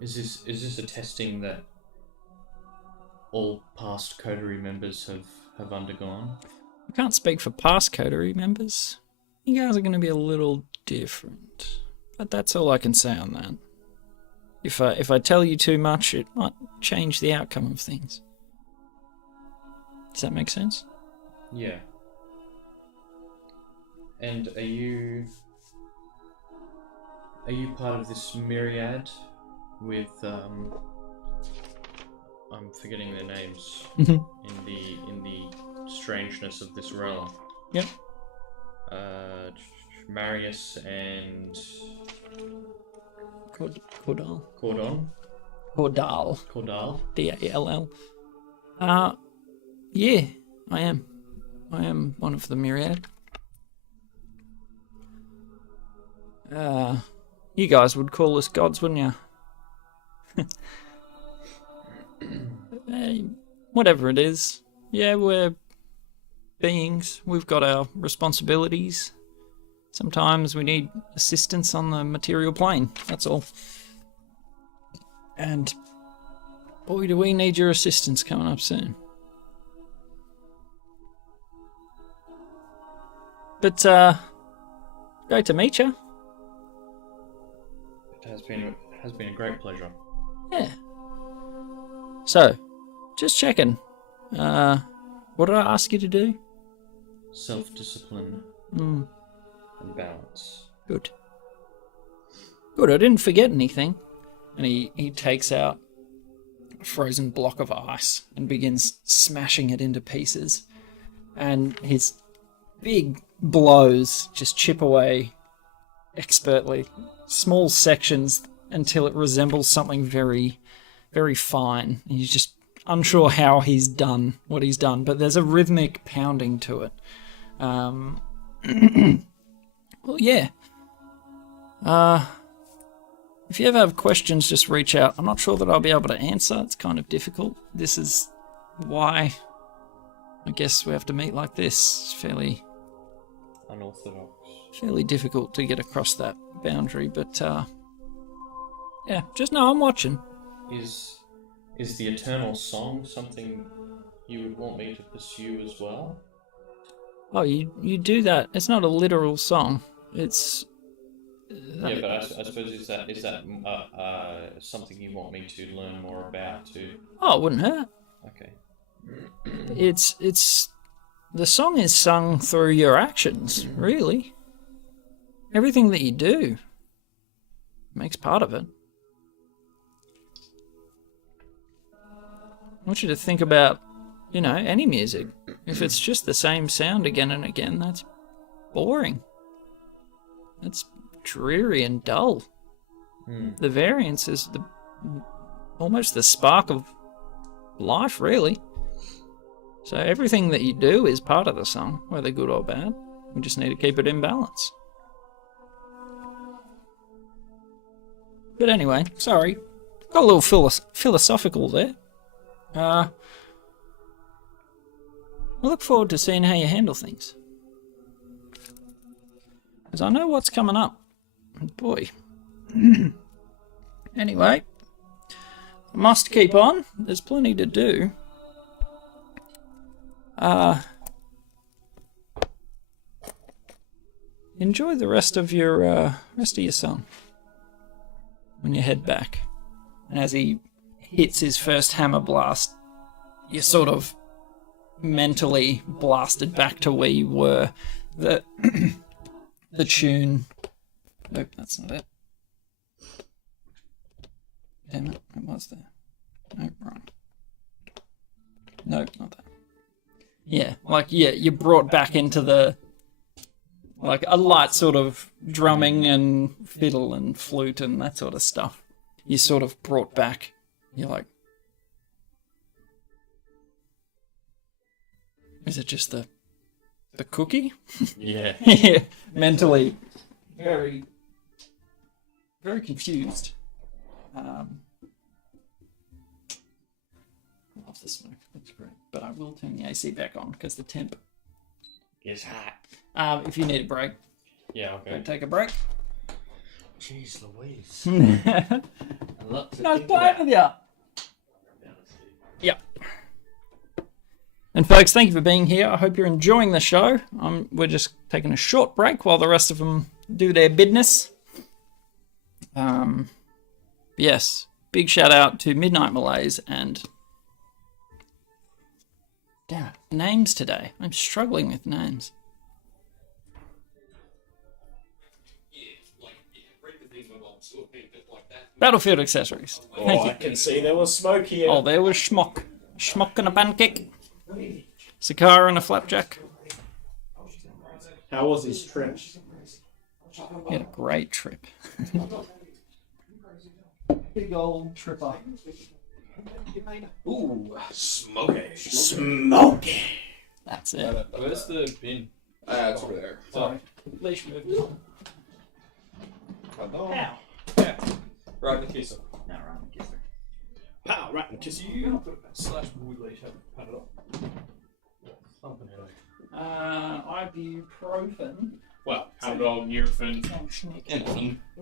Is this a testing that all past coterie members have undergone? I can't speak for past coterie members. You guys are going to be a little different, but that's all I can say on that. If I tell you too much, it might change the outcome of things. Does that make sense? Yeah. And are you part of this myriad with I'm forgetting their names in the strangeness of this realm. Yep. Marius and Cordal. Cordal. DALL. Yeah, I am. I am one of the myriad. You guys would call us gods, wouldn't you? Whatever it is. Yeah, we're beings. We've got our responsibilities. Sometimes we need assistance on the material plane, that's all. And boy, do we need your assistance coming up soon. But, great to meet you. It has been a great pleasure. Yeah. So, just checking. What did I ask you to do? Self-discipline Hmm. and balance. Good. Good, I didn't forget anything. And he takes out a frozen block of ice and begins smashing it into pieces. And his big blows just chip away expertly, small sections until it resembles something very, very fine. And he's just unsure how he's done what he's done, but there's a rhythmic pounding to it. Well, yeah. If you ever have questions, just reach out. I'm not sure that I'll be able to answer. It's kind of difficult. This is why I guess we have to meet like this. It's Unorthodox. fairly difficult to get across that boundary, but yeah, just know I'm watching. Is the eternal song something you would want me to pursue as well? Oh, you do that. It's not a literal song. It's Yeah, but I suppose is that something you want me to learn more about too? Oh, it wouldn't hurt. Okay. It's the song is sung through your actions, really. Everything that you do makes part of it. I want you to think about, any music. If it's just the same sound again and again, that's boring. That's dreary and dull. The variance is almost the spark of life, really. So everything that you do is part of the song, whether good or bad. We just need to keep it in balance. But anyway, sorry. Got a little philosophical there. I look forward to seeing how you handle things. Because I know what's coming up. Boy. Anyway, I must keep on. There's plenty to do. Enjoy the rest of your song when you head back. And as he hits his first hammer blast, you're sort of mentally blasted back to where you were. The tune. Nope, that's not it. Damn it, it was there. Nope, wrong. Nope, not that. Yeah, you're brought back into the a light sort of drumming and fiddle and flute and that sort of stuff. You're sort of brought back. You're like, is it just the cookie? Yeah. Yeah, mentally very, very confused. I love the smoke. Looks great. But I will turn the AC back on because the temp Is hot. If you need a break, Yeah, okay. go take a break. Jeez Louise. Nice playing with you. Yep. And folks, thank you for being here. I hope you're enjoying the show. We're just taking a short break while the rest of them do their business. Yes, big shout out to Midnight Malaise and damn it, names today. I'm struggling with names. Battlefield accessories. Thank you. I can see there was smoke here. Oh, there was schmuck. Schmuck and a pancake. Sakara and a flapjack. How was his trip? He had a great trip. Big old tripper. Ooh, smoky. Smoky. That's it. Where's the bin? It's over there. Sorry. Leash moved. Pardon? Ow. Yeah. Right in the kisser. No, right, kiss her. Pow, right in the kiss. You slash wood leash have it up. Ibuprofen. Well, have it all Nurofen.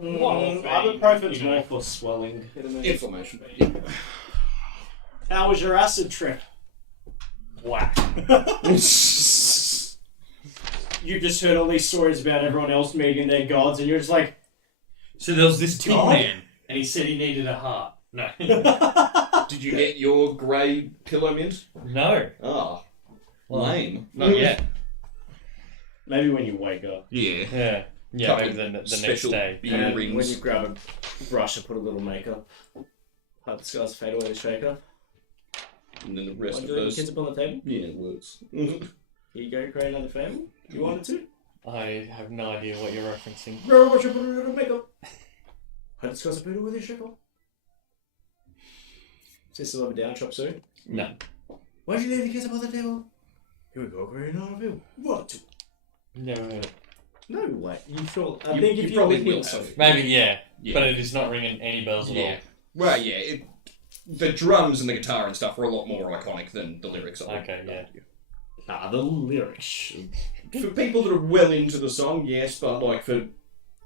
Ibuprofen's more for swelling. Inflammation. How was your acid trip? Whack. You just heard all these stories about everyone else meeting their gods, and you're just like, So there was this tin God? man, and he said he needed a heart. No. Did you get your grey pillow mint? No. Ah. Lame. Not yet. Maybe when you wake up. Yeah. Yeah. Yeah, Couple maybe the next special day. beer And then rings. when you grab a brush and put a little makeup, hide the scars, fade away the shaker. And then the rest Why'd of you leave those. the kids up on the table? Yeah, it works. Here you go, create another family. You wanted to? I have no idea what you're referencing. Grab a brush and put a little makeup. Hide the scars, fade away with your shaker. Sister will have a down chop soon. No. Why'd you leave the kids up on the table? Here we go, create another family. What? Never heard it. No way. You feel? I You- think you if probably you're will with me, have. Maybe, yeah. Yeah. But it is not ringing any bells at all. Yeah. Well, yeah. The drums and the guitar and stuff are a lot more iconic than the lyrics are. Okay, yeah. the lyrics. For people that are well into the song, yes, but like for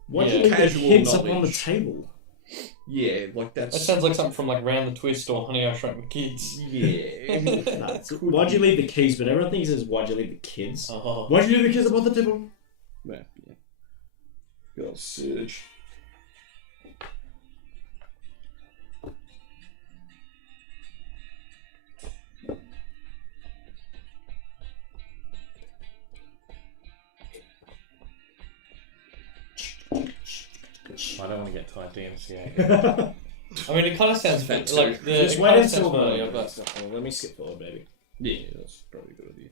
Why'd Yeah. you leave the Casual kids up on the knowledge. table? yeah, like that's That sounds like something from like Round the Twist or Honey, I Shrunk the Kids. yeah. Why'd you leave the keys? But everyone thinks it's why'd you leave the kids? Oh. Why'd you leave the kids up on the table? Yeah. Good old Surge. I don't want to get tied to DMCA. I mean, it kind of sounds That too. like the. Just It wait kind of until sounds familiar, but let me skip forward, baby. Yeah, that's probably a good idea.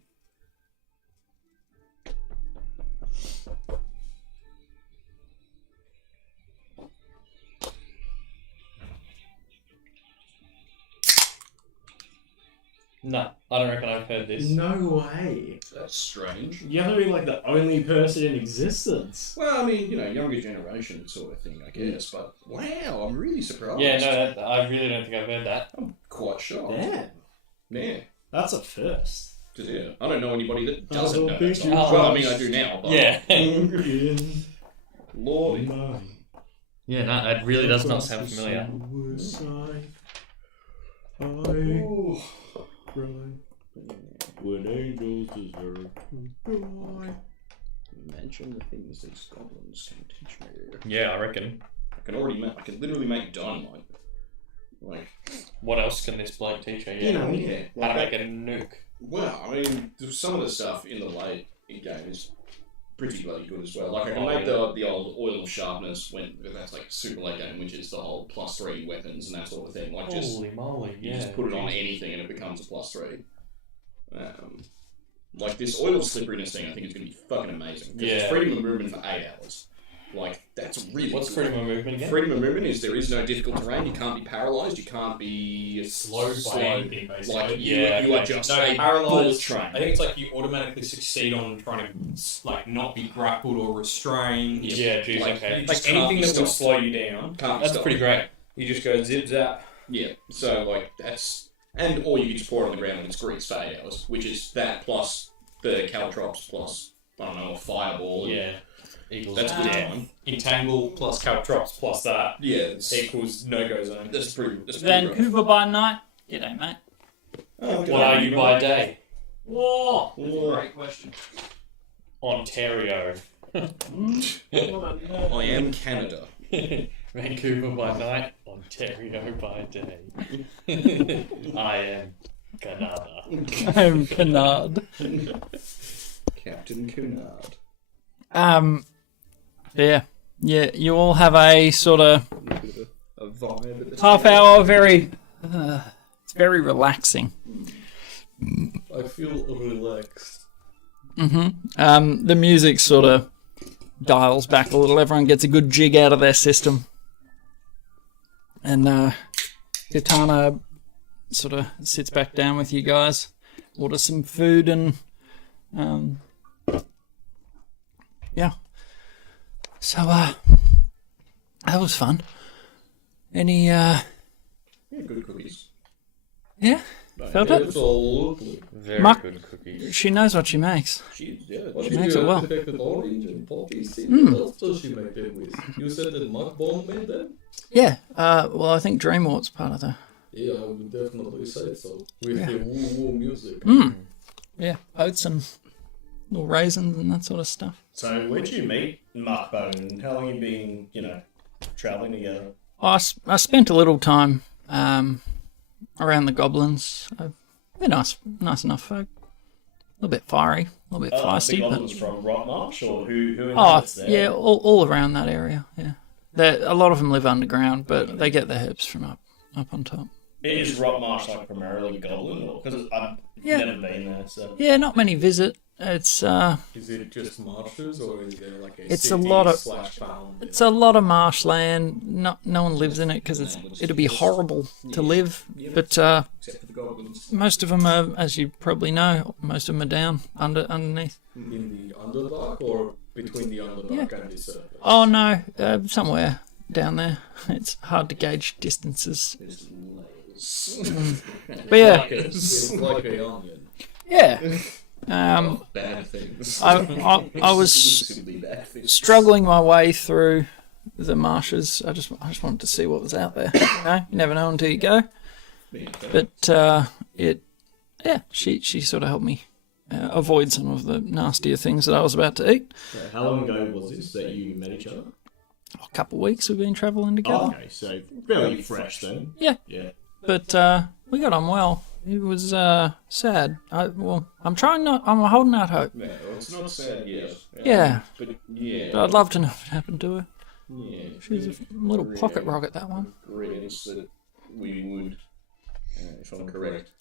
no, I don't reckon I've heard this. No way. That's strange. You have to be like the only person in existence. Well, I mean, younger generation sort of thing, I guess. But wow, I'm really surprised. Yeah, no, I really don't think I've heard that. I'm quite shocked. Damn. Yeah. That's a first. 'Cause, yeah, I don't know anybody that doesn't know that think song. you Well, I mean, I do now. But Yeah. Lordy. Yeah, no, it really does not sound familiar. Ooh. When angels deserve to cry. Mention the things these goblins can teach me. Yeah, I reckon. I can literally make dynamite. Like, What else can this bloke teach her? You know, yeah. How to make a nuke. Well, I mean, some of the stuff in the late game is pretty bloody good as well. Like, I can Oh, make yeah. the old oil of sharpness when that's like super late game, which is the whole +3 weapons and that sort of thing. Like, just Holy moly, you yeah. just put it on anything and it becomes a +3. Like this oil slipperiness thing, I think is going to be fucking amazing. 'Cause it's Yeah. freedom of movement for 8 hours. Like, that's really What's good. freedom of movement again? Freedom of movement is there is no difficult terrain. You can't be paralysed. You can't be Slowed by anything, basically. Like Yeah, you are okay. just No, a paralysed. bullet train. I think it's like you automatically succeed on trying to like not be grappled or restrained. Yeah, geez, Like, okay. Like Just can't anything be that will stopped. slow you down, Can't be That's stopped. pretty great. you just go zip zap. Yeah. So like that's or you can just pour it on the ground and it's grease for 8 hours, which is that plus the caltrops plus I don't know a fireball. And Yeah. Equals That's good death. time. Entangle plus caltrops plus that Yeah. It's, equals no go zone. that's pretty. That's pretty rough. Vancouver by night? G'day, mate. Oh, What are you by day? Whoa! Whoa. Great question. Ontario. I am Canada. Vancouver by night, Ontario by day. I am Canada. I'm Canard. Captain Cunard. Yeah. Yeah, you all have a sort of A vibe at the half time. hour, very. It's very relaxing. I feel relaxed. The music sort of dials back a little. Everyone gets a good jig out of their system. And Katana sort of sits back down with you guys, orders some food, and yeah. So that was fun. Any Yeah, good cookies. yeah, felt it. Absolutely. Very Mark- good cookies. She knows what she makes. Cheese, yeah. What She did makes you it well. have with orange and poppy seed? What else does she make them with? You said that Mudbone made them? Yeah. Well, I think Dreamwort's part of the. Yeah, I would definitely say so. With Yeah. the woo-woo music. Yeah, oats and little raisins and that sort of stuff. So where'd you meet Mark Bone and how long you been, travelling together? I spent a little time around the goblins. They're nice enough folk. little bit fiery, a little bit The feisty. But goblins from Rock Marsh, or who oh, inhabits there? yeah, all around that area. Yeah, a lot of them live underground, but they get their herbs from up on top. Is Rock Marsh like primarily goblin, or because I've Yeah. never been there, so Yeah, not many visit. It's Is it just marshes or is there like a It's a city lot of- slash town? It's a lot of marshland. No one lives in it because it'd be horrible to live. But Except for the goblins. most of them are, as you probably know, most of them are down underneath. In the Underdark or between the Underdark and the surface? Oh no, somewhere down there. It's hard to gauge distances. But yeah, It's like a onion. yeah. Bad things. I was Exclusively bad things. struggling my way through the marshes. I just wanted to see what was out there. You never know until you go. But she sort of helped me avoid some of the nastier things that I was about to eat. how long ago was this that you met each other? A couple of weeks we've been travelling together. Okay, so fairly fresh then. Yeah. Yeah. But we got on well. It was sad. I'm holding out hope. No, it's not sad yet. Yeah. But yeah. But I'd love to know what happened to her. Yeah. She was a little pocket rocket, that one. Agreements that we would, if I'm correct,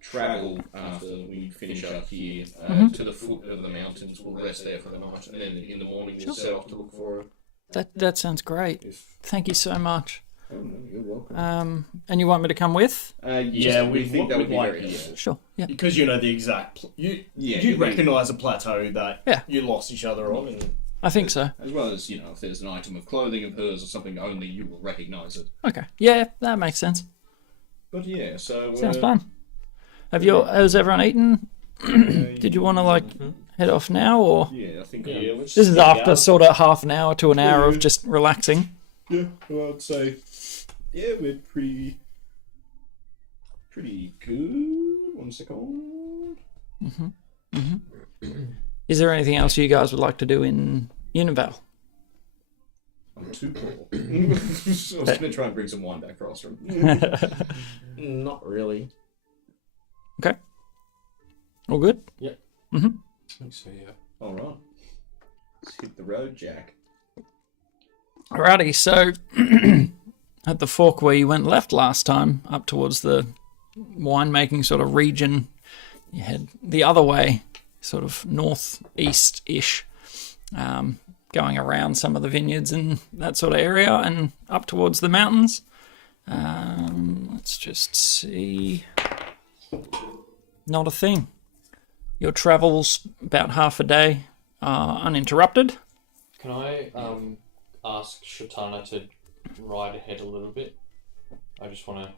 travel after we finish up here to the foot of the mountains. We'll rest there for the night, and then in the morning we'll set off to look for her. That sounds great. Thank you so much. Oh, no, you're welcome. And you want me to come with? Yeah, we think that would be like very helpful. Sure. Yeah. because you know the exact. You'd you'd recognise a plateau that Yeah. you lost each other on, and I think so. As well as, if there's an item of clothing of hers or something, only you will recognise it. Okay. Yeah, that makes sense. But yeah, so... Sounds fun. Has everyone eaten? Did you want to head off now, or Yeah, I think... yeah, let's this is get after out. sort of half an hour to an hour of just relaxing? Yeah, well, I'd say... Yeah, we're pretty good. 1 second. Is there anything else you guys would like to do in Unival? I'm too poor. I was going to try and bring some wine back for Ostrom. Not really. Okay. All good? Yep. I think so, yeah. All right. Let's hit the road, Jack. Alrighty, so at the fork where you went left last time, up towards the winemaking sort of region, you head the other way, sort of northeast-ish, going around some of the vineyards and that sort of area and up towards the mountains. Let's just see. Not a thing. Your travel's about half a day, uninterrupted. Can I ask Shatana to ride ahead a little bit? I just want to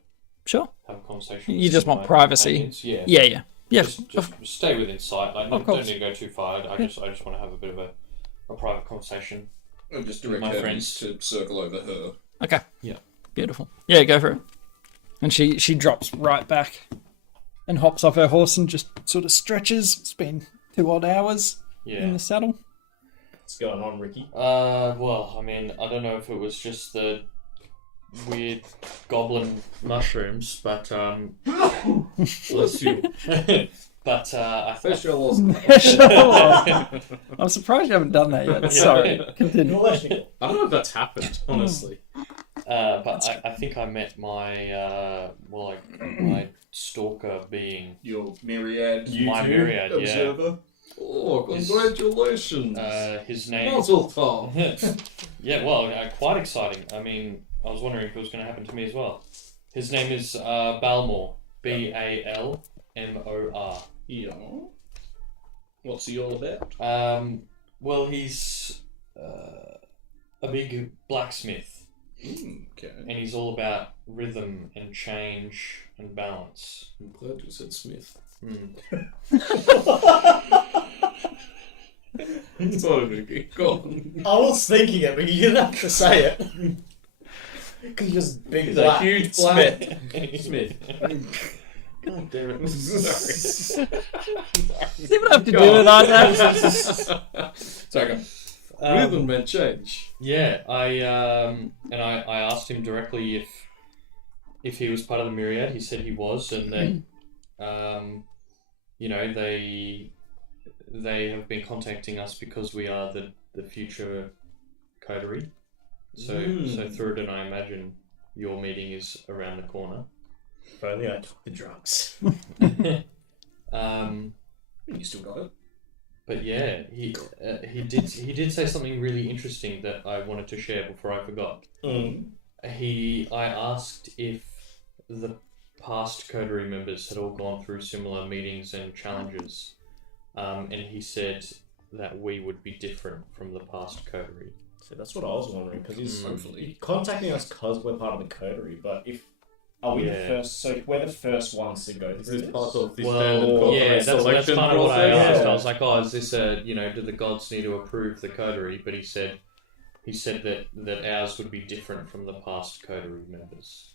Sure. have a conversation. You with just some of want my privacy. companions. Yeah. Yeah. Just stay within sight. Like, don't course. need to go too far. I just want to have a bit of a private conversation. I'll just direct My her friends. to circle over her. Okay. Yeah. Beautiful. Yeah, go for it. And she drops right back and hops off her horse and just sort of stretches. It's been 2 odd hours in Yeah. the saddle. What's going on, Ricky? Well, I mean, I don't know if it was just the weird goblin mushrooms, but bless you. But I think I'm surprised you haven't done that yet. Sorry. Continue. I don't know if that's happened, honestly. but I think I met my my stalker being Your myriad. my myriad. Yeah. Observer. Oh, congratulations! His name. Mazel tov. Yeah, well, quite exciting. I mean, I was wondering if it was going to happen to me as well. His name is Balmor. Balmor. Yeah. What's he all about? Well, he's a big blacksmith, Okay. and he's all about rhythm and change and balance. I'm glad you said Smith. Sorry, go on. I was thinking it, but you didn't have to say it. Because you're just big He's black. a huge black Smith. God damn it. You don't have to do it like that. Sorry, go. Rhythm and change. Yeah, I asked him directly if he was part of the myriad. He said he was, and that they have been contacting us because we are the future coterie. So Thurd and I imagine your meeting is around the corner. If only I took the drugs. You still got it. But yeah, he did say something really interesting that I wanted to share before I forgot. I asked if the past coterie members had all gone through similar meetings and challenges, and he said that we would be different from the past coterie. So that's what I was wondering, because he's contacting us because we're part of the coterie, but are we the first? So we're the first ones to go through this. Part of this that's selection kind of what I process. asked. I was like, oh, is this do the gods need to approve the coterie? But he said that ours would be different from the past coterie members.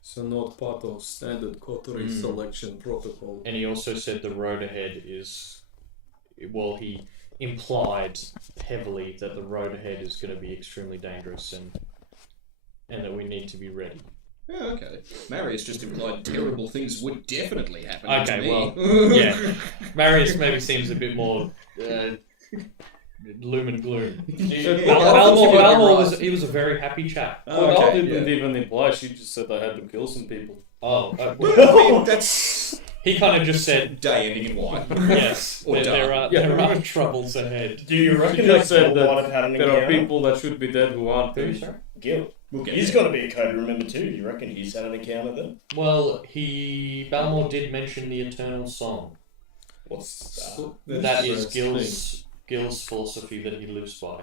So not part of standard coterie selection protocol. And he also said the road ahead is, well, he implied heavily that the road ahead is going to be extremely dangerous and that we need to be ready. Yeah, okay. Marius just implied terrible things would definitely happen to me. Well, yeah. Marius maybe seems a bit more gloom and gloom. Balmor was a very happy chap. I didn't even imply. She just said I had to kill some people. Oh, that's... He kind of just said day ending in Y. Yes, there are troubles ahead. Do you reckon Just said there are people that should be dead who aren't dead? Gil. He's got to be a coterie member too. You reckon he's had an encounter then? Well, Balmor did mention the Eternal Song. What's that? That is Gil's philosophy that he lives by.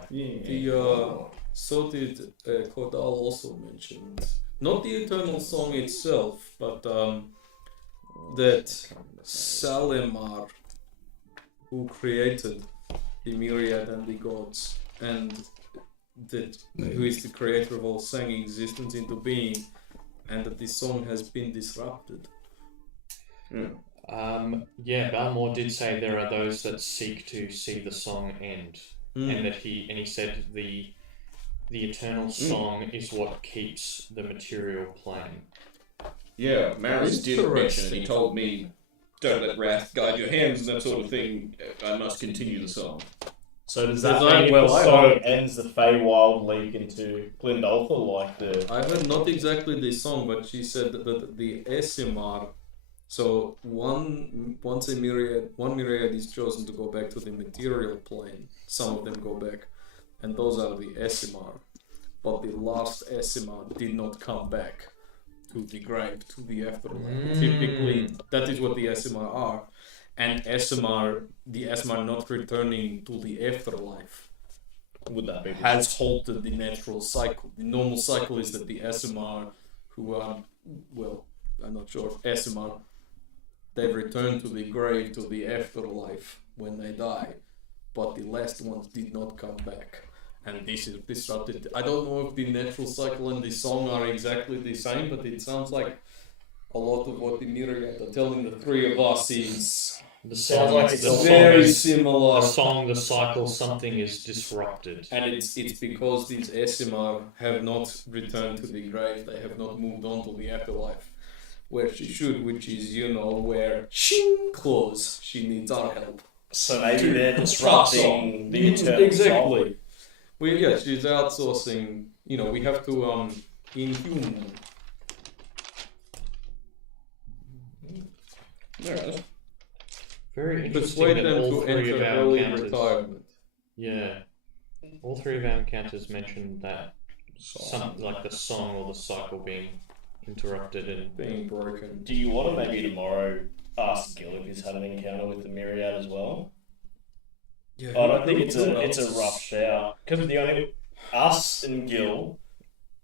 So did Cordal also mentioned, not the Eternal Song itself, but that Salemar, who created the myriad and the gods, and who is the creator of all sang existence into being, and that this song has been disrupted. Balmor did say there are those that seek to see the song end, and that he said the Eternal Song is what keeps the material plane. Yeah, Marius did mention it. He told me, don't let wrath guide your hands and that sort of thing. I must continue the song. So does that mean if the song ends, the Feywild leak into Glendolfa like the... I heard not exactly the song, but she said that the Esimar, so once one myriad is chosen to go back to the material plane, some of them go back, and those are the Esimar. But the last Esimar did not come back to the grave, to the afterlife. Typically, that is what the Esimar are. And the Esimar not returning to the afterlife, would that be has halted the natural cycle. The normal cycle is that the Esimar, who are, well, I'm not sure, Esimar, they return to the grave, to the afterlife when they die, but the last ones did not come back. And this is disrupted. I don't know if the natural cycle and the song are exactly the same, but it sounds like a lot of what the myriad are telling the three of us is very similar. The song, the cycle, something is disrupted. And it's because these Esimar have not returned to the grave, they have not moved on to the afterlife, where she should, which is, where close, she needs our help. So maybe they're disrupting the eternal exactly. She's outsourcing. We have to inhume. Very interesting Persuade that them all to three enter of our early encounters. retirement. Yeah, all three of our encounters mentioned that like the song or the cycle being interrupted and Being broken. Do you want to maybe tomorrow ask Gil if he's had an encounter with the myriad as well? Yeah, I don't think it's a rough shout because the only us and Gil.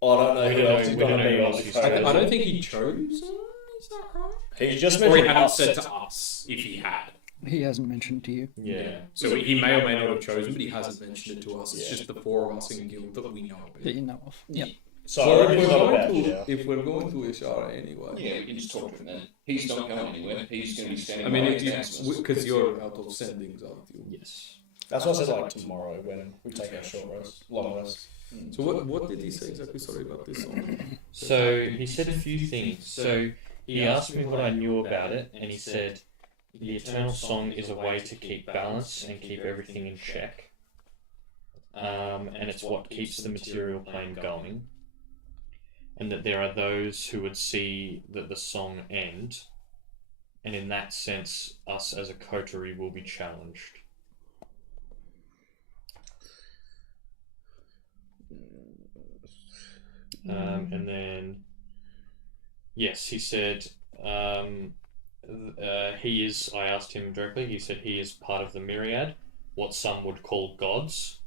I don't know who else is going to be on the coterie. I don't think he chose. Is that right? He just Or he mentioned hadn't us. said to us if he had. He hasn't mentioned to you. yeah. So he may or may not have chosen, but he hasn't mentioned it to us. It's Yeah. just the four of us in Guild that we know That about. you know of. Yep. So So I if reckon we're, it's not a bad going to, shout. if we're going to Ishara anyway. Yeah, we can just talk to him then. He's not going anywhere. He's going to be standing I mean, by if you his because you're out of standings, aren't you? Yes. That's what I said like tomorrow when we take our short rest, long rest. So what did he say exactly? Sorry about this song. So he said a few things. So he asked me what I knew about it, and he said the eternal song is a way to keep balance and keep everything in check. And it's what keeps the material plane going. And that there are those who would see that the song end, and in that sense, us as a coterie will be challenged. And then, yes, he said, he is, I asked him directly, he said he is part of the myriad, what some would call gods,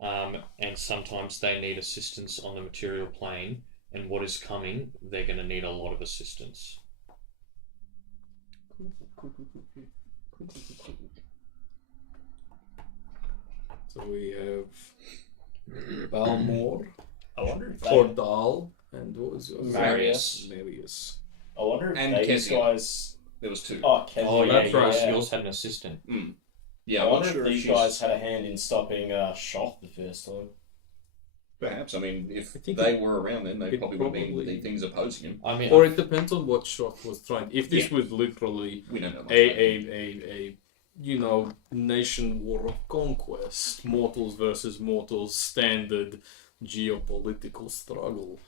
and sometimes they need assistance on the material plane, and what is coming, they're going to need a lot of assistance. So we have Balmor, I wonder if Cordal, and what was yours? Marius. Marius. I wonder if And these Kezia. guys. There was 2. Oh, Kezia. Oh, yeah, that's right. yours had an assistant. Yeah, I I'm not wonder sure if these she's- guys had a hand in stopping Shoth the first time. Perhaps. I mean, if I think they were around then, they it probably would have been probably- the things opposing him. I mean, Or it depends on what Shot was trying. If this Yeah. was literally We don't know much. a nation war of conquest, mortals versus mortals, standard geopolitical struggle,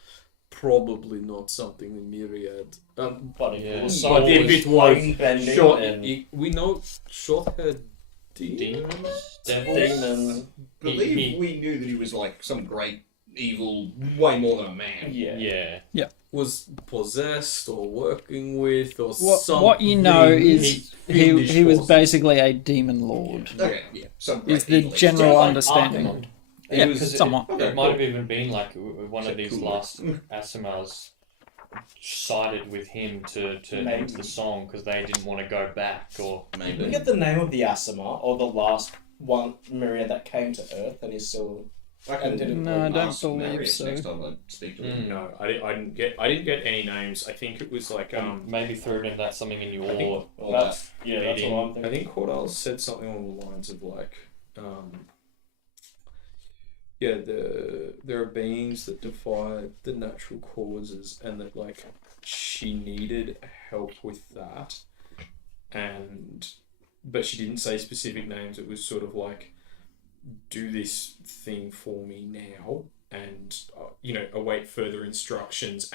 probably not something in Myriad. But if Yeah. it was But someone if with it was plane bending Shot, and we know Shot had demons, devils. demons, I believe he- we knew that he was like some great evil, way more than a man. yeah. Yeah. was possessed or working with or What you know something is fiendish he was forces. basically a demon lord. Okay, yeah. Some Is great the evil. general like understanding? Archimond. Yeah, because somewhat. It might have even been like one of Except these cooler. last Asimars sided with him to Maybe. end the song because they didn't want to go back or Did we Maybe. get the name of the Asima or the last one Myriad that came to Earth and is still? I can No, I don't ask believe Marius so. next time I speak to him. No, I didn't get any names. I think it was like maybe threw in that something in your I think- Well, that's what I'm I thinking. think Cordell said something along the lines of like, yeah, there are beings that defy the natural causes, and that like she needed help with that, but she didn't say specific names. It was sort of like, do this thing for me now, and await further instructions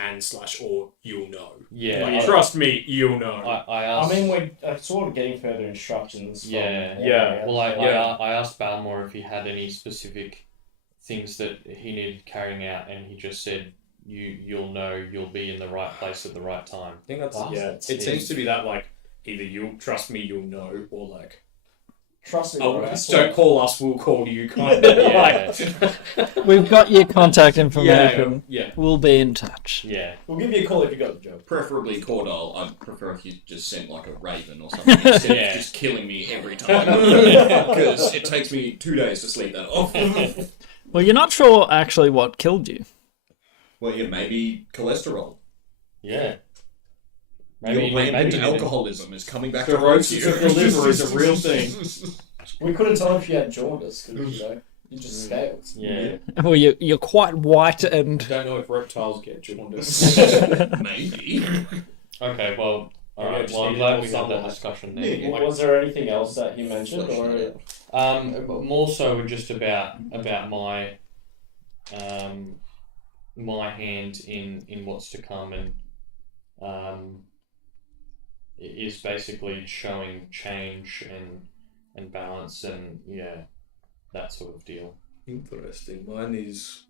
or you'll know. yeah. Like, trust me, you'll know. I I asked. mean, we're sort of getting further instructions. from Yeah. Myriad. Well, Yeah. I asked Balmor if he had any specific things that he needed carrying out, and he just said, "You'll know. You'll be in the right place at the right time." I think that's Bastards. It seems to be that like either you'll trust me, you'll know, or like Trust me, oh, bro. don't call us, we'll call you. Kind of Yeah. We've got your contact information. yeah. We'll be in touch. Yeah. We'll give you a call if you got the job. Preferably Cordal. I'd prefer if you just sent like a raven or something instead Yeah. of just killing me every time. Because it takes me 2 days to sleep that off. Well, you're not sure actually what killed you. Well, yeah, maybe cholesterol. Yeah. Your maybe rampant you alcoholism is coming back to haunt Cirrhosis you. of the liver is a real thing. We couldn't tell if you had jaundice, because you just scales. Yeah. Well, you're quite white and Don't know if reptiles get jaundice. Maybe. Okay. Well. All Maybe I right. just Well, I'm need glad more we had that sunlight. discussion Yeah. then. Was there anything else that he mentioned, or More so just about my my hand in what's to come, and is basically showing change and balance and that sort of deal. Interesting. Mine is.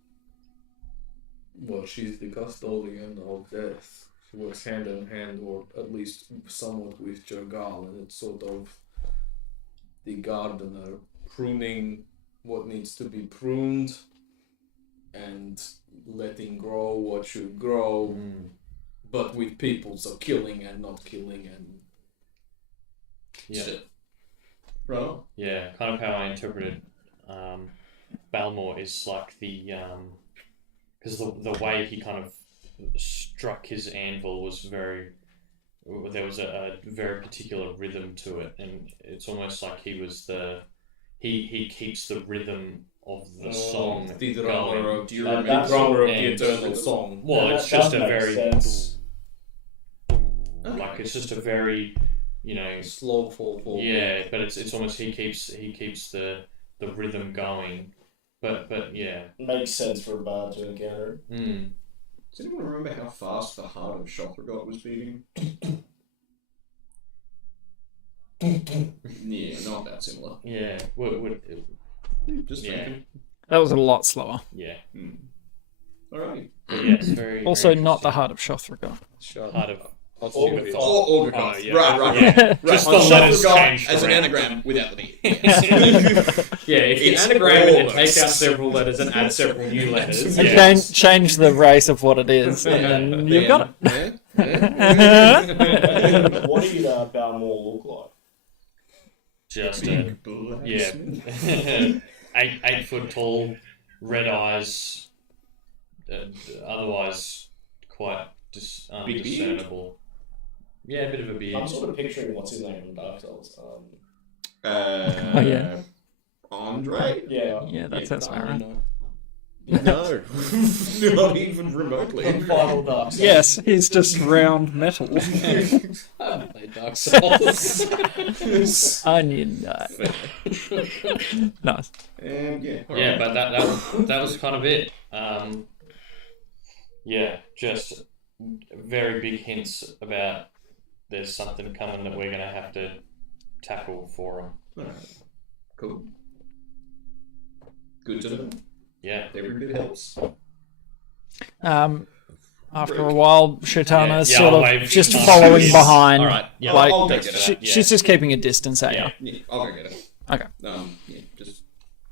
Well, she's the custodian of death. She works hand in hand, or at least somewhat, with Jogal, and it's sort of the gardener pruning what needs to be pruned and letting grow what should grow, but with people, so killing and not killing, and Yeah. Right. Yeah, kind of how I interpreted Balmor is like the because the way he kind of struck his anvil was there was a very particular rhythm to it, and it's almost like he was he keeps the rhythm of the song the going. drummer of Do you the remember? drummer of the And- eternal song. Well, that it's just does a make very sense. like it's just a very Slow fall forward. Yeah, but it's almost he keeps the rhythm going. But yeah. Makes sense for a bard to encounter. Mm. Does anyone remember how fast the heart of Shothragot was beating? Yeah, not that similar. Yeah. Just Yeah. thinking. That was a lot slower. Yeah. Alright. But yeah, it's very Also, very not the heart of Shothragot. heart of. Orgoth. Oh, Oh, yeah. Right. Yeah. Just the On letters Shothragot changed as an around. anagram without the D. Yeah, if you It's anagram it and almost. take out several letters and add several new letters. And Yeah. change the race of what it is, and then you've got it. What did Balmore look like? Just Big yeah, 8 foot tall, red eyes, otherwise quite Big beard? discernible. Yeah, a bit of a beard. I'm sort of picturing what's his name from Dark Souls. Oh, yeah. Andre? Yeah. Yeah, that sounds about right. No. Not even remotely. From Final Dark Souls. Yes, he's just round metal. Play Dark Souls. Onion dye. Nice. And yeah. Yeah, but that was kind of it. Yeah, just very big hints about there's something coming that we're gonna have to tackle for them. Alright. Cool. Good to know. Yeah. Every bit helps. After a while, Shitana's Yeah, sort I'll of wave just to following Yes. behind. Alright, yeah. Like, I'll go get it. she's just keeping a distance at Yeah. you. Yeah, I'll go get it. Okay. Yeah, just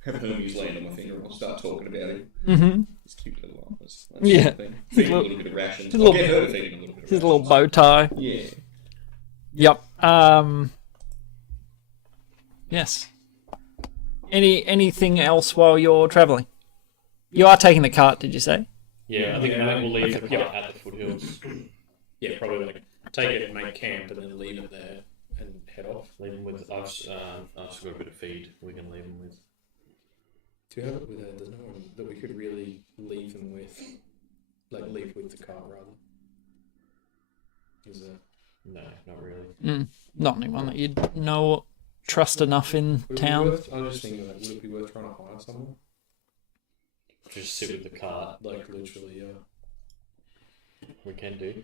have Hermes land on my finger and I'll start talking about him. Mm-hmm. It's cute little office. Yeah. Feed him a little bit of rations. His I'll little- get her to feed him a little bit of His little rations. bow tie. Yeah. Yep. Yes. Anything else while you're traveling? You are taking the cart, did you say? Yeah, I think we'll leave the cart at the foothills. Yeah, probably like take it, make camp, and then leave it there and head off. Leave them with. I've just got a bit of feed. We can leave them with. Do you have it with there's no one that we could really leave them with? Like, leave with the car, rather? Is there? No, not really. Not anyone that you'd know or trust enough in Would it be town. worth, I was just thinking, like, would it be worth trying to hire someone? Just sit with the cart. Like, literally, yeah. We can do.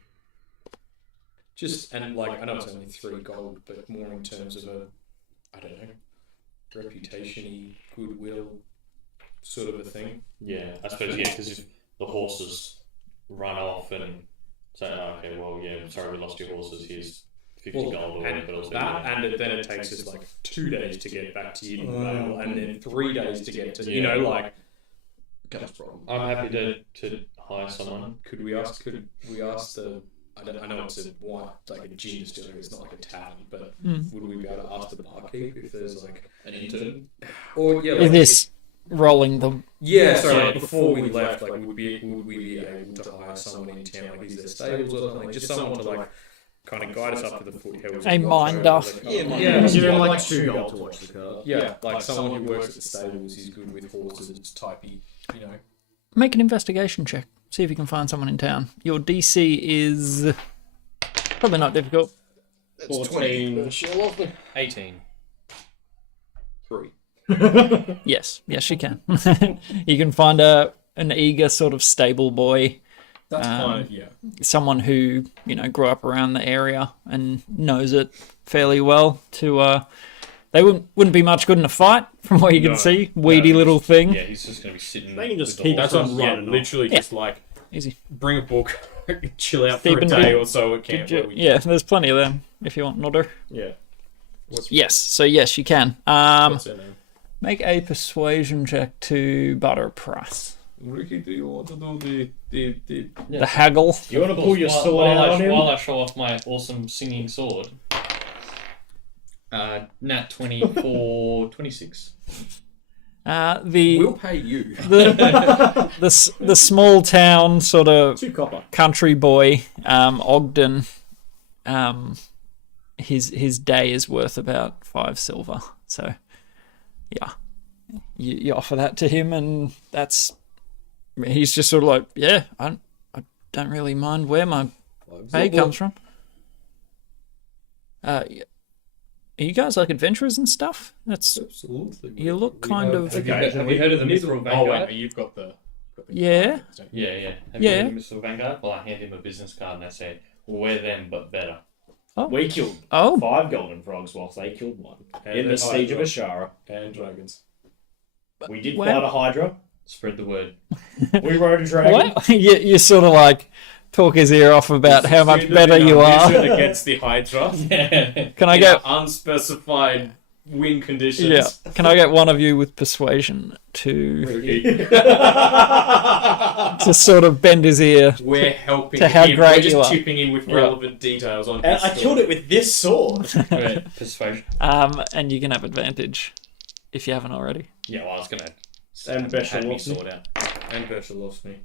Just, and like, I know it's only 3 gold, but more in terms of a, I don't know, reputation-y, goodwill sort of a thing. Yeah, I suppose, yeah, because if the horses run off and say, oh, okay, well, yeah, sorry, we lost your horses, here's 50 gold or and but also that, and then it takes us like 2 days to get back to Edenvale, and then 3 days to get to, you know, like. That's a problem. I'm happy to hire someone. Could we ask the, I know it's a wine, like a gin distillery, it's not like a tavern, but would we be able to ask the barkeep if there's like An intern? or yeah, Is like, this rolling the... yeah, sorry, like before we left, like would we be able to hire someone in town, like is there stables or something, just someone to like kind of guide us up to the foothills. A minder. Yeah, Give him like 2 gold to watch the car. yeah, like someone who works at the stables is good with horses, typey, you know. Make an investigation check. See if you can find someone in town. Your DC is probably not difficult. That's 14. 18. 3. Yes, you can. You can find an eager sort of stable boy, That's fine, yeah. someone who grew up around the area and knows it fairly well. To they wouldn't be much good in a fight, from what you can see. Weedy little thing. Yeah, he's just going to be sitting. They can just with the keep horses. us on running off. Literally just like Easy. bring a book, chill out for Deep a and day deep. or so at camp. where we- Yeah, there's plenty of them if you want an order. yeah. Yes, so yes, you can. What's her name? Make a persuasion check to Butter Price. Ricky, do you want to do the The haggle. You want to pull your sword while out on him? while I show off my awesome singing sword. Nat 20 for 26. We'll pay you. The small town sort of 2 copper. country boy, Ogden, his day is worth about 5 silver. So, yeah, you offer that to him, and he's just sort of like, yeah, I don't really mind where my pay comes from. Are you guys like adventurers and stuff? That's Absolutely. you look kind of Have you heard of the Mithril Vanguard? Oh, wait, no, you've got the. yeah. Yeah. Have Yeah. you heard of Mr. Vanguard? Well, I hand him a business card and I say, we're them, but better. We killed Oh, 5 golden frogs whilst they killed 1 in the siege of Ashara. And dragons. We did Wow. fight a hydra. Spread the word. We rode a dragon. what? you sort of like talk his ear off about how much better you are. Against the hydra. Can I get unspecified win conditions? yeah? Can I get one of you with persuasion to sort of bend his ear? We're helping To how him. great We're just you are. chipping in with relevant details on And his I story. killed it with this sword. Persuasion. And you can have advantage if you haven't already. Yeah, well, I was going to And Besha had me lost me. sort out. And Bershel lost me.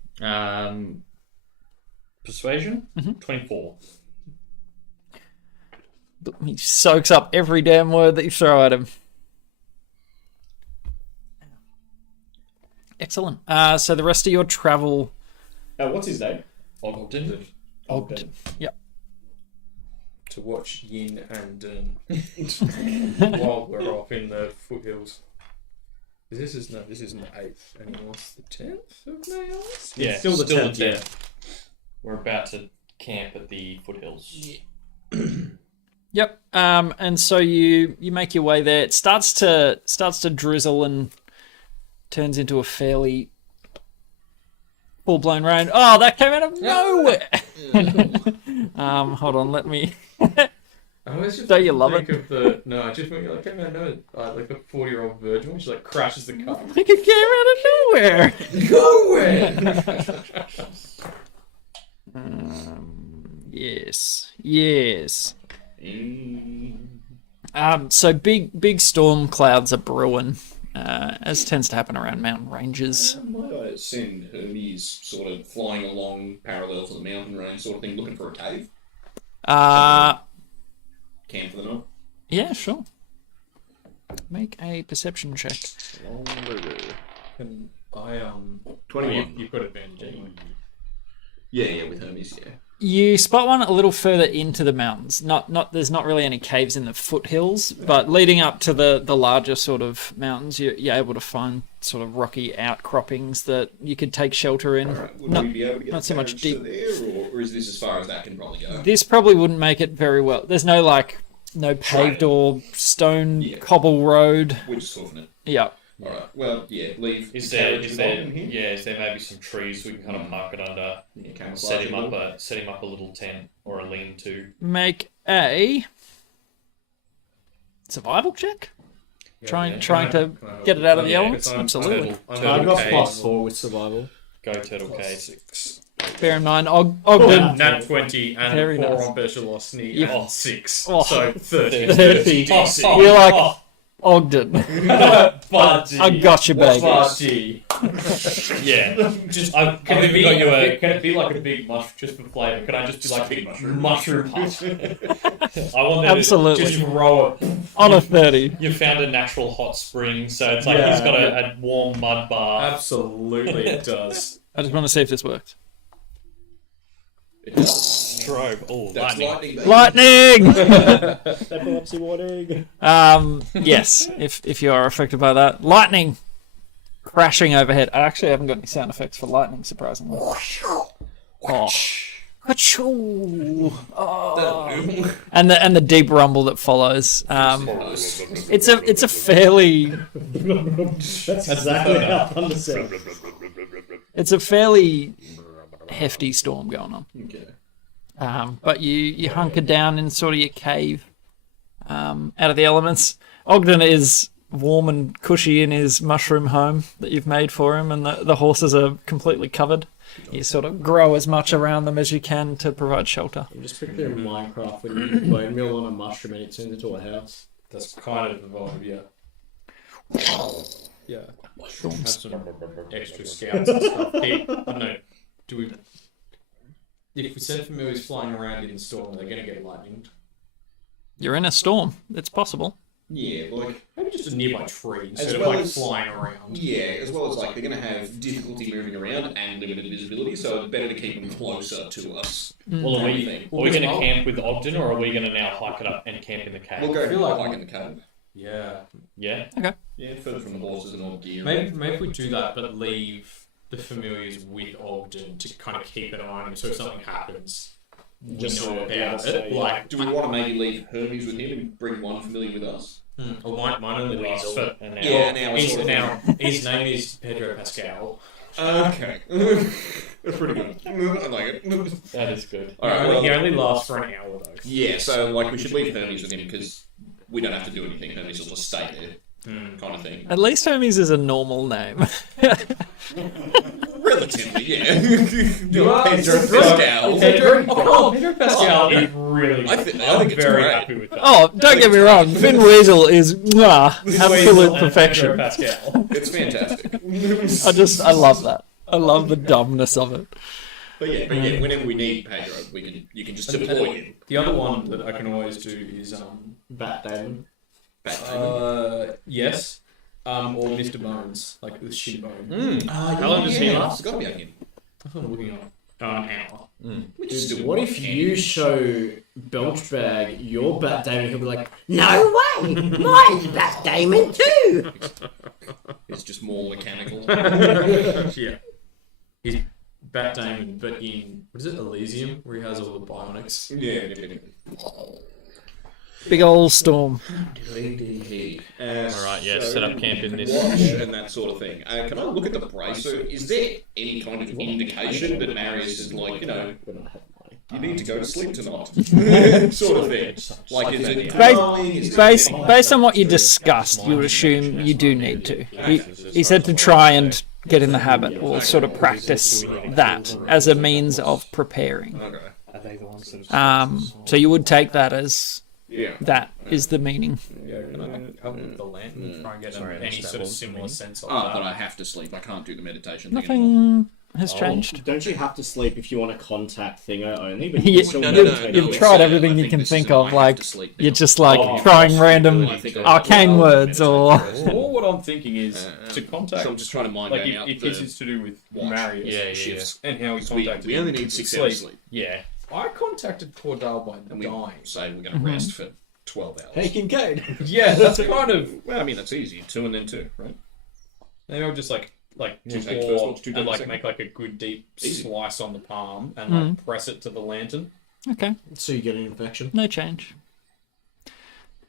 Persuasion? Mhm. 24. He soaks up every damn word that you throw at him. Excellent. So the rest of your travel. What's his name? Ogden. Ogden. Yep. To watch Yin and while we're off in the foothills. This isn't the 8th anymore. It's the 10th of May. Yeah, still the 10th, yeah. We're about to camp at the foothills. Yep. And so you make your way there. It starts to drizzle and turns into a fairly full blown rain. Oh, that came out of nowhere. Hold on, let me. I always just Don't you love think it? of the I just think like I know like the 40-year-old virgin when she like crashes the car. Like it came out of nowhere. Nowhere. Yes. So big storm clouds are brewing, as tends to happen around mountain ranges. Might I send Hermes sort of flying along parallel to the mountain range sort of thing, looking for a cave? Camp for the night? Yeah, sure. Make a perception check. And I 21. You've got advantage anyway. Yeah, with Hermes, yeah. You spot one a little further into the mountains. There's not really any caves in the foothills, but leading up to the larger sort of mountains, you're able to find sort of rocky outcroppings that you could take shelter in. Alright, would Not- we be able to get not so much to deep. there, or is this as far as that can probably go? This probably wouldn't make it very well. There's no paved or stone Yeah. cobble road. We're just hoofing it. Yeah. Alright, well, yeah, leave. Is the there carriage is there along in here. yeah, is there maybe some trees we can kind of park it under? Yeah, camouflage Set him it up all. set him up a little tent or a lean-to. Make a survival check. Trying to get it out of the elements. Absolutely. I've got +4 with survival. Go Turtle K. Bear in mind, Ogden. Nat 20 and Very 4 nice. on Berchelosny Yeah. and 6. Oh. So 30. 30. Oh, You're like Ogden. Budgie. I got you, baby. Budgie. Yeah. Just I've Can even got you a can it be like a big mushroom just for flavour? Can I just be like Big mushroom hut? I want them Absolutely. to just Row it. On a 30. you found a natural hot spring, so it's like Yeah. he's got a warm mud bath. Absolutely it does. I just want to see if this works. Strobe. Oh, That's lightning. lightning, baby. Lightning! Epilepsy warning. Yes, if you are affected by that. Lightning crashing overhead. I actually haven't got any sound effects for lightning, surprisingly. Oh. Achoo. Oh. And the deep rumble that follows. It's a fairly That's exactly how Thunder said. it's a fairly hefty storm going on. Okay. But you hunker down in sort of your cave, out of the elements. Ogden is warm and cushy in his mushroom home that you've made for him, and the horses are completely covered. You sort of grow as much around them as you can to provide shelter. I'm just picturing Minecraft when you bone meal on a mushroom and it turns into a house. That's kind of the vibe, yeah. Yeah. Have Storms. some extra scouts and stuff. I don't know. Do we? If we send familiars flying around in the storm, are they going to get lightninged? You're in a storm. It's possible. Yeah, like, how did just a nearby tree As instead well of like as- flying around. Yeah, as well as like they're going to have difficulty moving around and limited visibility, so it's better to keep them closer to us. Well, are we Thing. going to camp with Ogden, or are we going to now hike it up and camp in the cave? We'll go feel like- like in the cave. Yeah. Yeah. Yeah, further from the horses and all the gear. Maybe if we do that, but leave the familiars with Ogden to kind of keep an eye on him, so if something happens, we Just know so- about yeah, it. so, yeah. Like, Do we want to maybe leave Hermes with him and bring one familiar with us? well, mine only lasts for an hour. Yeah, an hour His, sort of now, his name is Pedro Pascal. Okay. That's pretty good. I like it. That is good. Alright, He only lasts for an hour though. Yeah, so like we should leave Hermes with him because we don't have to do anything. Hermes will just stay there, kind of thing. At least Hermes is a normal name. Relatively, yeah. are Pedro so Pascal. Pedro Pascal is really. I think I'm it's very great. happy with that. Oh, don't get me wrong. Finn Weasel is absolute And perfection. Pedro Pascal. It's fantastic. I love that. I love the dumbness of it. But yeah, whenever we need Pedro, you can just deploy him. The other one that I can always do is Bat Damon. yes, or Mr. Bones, like with Shinbone. How long does he last? It's got to be again. I thought I'm looking at an hour. Which is still What if you show Belchbag your Bat Damon? He'll be like, "No way, mine's Bat Damon too." It's just more mechanical. Yeah, he's Bat Damon, but in what is it, Elysium, where he has all the bionics. Yeah. Big old storm. Alright, yeah, set up camp in this. Watch and that sort of thing. Can I look at the bracer? Is there any kind of indication that Marius is like, you need to go to sleep tonight? Sort of thing. Like, is it Based on what you discussed, you would assume you do need to. He said to try and get in the habit or sort of practice that as a means of preparing. Okay. Are they the ones that are So you would take that as Yeah. that is the meaning. Yeah, can I have with the lantern try and get any sort of similar sense of Oh, that? but I have to sleep. I can't do the meditation thing anymore. Nothing has changed. Don't you have to sleep if you want to contact Thingo only? But You- can still No, meditate. You've it's, tried I everything you think can this think is- of, I have like to sleep you're now. just like Oh, trying random I think I- arcane words or Or what I'm thinking is to contact, So I'm just trying to mind like going out if the this is to do with watch. Marius Yeah, yeah, shifts. and how he So we contacted only him need to 6 hours sleep. sleep. Yeah. I contacted Cordell by And we dying. say we're going to rest for 12 hours. Hey, Kincaid. Yeah, that's kind of. Well, I mean, that's easy. 2 and then 2, right? Maybe I'll just like Two pour takes first watch, 2 and takes like second. make like a good deep Easy. slice on the palm and like press it to the lantern. okay, So you get an infection. no change.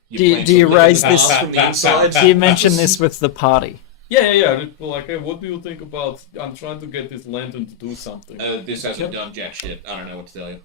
You Do you- plan do you to live raise the this- past from the inside? Do you mention this with the party? Yeah. Just like, hey, what do you think about? I'm trying to get this lantern to do something. This hasn't done jack shit. I don't know what to tell you.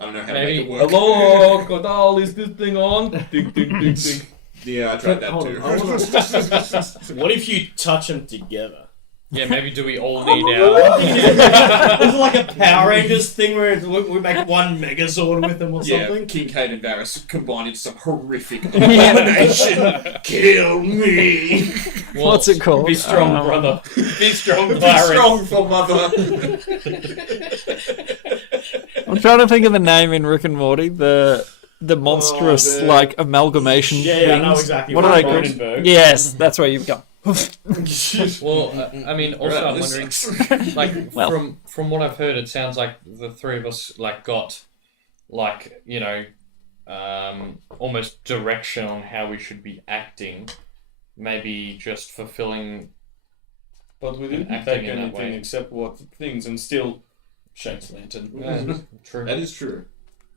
I don't know how to Maybe. make it work. Hello, Cordell, is this thing on? Ding, ding, ding, ding. Yeah, I tried that Hold too. on, What if you touch them together? Yeah, maybe do we all need our... Is it like a Power Rangers thing where we make one Megazord with them or Yeah, something? Kincaid and Varys combined into some horrific abomination. Kill me! What's it called? Be strong, brother. Be strong, Be Virus. strong for mother. I'm trying to think of the name in Rick and Morty. The monstrous the- like amalgamation Yeah, things. I know exactly What what are they you're called? Cronenberg. Yes, that's where you've gone. Well, I mean, also I'm This wondering, sucks. like, Well. from what I've heard, it sounds like the three of us like got, like, you know, almost direction on how we should be acting. Maybe just fulfilling. But we didn't Acting take in that anything way. except what things and still shakes lantern. True. That is true.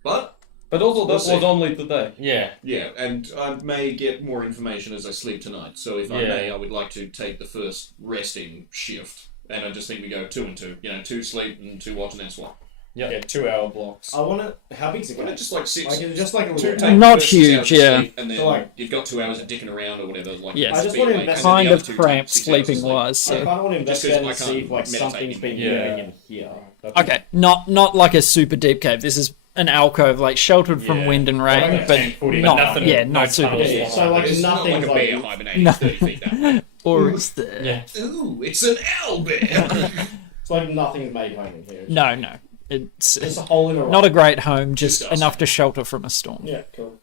But, But also, that We'll was see. only today. Yeah. yeah, and I may get more information as I sleep tonight. So if I Yeah. may, I would like to take the first resting shift. And I just think we go 2 and 2. 2 sleep and 2 watch and then swap. Yeah, 2-hour blocks. I want to. How big's the Well, cage? just like 6. Like, it's just like a 2 little. take Not the first 6 huge, hours of yeah. sleep, and then So, like- you've got 2 hours of dicking around or whatever. Like, Yes. I just be want to like- invest- and then Kind the of other 2 cramped take 6 hours of sleeping sleep. wise. I kind So. of want to Just investigate 'cause and I see if can't like meditate something's been anymore. moving in here. Okay, not like a super deep cave. This is an alcove, like sheltered from Yeah. wind and Like rain, a but 10-footy, not nothing- yeah, no not super tunnels. deep. Yeah, so like It's not nothing's like a bear like. hibernating No. 30 feet that way. Or is there? Yeah. Ooh, it's an owlbear! It's like nothing's made home in here. No. It's It's a hole in a rock. not a great home, just Disgusting. enough to shelter from a storm. Yeah, cool.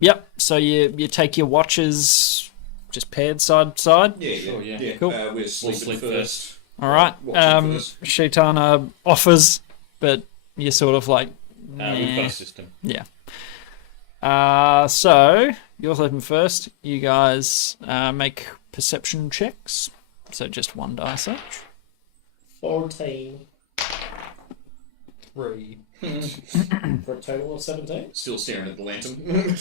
Yep. So you take your watches just paired side to side. Yeah, Sure, yeah. yeah. Cool. We're We'll sleeping sleep first. All right. Watching first. Shaitana offers, but you're sort of like, We've got "Nah." a system. Yeah. So you're sleeping first. You guys make perception checks. So just one dice each. 14 3. for a total of 17. Still staring at the lantern.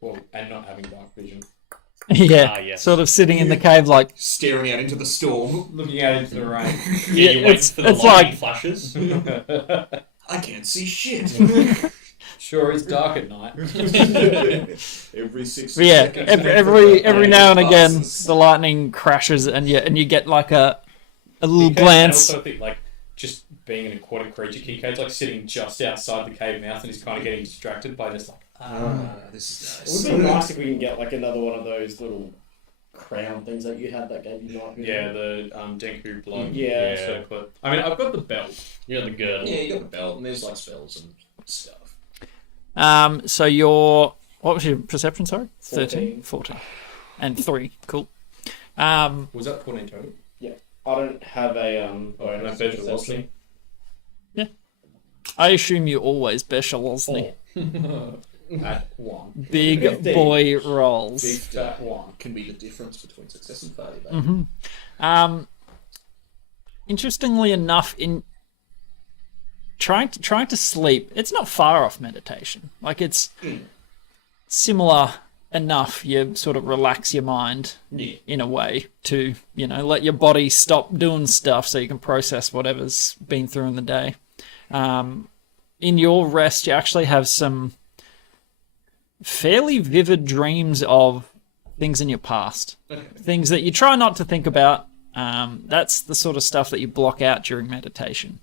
Well, and not having dark vision. Yeah. Ah, yes. Sort of sitting in the cave, like Staring out into the storm. Looking out into the rain. Yeah, you're waiting it's for the it's lightning like flashes. I can't see shit. Sure, it's dark at night. Every 6 But yeah, seconds. every now and again Passes. the lightning crashes and you get like a little And glance. also, I think, like, just being an aquatic creature, Kincaid's like sitting just outside the cave mouth and he's kind of getting distracted by just like, This It is would be nice. nice if we can get like another one of those little crown things that you had that gave you night vision. yeah, the Denku blood. Yeah. circlet. I mean, I've got the belt. You got the girdle. Yeah, you got the belt, and there's like spells and stuff. So your what was your perception? Sorry, 14. 14, and 3. Cool. Was that 14 total? I don't have a Oh, bonus no, Bedford perception. I assume you always Beshalosny. At 1. Big 15. boy rolls. Big fat 1. Can be the difference between success and failure. Mm-hmm. Interestingly enough, in trying to sleep, it's not far off meditation. Like it's similar enough. You sort of relax your mind in a way to let your body stop doing stuff so you can process whatever's been through in the day. In your rest, you actually have some fairly vivid dreams of things in your past, things that you try not to think about. That's the sort of stuff that you block out during meditation.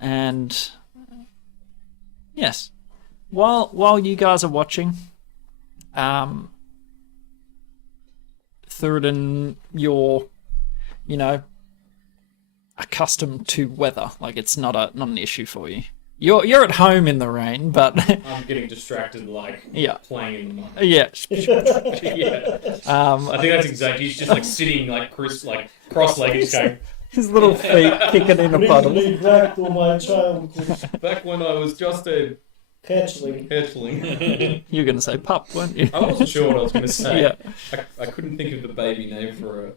And yes, while you guys are watching, Thuridin, you're accustomed to weather. Like it's not an issue for you. You're at home in the rain, but I'm getting distracted, like, yeah, playing in the mud. yeah. Yeah. I think that's exactly. He's just like sitting, like, cross-legged, just going, His little feet kicking in a puddle. Bring me back to my childhood. back when I was just a Hatchling. hatchling. You're gonna say pup, weren't you? I wasn't sure what I was going to say. Yeah. I couldn't think of the baby name for a...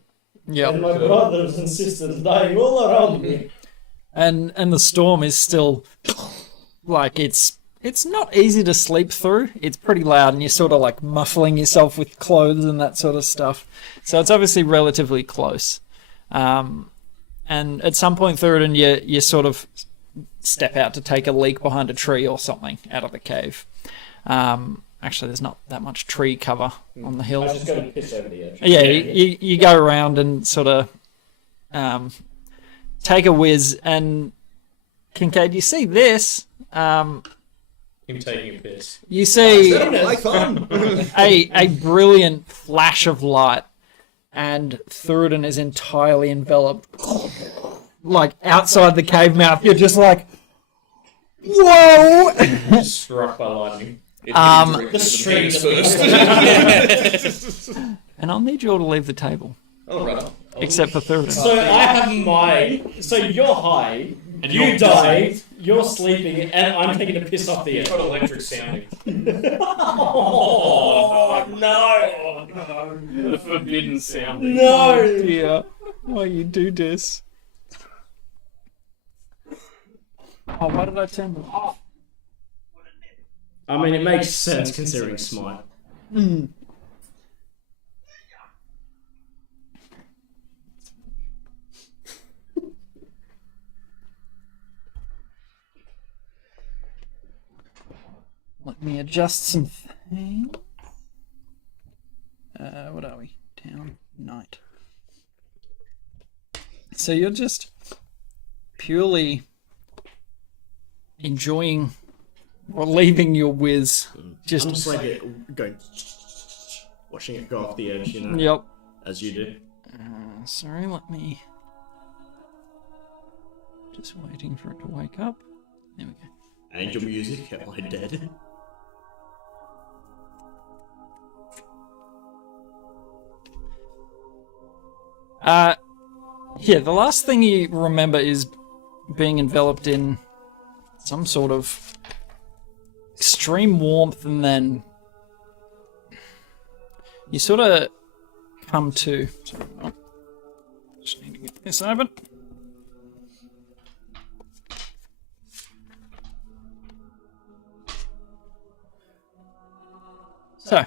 And Yeah. my brothers and sisters dying all around me. And the storm is still like it's not easy to sleep through. It's pretty loud, and you're sort of like muffling yourself with clothes and that sort of stuff. So it's obviously relatively close. And at some point through it, and you sort of step out to take a leak behind a tree or something out of the cave. Actually, there's not that much tree cover on the hill. I just go and piss over the edge. Yeah, you go around and sort of take a whiz, and Kincaid, you see this. Him taking a piss. You see Like fun. a brilliant flash of light, and Thuridin is entirely enveloped. Like outside the cave mouth, you're just like, whoa! Struck by lightning. The street first. And I'll need you all to leave the table, Oh, right on. except for Thuridin. So I have my. So you're high, And you you're die, you're sleeping, and I'm taking a piss off the edge. Got electric sounding. Oh, no! The forbidden sound. No! Dear, why you do this? Oh, why did I turn them off? I mean, it makes sense considering Smite. Let me adjust some things. What are we? Town, night. So you're just purely enjoying relieving your whiz. I'm Just just like going, watching it go off the edge, you know, yep. as you do. Sorry, let me. Just waiting for it to wake up. There we go. Angel music, am I dead? Yeah, the last thing you remember is being enveloped in some sort of extreme warmth, and then you sort of come to... Sorry, oh, just need to get this open. So,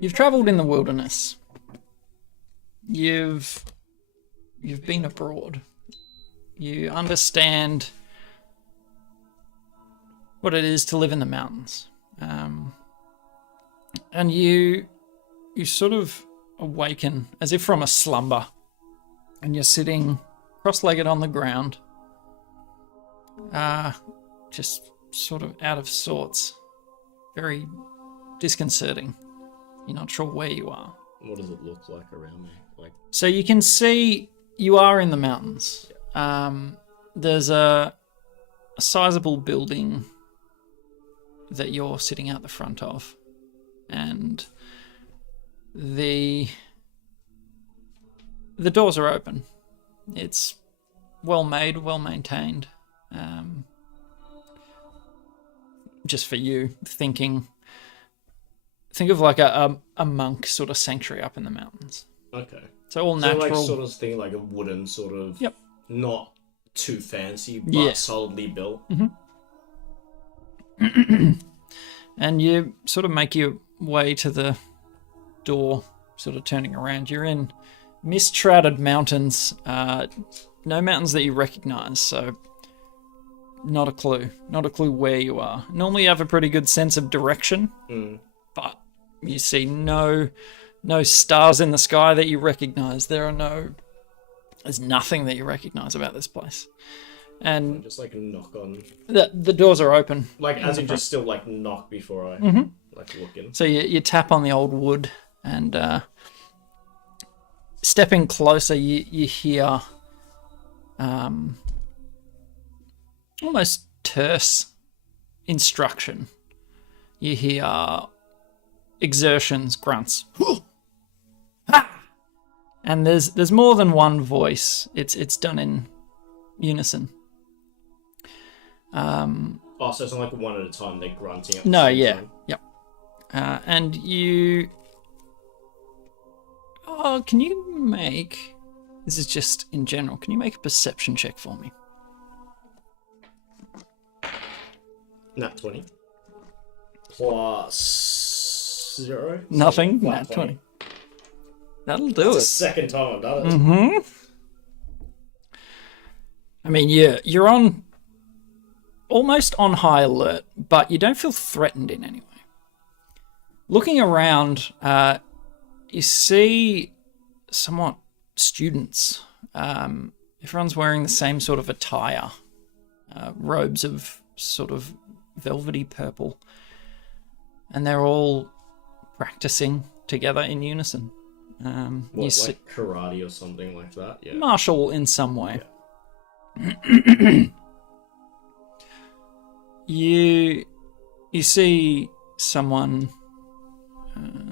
you've travelled in the wilderness. You've been abroad. You understand what it is to live in the mountains. And you sort of awaken as if from a slumber, and you're sitting cross-legged on the ground, just sort of out of sorts, very disconcerting. You're not sure where you are. What does it look like around me? Like, so you can see you are in the mountains. There's a sizable building that you're sitting out the front of, and the doors are open. It's well made, well maintained. Just for you, think of like a monk sort of sanctuary up in the mountains. okay. So all natural. So like sort of thing, like a wooden sort of. Yep. Not too fancy, but Yeah. solidly built. And you sort of make your way to the door, sort of turning around. You're in mist-shrouded mountains, no mountains that you recognize, so not a clue where you are. Normally you have a pretty good sense of direction, but you see no stars in the sky that you recognize. There's nothing that you recognize about this place. And Just like a knock on. the doors are open. Like, as in just still like knock before I like look in. So you tap on the old wood, and stepping closer, you hear almost terse instruction. You hear exertions, grunts. And there's more than one voice. It's done in unison. Oh, so it's not like one at a time, they're grunting. At the No, same yeah, time. yep. And you... Oh, can you make... This is just in general. Can you make a perception check for me? Nat 20. Plus 0. Nothing? So, Nat 20. 20. That'll do That's it. the second time I've done it. Mm-hmm. I mean, you're on... almost on high alert, but you don't feel threatened in any way. Looking around, you see somewhat students. Everyone's wearing the same sort of attire. Robes of sort of velvety purple. And they're all practicing together in unison. What, like karate or something like that? Yeah. Martial in some way. You see someone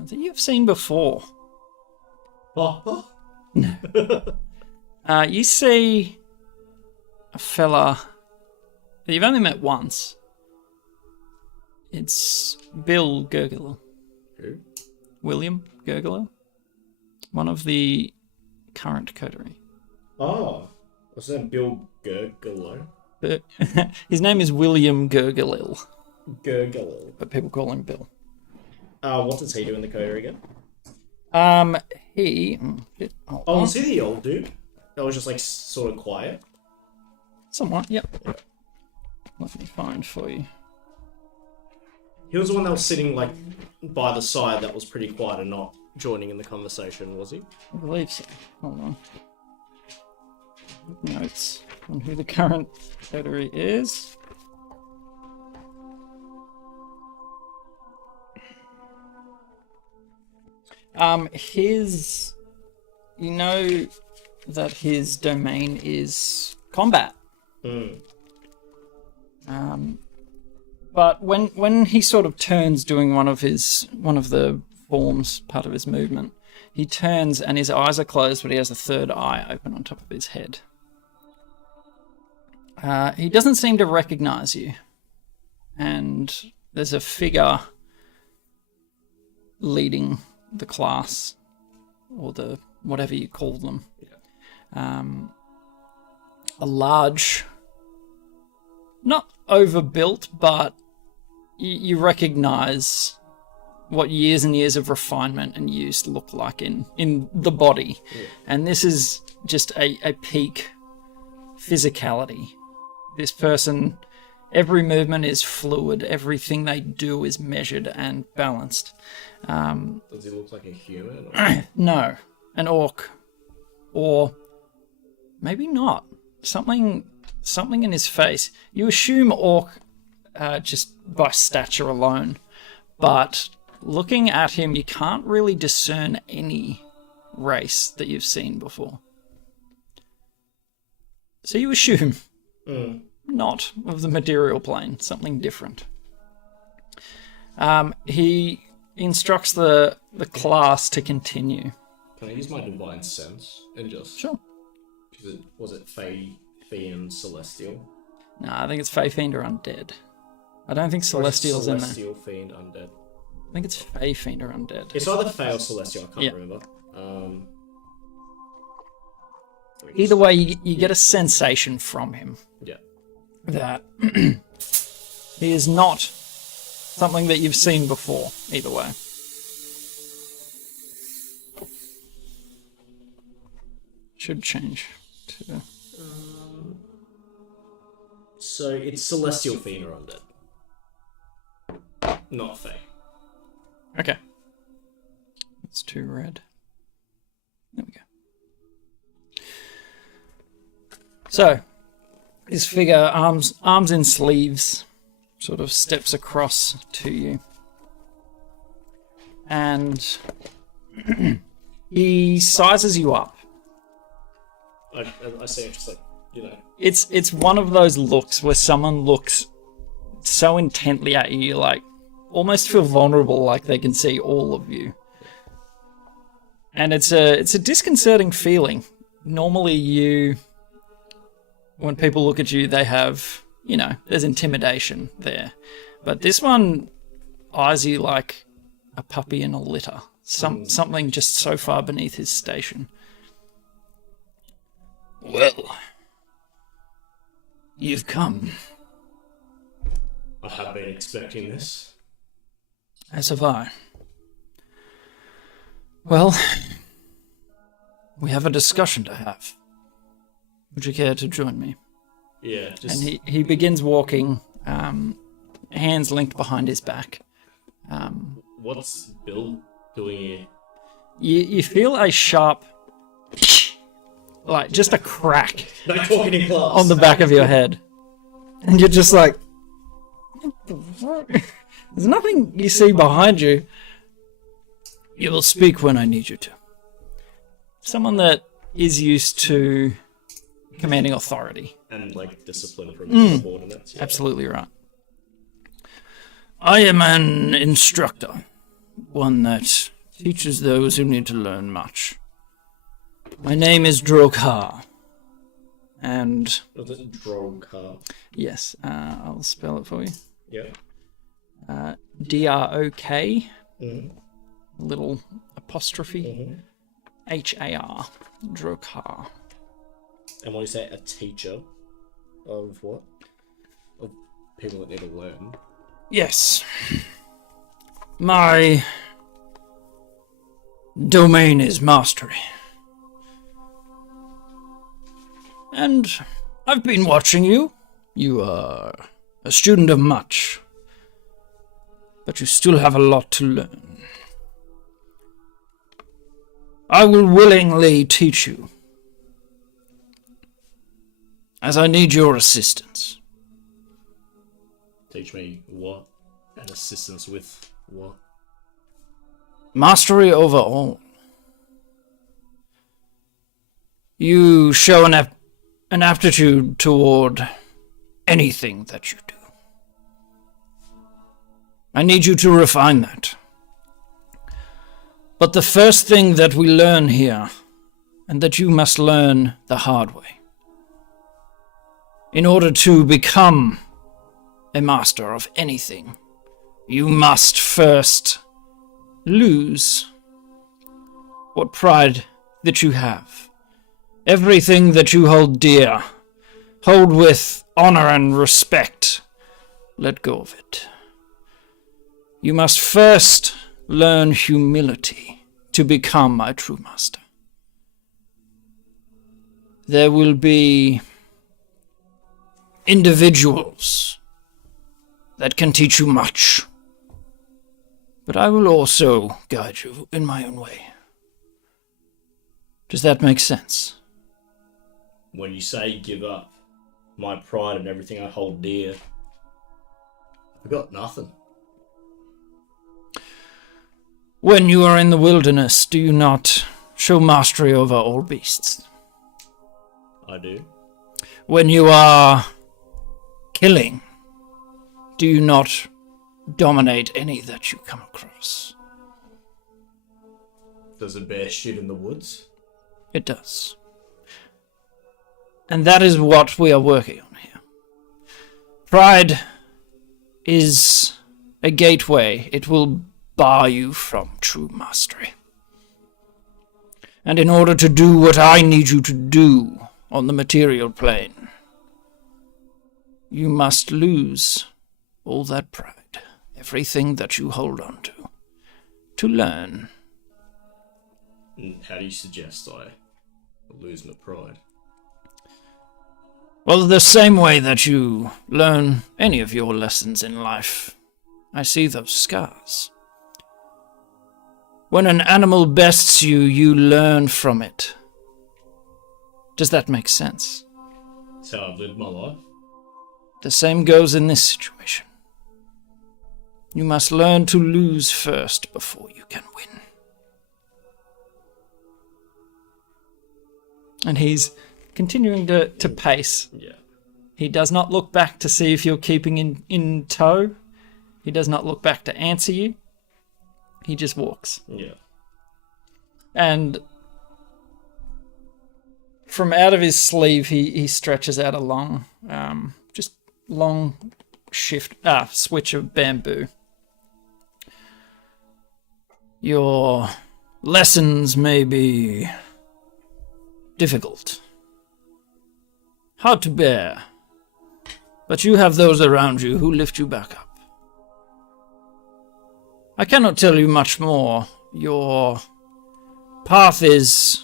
that you've seen before. Oh. You see a fella that you've only met once. It's Bill Gurgler. Who? William Gurgler. One of the current coterie. Oh. What's that? Bill Gurgler? His name is William Gurglil, Gurgler. but people call him Bill. What does he do in the coda again? He... Oh, was he the old dude? That was just like sort of quiet? Somewhat, yep. Let me find for you. He was the one that was sitting like by the side that was pretty quiet and not joining in the conversation, was he? I believe so. Hold on. Notes on who the current coterie is. You know that his domain is combat. But when he sort of turns doing one of the forms, part of his movement, He turns and his eyes are closed, but he has a third eye open on top of his head. He doesn't seem to recognize you. And there's a figure leading the class, or the whatever you call them. A large, not overbuilt, but you recognize what years and years of refinement and use look like in the body. And this is just a peak physicality. This person, every movement is fluid, everything they do is measured and balanced. Does he look like a human? Or? No, an orc. Or maybe not. Something in his face. You assume orc just by stature alone, but looking at him, you can't really discern any race that you've seen before. So you assume not of the material plane, something different. He instructs the class to continue. Can I use my divine sense and just... Sure. Was it Fey, Fiend, Celestial? No, I think it's Fey, Fiend, or Undead. I don't think Celestial's in there. Celestial, Fiend, Undead. I think it's Fey, Fiend, or Undead. It's either Fey or Celestial, I can't remember. Either way, you get a sensation from him. Yeah. That he is not something that you've seen before, either way. Should change to... So it's Celestial, Fiend, or Undead. Not Fey. Okay. It's too red. There we go. So, this figure, arms in sleeves, sort of steps across to you. And he sizes you up. I say just like, you know. It's one of those looks where someone looks so intently at you, you like almost feel vulnerable, like they can see all of you. And it's a disconcerting feeling. Normally when people look at you, they have, there's intimidation there. But this one eyes you like a puppy in a litter. Something just so far beneath his station. Well, you've come. I have been expecting this. As have I. Well, we have a discussion to have. Would you care to join me? Yeah, just... And he begins walking, hands linked behind his back. What's Bill doing here? You feel a sharp, like just a crack No talking in class. on the back of your head. And you're just like, what the fuck? There's nothing you see behind you. You will speak when I need you to. Someone that is used to commanding authority. And like discipline from subordinates. Yeah. Absolutely right. I am an instructor. One that teaches those who need to learn much. My name is Drokar. And... Was it Drokar? yes, I'll spell it for you. Yeah. D-R-O-K. Little apostrophe. H-A-R. Drokar. And what do you say? A teacher of what? Of people that need to learn. Yes. My domain is mastery. And I've been watching you. You are a student of much. But you still have a lot to learn. I will willingly teach you. As I need your assistance. Teach me what? And assistance with what? Mastery over all. You show an aptitude toward anything that you do. I need you to refine that. But the first thing that we learn here, and that you must learn the hard way, in order to become a master of anything, you must first lose what pride that you have. Everything that you hold dear, hold with honor and respect, let go of it. You must first learn humility to become a true master. There will be individuals that can teach you much, but I will also guide you in my own way. Does that make sense? When you say give up my pride and everything I hold dear, I've got nothing. When you are in the wilderness, do you not show mastery over all beasts? I do. When you are killing, do you not dominate any that you come across? Does a bear shit in the woods? It does. And that is what we are working on here. Pride is a gateway. It will bar you from true mastery. And in order to do what I need you to do on the material plane, you must lose all that pride, everything that you hold on to learn. And how do you suggest I lose my pride? Well, the same way that you learn any of your lessons in life. I see those scars. When an animal bests you, you learn from it. Does that make sense? That's how I've lived my life. The same goes in this situation. You must learn to lose first before you can win. And he's continuing to pace. Yeah. He does not look back to see if you're keeping in tow. He does not look back to answer you. He just walks. Yeah. And from out of his sleeve, he stretches out a long, switch of bamboo. Your lessons may be difficult, hard to bear, but you have those around you who lift you back up. I cannot tell you much more. Your path is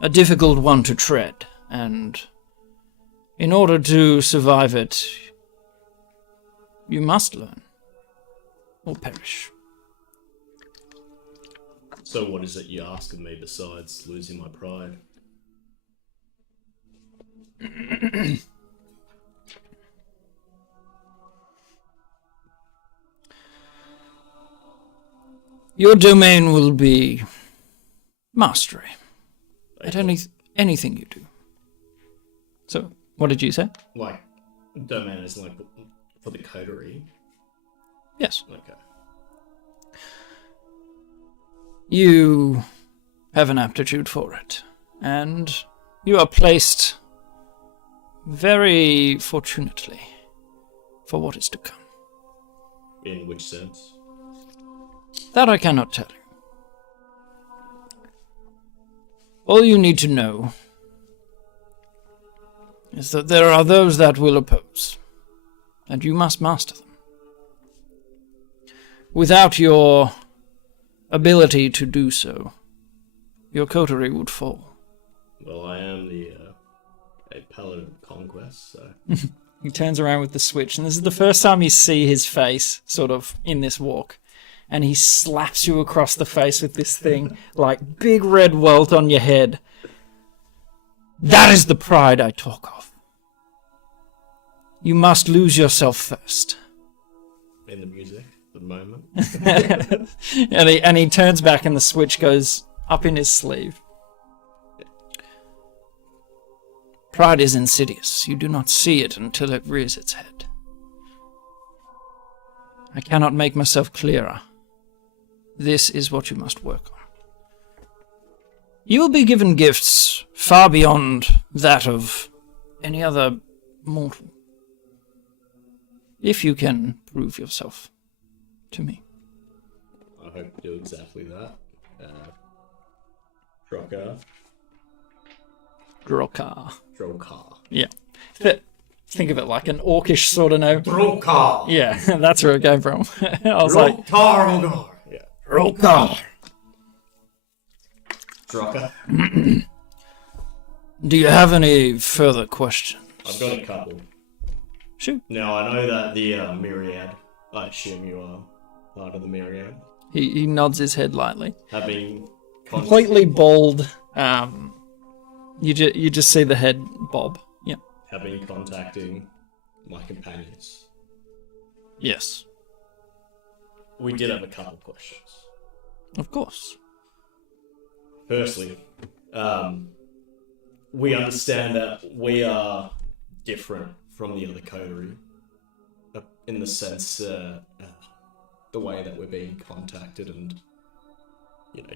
a difficult one to tread, and in order to survive it, you must learn or perish. So what is it you ask of me besides losing my pride? Your domain will be mastery at anything you do. So, what did you say? Like, domain is like for the coterie? Yes. Okay. You have an aptitude for it, and you are placed very fortunately for what is to come. In which sense? That I cannot tell you. All you need to know is that there are those that will oppose, and you must master them. Without your ability to do so, your coterie would fall. Well, I am a paladin of conquest, so... He turns around with the switch, and this is the first time you see his face, sort of, in this walk. And he slaps you across the face with this thing, like big red welt on your head. That is the pride I talk of. You must lose yourself first. In the music, at the moment. and he turns back and the switch goes up in his sleeve. Pride is insidious. You do not see it until it rears its head. I cannot make myself clearer. this is what you must work on. You will be given gifts far beyond that of any other mortal, if you can prove yourself to me. I hope to do exactly that. Droka. Drokar. Yeah. Think of it like an orcish sort of name. Droka. Yeah, that's where it came from. I was like, Droka. Yeah. Drokar. Droka. Do you have any further questions? I've got a couple. Shoot. Now, I know that the Myriad, I assume you are part of the Myriad, He nods his head lightly. have been Completely bald. You just see the head bob. Yeah. have been contacting my companions. Yes. We did have a couple questions. Of course. Firstly, we understand that we are different from the other coterie in the sense the way that we're being contacted and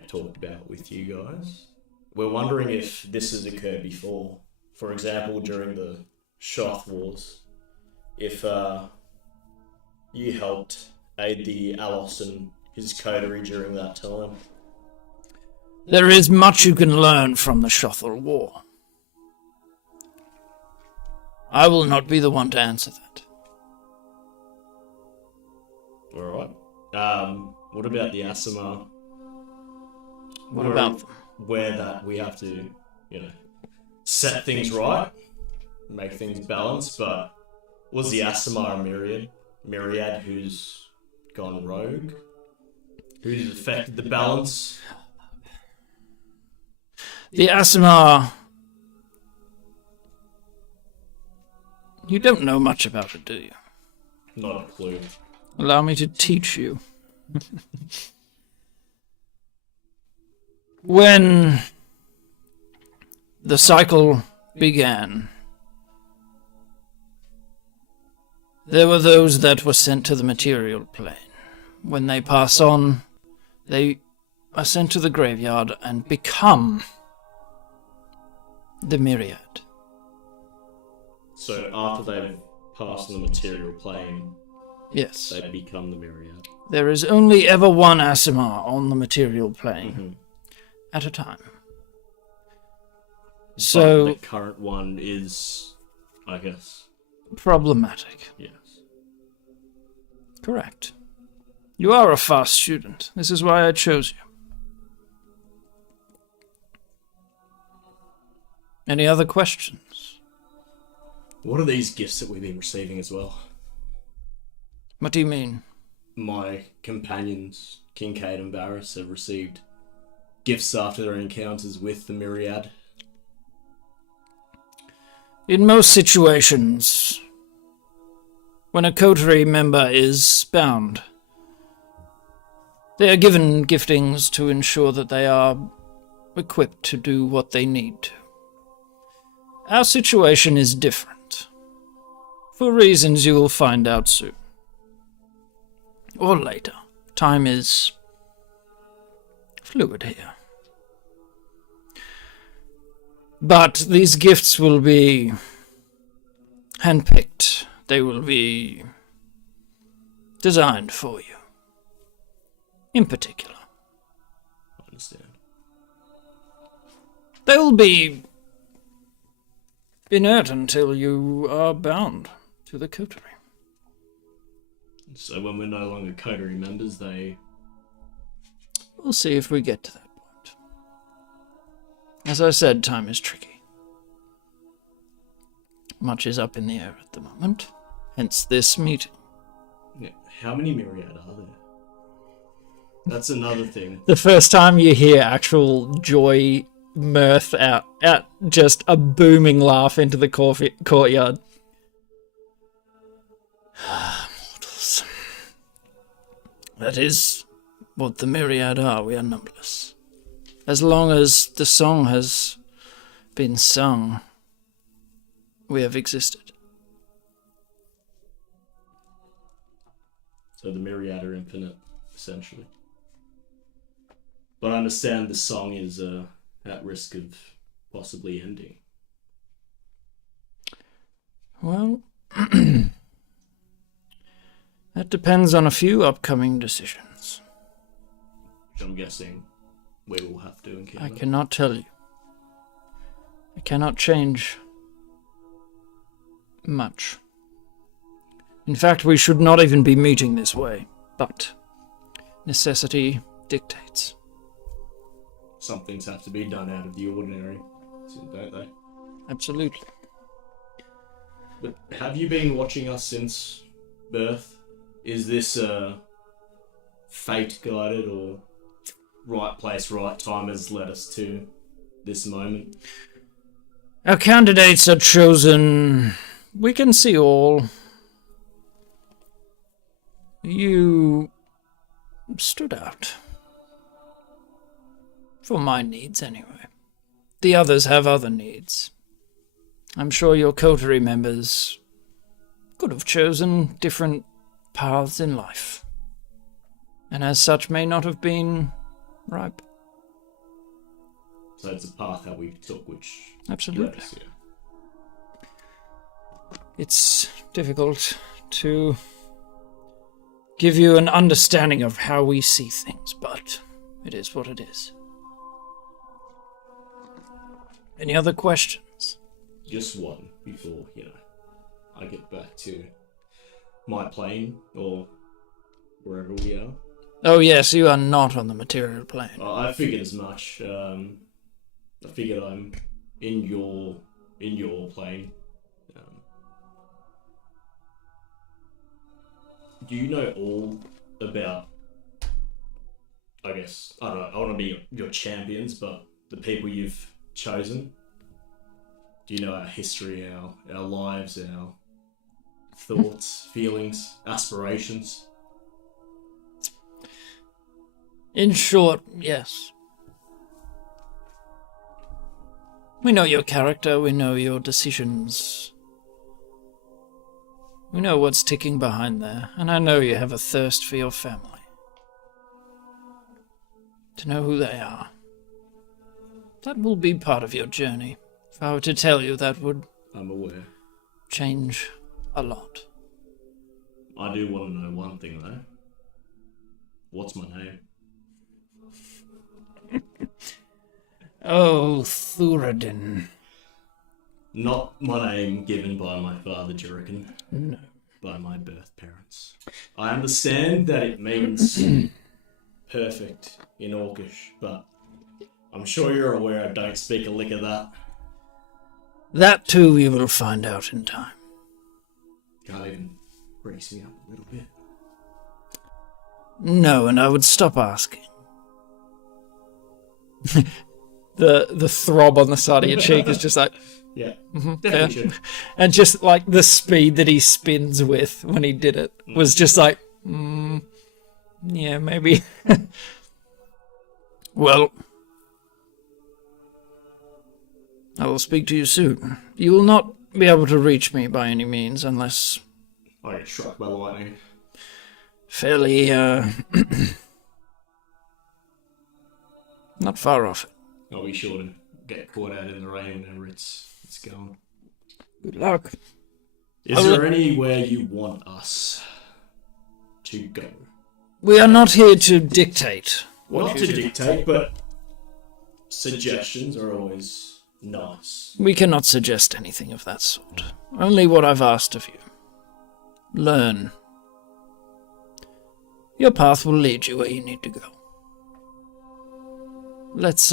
talked about with you guys. We're wondering if this has occurred before. For example, during the Shoth Wars, if you helped aid the Alos and his coterie during that time. There is much you can learn from the Shothal War. I will not be the one to answer that. Alright. What about the Asima? What about them? Where that we have to, set things right, make things balanced, but was the Asima a Myriad who's gone rogue? Who's affected the balance? The Asimar... You don't know much about it, do you? Not a clue. Allow me to teach you. When the cycle began, there were those that were sent to the material plane. When they pass on, they are sent to the graveyard and become the Myriad. So after they've passed on the material plane, Yes. they become the Myriad. There is only ever one Asimar on the material plane at a time. So But the current one is, I guess, problematic. yes. Correct. You are a fast student. This is why I chose you. Any other questions? What are these gifts that we've been receiving as well? What do you mean? My companions, Kincaid and Varys, have received gifts after their encounters with the Myriad. In most situations, when a coterie member is bound, they are given giftings to ensure that they are equipped to do what they need to. Our situation is different, for reasons you will find out soon. Or later. Time is fluid here. But these gifts will be handpicked. They will be designed for you. In particular. I understand. They will be inert until you are bound to the coterie. So when we're no longer coterie members, they... We'll see if we get to that point. As I said, time is tricky. Much is up in the air at the moment, hence this meeting. Yeah, how many Myriad are there? That's another thing. The first time you hear actual joy, mirth out just a booming laugh into the courtyard. Mortals. That is what the Myriad are. We are numberless. As long as the song has been sung, we have existed. So the Myriad are infinite, essentially. But I understand the song is at risk of possibly ending. Well, that depends on a few upcoming decisions. Which I'm guessing we will have to encounter. I cannot tell you. I cannot change much. In fact, we should not even be meeting this way, but necessity dictates. Some things have to be done out of the ordinary, don't they? Absolutely. But have you been watching us since birth? Is this fate guided, or right place, right time has led us to this moment? Our candidates are chosen. We can see all. You stood out. For my needs, anyway. The others have other needs. I'm sure your coterie members could have chosen different paths in life, and as such may not have been ripe. So it's a path that we took, which Absolutely. led us here. It's difficult to give you an understanding of how we see things, but it is what it is. Any other questions? Just one before, I get back to my plane or wherever we are. Oh yes, you are not on the material plane. I figured as much. I figured I'm in your plane. Do you know all about, I guess, I don't know, I want to be your champions, but the people you've chosen? Do you know our history, our lives, our thoughts, feelings, aspirations? In short, yes. We know your character, we know your decisions. We know what's ticking behind there, and I know you have a thirst for your family. To know who they are. That will be part of your journey. If I were to tell you, that would... I'm aware. Change a lot. I do want to know one thing, though. What's my name? Oh, Thuradin. Not my name given by my father, Jurican. No. By my birth parents. I understand that it means perfect in Orcish, but I'm sure you're aware I don't speak a lick of that. That too you will find out in time. Can't even brace me up a little bit. No, and I would stop asking. The throb on the side of your cheek is just like... Yeah, definitely should. And just like the speed that he spins with when he did it was just like, yeah, maybe. Well, I will speak to you soon. You will not be able to reach me by any means unless... I get struck by lightning. Fairly, not far off it. I'll be sure to get caught out in the rain whenever it's going. Good luck. Is there anywhere you want us to go? We are not here to dictate. Not to dictate, but suggestions are always nice. We cannot suggest anything of that sort. Only what I've asked of you. Learn. Your path will lead you where you need to go. Let's,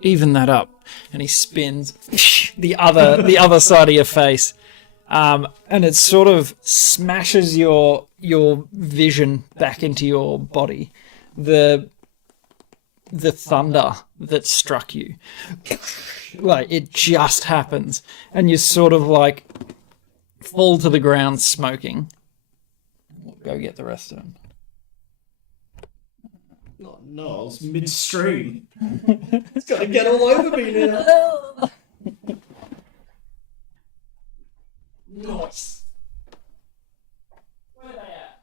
even that up. And he spins the other side of your face. And it sort of smashes your vision back into your body. The thunder that struck you. Like, it just happens. And you sort of, like, fall to the ground smoking. We'll go get the rest of them. No, I was midstream. It's gonna get all over me now. Nice. Where are they at?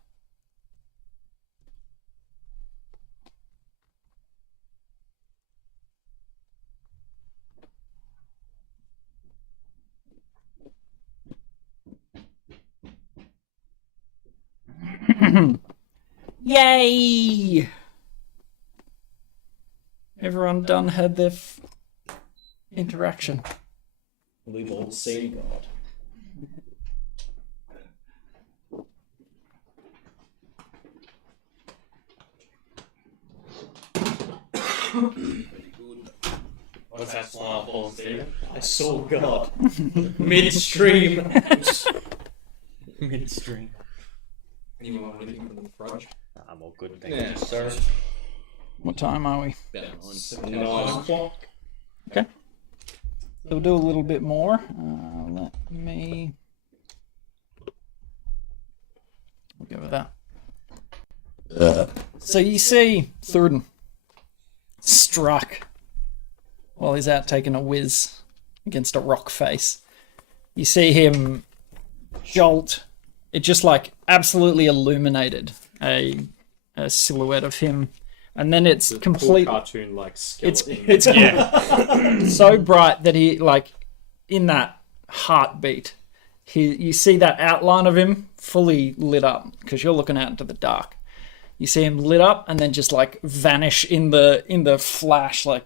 Yay! Everyone done had their interaction. We've all seen God. What's that smile for, Steven? I saw God. Midstream. Midstream. Anyone want anything from the fridge? I'm all good, thank Yeah, you. sir. What time are we? About 9 o'clock. Okay. We'll do a little bit more. Let me. We'll go with that. So you see Thurden struck while he's out taking a whiz against a rock face. You see him jolt. It just like absolutely illuminated a silhouette of him. And then it's complete. Cartoon like It's skeleton. so bright that he like in that heartbeat, you see that outline of him fully lit up because you're looking out into the dark. You see him lit up and then just like vanish in the flash, like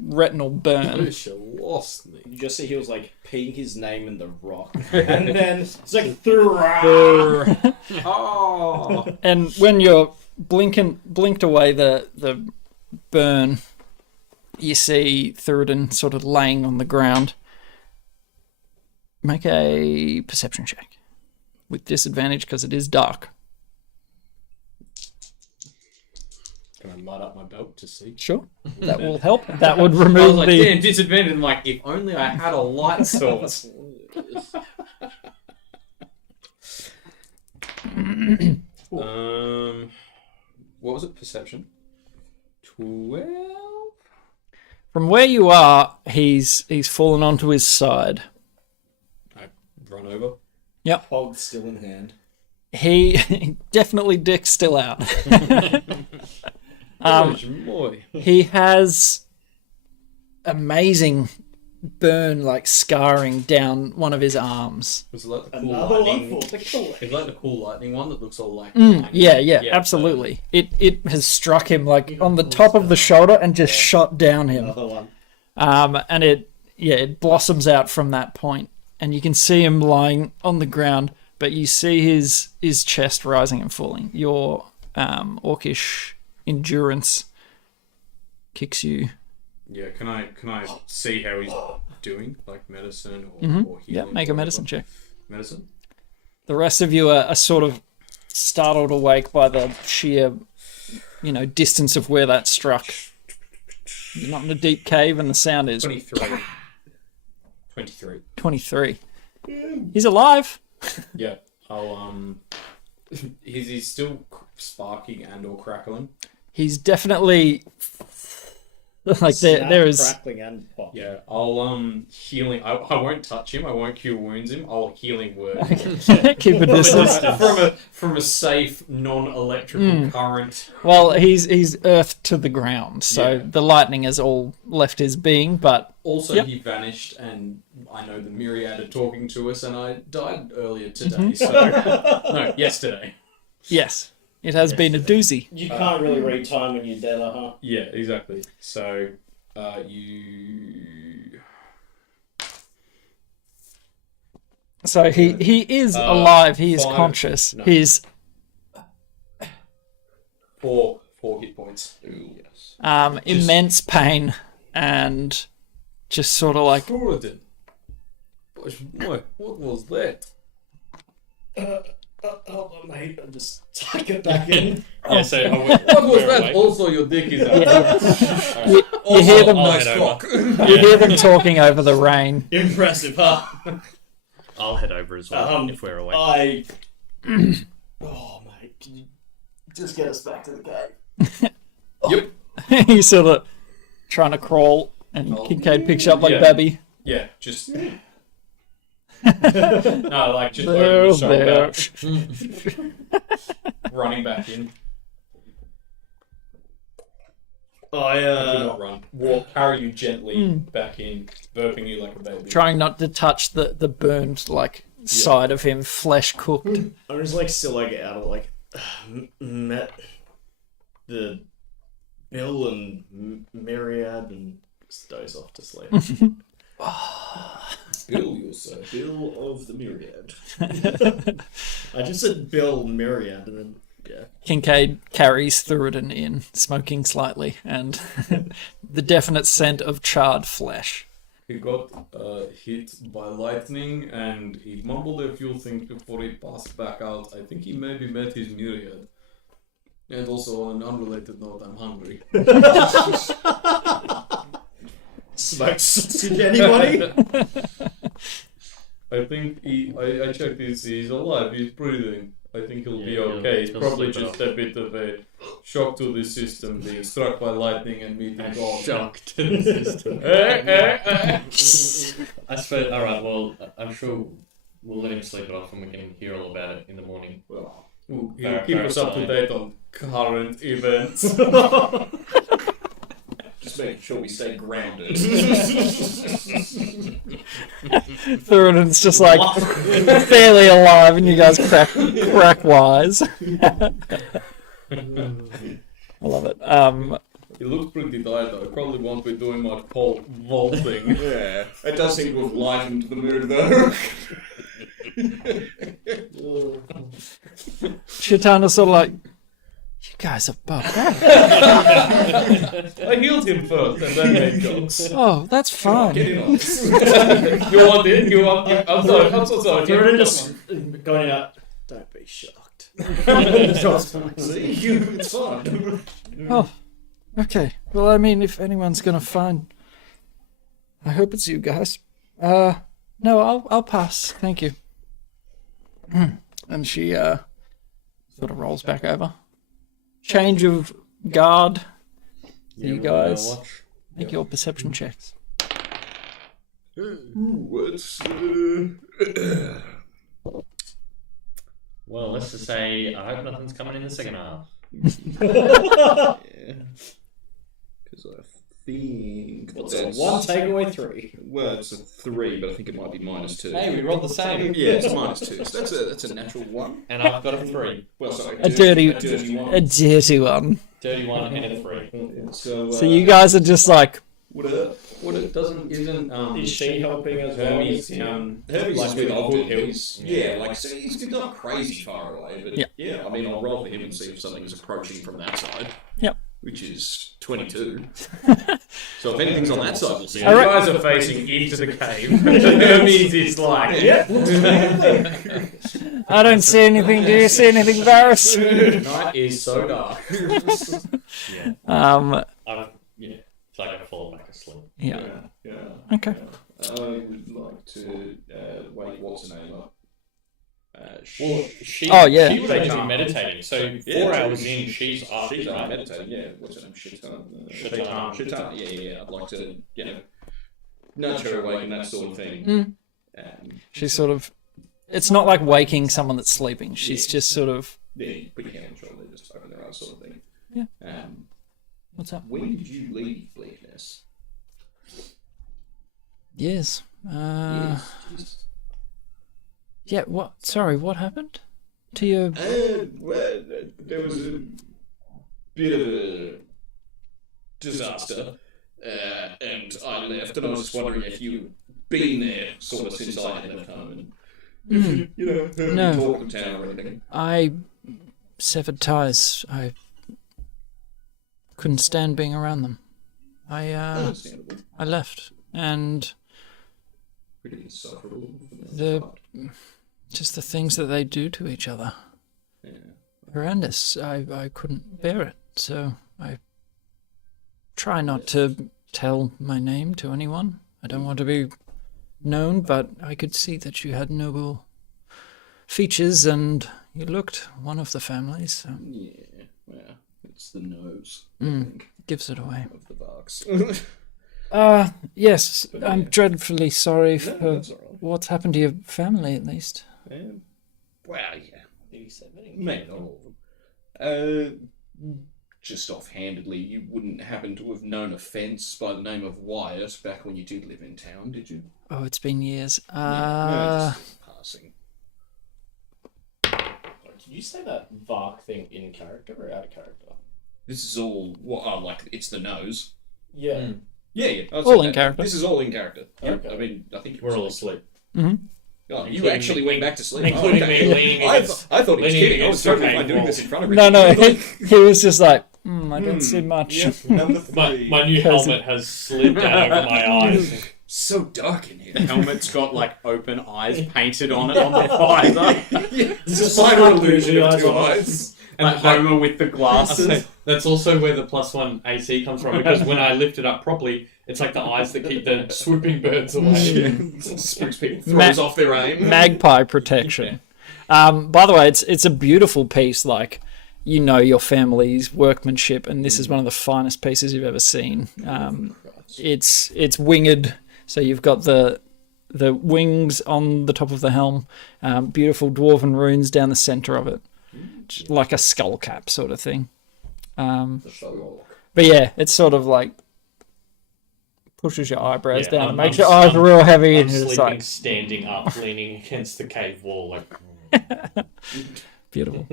retinal burn. Lucia lost me. You just see he was like peeing his name in the rock, and then it's like through. Oh. And when you're blinked away the burn, you see Thurden sort of laying on the ground. Make a perception check with disadvantage because it is dark. Can I light up my belt to see? Sure, that will help. That would I was remove like, the. damn, disadvantage. I'm like, if only I had a light source. What was it? Perception. 12. From where you are, he's fallen onto his side. I run over. Hog still in hand. He definitely dick's still out. Boy. He has amazing burn, like scarring down one of his arms. Was it like the cool Another lightning? one for the killer. It's like the cool lightning one that looks all like. Yeah, absolutely. It has struck him like on the top of the shoulder and just shot down him. Another one. And it blossoms out from that point, and you can see him lying on the ground, but you see his chest rising and falling. Your orcish endurance kicks you. Yeah, can I see how he's doing, like medicine or healing? Yeah, make a medicine check. Medicine. The rest of you are sort of startled awake by the sheer, distance of where that struck. You're not in a deep cave, and the sound is 23. 23. 23. He's alive. Yeah. I'll Is he still sparking and or crackling? He's definitely like there is. Crackling and pop. Yeah. I'll healing. I won't touch him. I won't cure wounds him. I'll healing word. Keep a distance. from a safe non-electrical current. Well, he's earthed to the ground, so Yeah. the lightning has all left his being. But Also, Yep. he vanished, and I know the myriad are talking to us, and I died earlier today. So no, yesterday. yes, it has been a doozy. You can't really read time when you're dead, huh? Yeah, exactly. So, you. So he is alive. He is 5, conscious. no. He's 4 hit points. Yes. immense pain and just sort of like Gordon. What was that? Hold on, mate. I'm just tuck it back in. Yeah, so What was that? Also, your dick is out. you hear them. I'll head over. You hear them talking over the rain. Impressive, huh? I'll head over as well if we're awake. Oh, mate. Can you just get us back to the cave? Yep. He's sort of trying to crawl, and Kincaid picks you up like Yeah. Babby. Yeah, just. No, like just over the shoulder. Running back in. Do not run. Walk, carry you gently back in, burping you like a baby. Trying not to touch the burned like side of him, flesh cooked. I'm just like still like out of like met the Bill and Myriad and just doze off to sleep. Bill, you'll say. Bill of the Myriad. I just said Bill Myriad and then, yeah. Kincaid carries Thuridin in, smoking slightly, and the definite scent of charred flesh. He got hit by lightning and he mumbled a few things before he passed back out. I think he maybe met his myriad. And also, on an unrelated note, I'm hungry. Smoked sausage, anybody? I think I checked he's alive, he's breathing. I think he'll be Yeah, okay. It's he'll probably sleep it just a bit of a shock to the system, being struck by lightning and meeting God. Shock to the system. I suppose. All right. Well, I'm sure we'll let him sleep it off, and we can hear all about it in the morning. Well, he'll keep us up to date on current events. Just making sure we stay grounded. Thuridin's just like fairly alive, and you guys crack wise. I love it. He looks pretty tired though. Probably won't be doing much pole vaulting. Yeah, it does seem to have lightened the mood though. Chitana's sort of like, you guys are barbaric. I healed him first and then made jokes. Oh, that's fine. Get in on this. You want it? I'm sorry. I'm so sorry. Thuridin just going out. Don't be shocked. See, it's fun. Oh, okay. Well, I mean, if anyone's gonna find, I hope it's you guys. No, I'll pass. Thank you. And she sort of rolls back over. Change of guard. You guys make your perception checks. Well, let's just say I hope nothing's coming in the second half. Because I think What's that? One takeaway 3. Well, it's a 3, but I think it might be -2. Hey, we rolled the same. Yeah, it's -2. So that's a natural 1. And I've got a 3. Well, sorry, A dirty one. A dirty one. Dirty one and a 3. So you guys are just like, What it doesn't isn't Is she helping as well? Hermes Hermes like is with with Old Old Hills. Yeah, like so he's not crazy far away, but Yeah. I mean, I'll roll for him and see if something's approaching from that side. Yep. Which is 22. So if anything's on that side, we'll see. You guys are facing into the cave. Hermes is like, I don't see anything. Do you see anything, Varys? night is so dark. Yeah. It's like I fall back asleep. Yeah. Yeah. Okay. I would like to wait. What's her name up? Well, she Oh, yeah. she was actually meditating. So 4 hours in, she's up, She's right? meditating. Yeah. What's her name? Shaitan. Shaitan. Shaitan. Yeah. I'd like to, nudge her awake and that sort of thing. She's sort of. It's not like waking someone that's sleeping. She's just sort of. Yeah. Put your hand on the shoulder, just open their eyes, sort of thing. Yeah. What's up? When did you leave Bleakness? Yes. Yes. Yeah. What? Sorry. What happened to your? Well, there was a bit of a disaster, and I left, and I was just wondering if you'd been there sort of since I had left home, and if you heard No. me talk in town or anything. I severed ties. I couldn't stand being around them. Understandable. I left, and Pretty insufferable. The- just the things that they do to each other. Yeah. Horrendous. I couldn't bear it, so I try not to tell my name to anyone. I don't want to be known, but I could see that you had noble features and you looked one of the families, so Yeah. Well, it's the nose. gives it away. Of the Varks. Yes, I'm dreadfully sorry for That's all right. what's happened to your family, at least. Well, yeah. Maybe not all of them. Just offhandedly, you wouldn't happen to have known a fence by the name of Wyatt back when you did live in town, did you? Oh, it's been years. No, just passing. you say that Vark thing in character or out of character? This is all like it's the nose. Yeah. Mm. Yeah. I'd All say in that. character. This is all in character. Okay. I mean, I think We're all asleep. Oh, you actually went back to sleep. Including Oh, okay. me leaning I against- thought he was leaning kidding. I was against the totally cave fine doing wall. this in front of him. No, he was just like, I don't see much. Yeah, number three. My new helmet has slid down over my eyes. So dark in here. The helmet's got like open eyes painted on it on the visor. It's a minor illusion of two eyes. And Homer with the glasses. That's also where the +1 AC comes from, because when I lift it up properly, it's like the eyes that keep the swooping birds away. Spooks people, throws off their aim. Magpie protection. By the way, it's a beautiful piece. Like, you know your family's workmanship, and this is one of the finest pieces you've ever seen. It's winged, so you've got the wings on the top of the helm, beautiful dwarven runes down the center of it, like a skull cap sort of thing. But yeah, it's sort of like pushes your eyebrows down and makes your eyes real heavy, I'm and it's sleeping, like standing up, leaning against the cave wall, like. beautiful.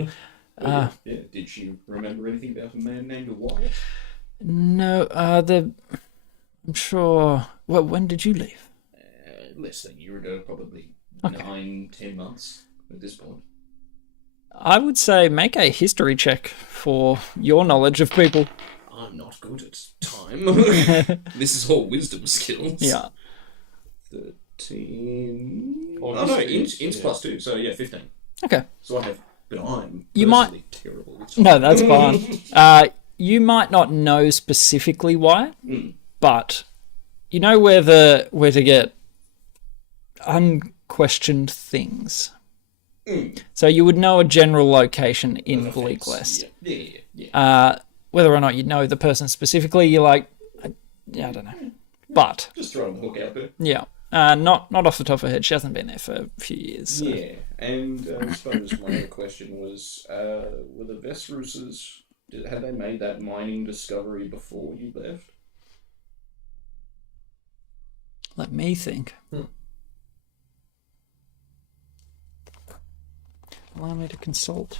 Did she remember anything about a man named Wyatt? No, I'm sure. Well, when did you leave? Less than a year ago, probably Okay. 9-10 months at this point. I would say make a history check for your knowledge of people. I'm not good at time. This is all wisdom skills. Yeah. 13. Or Oh no, just- int plus 2, so yeah, 15. Okay. So I have, but I'm You might- personally terrible with time. No, that's fine. You might not know specifically why, but you know where to get unquestioned things. So you would know a general location in Bleakwest. Yeah. Whether or not you know the person specifically, you're like, I don't know. But Just throwing the hook out there. yeah, not off the top of her head. She hasn't been there for a few years. So. Yeah, and I suppose my other question was, were the Vesruses, had they made that mining discovery before you left? Let me think. Allow me to consult.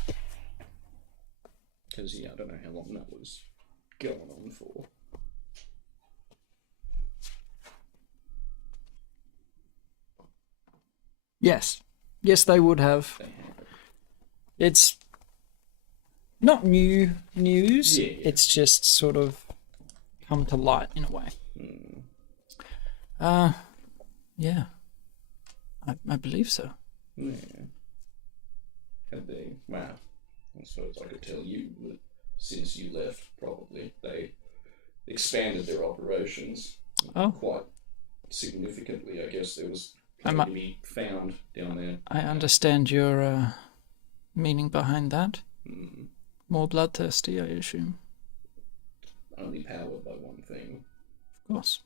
Because, yeah, I don't know how long that was going on for. Yes, they would have. They had. It's not new news. Yeah. It's just sort of come to light in a way. Yeah. I believe so. Yeah. Had they, well, I suppose I could tell you that since you left, probably, they expanded their operations Oh. quite significantly. I guess there was I plenty mu- to be found down there. I understand your meaning behind that. Mm. More bloodthirsty, I assume. Only powered by one thing. Of course.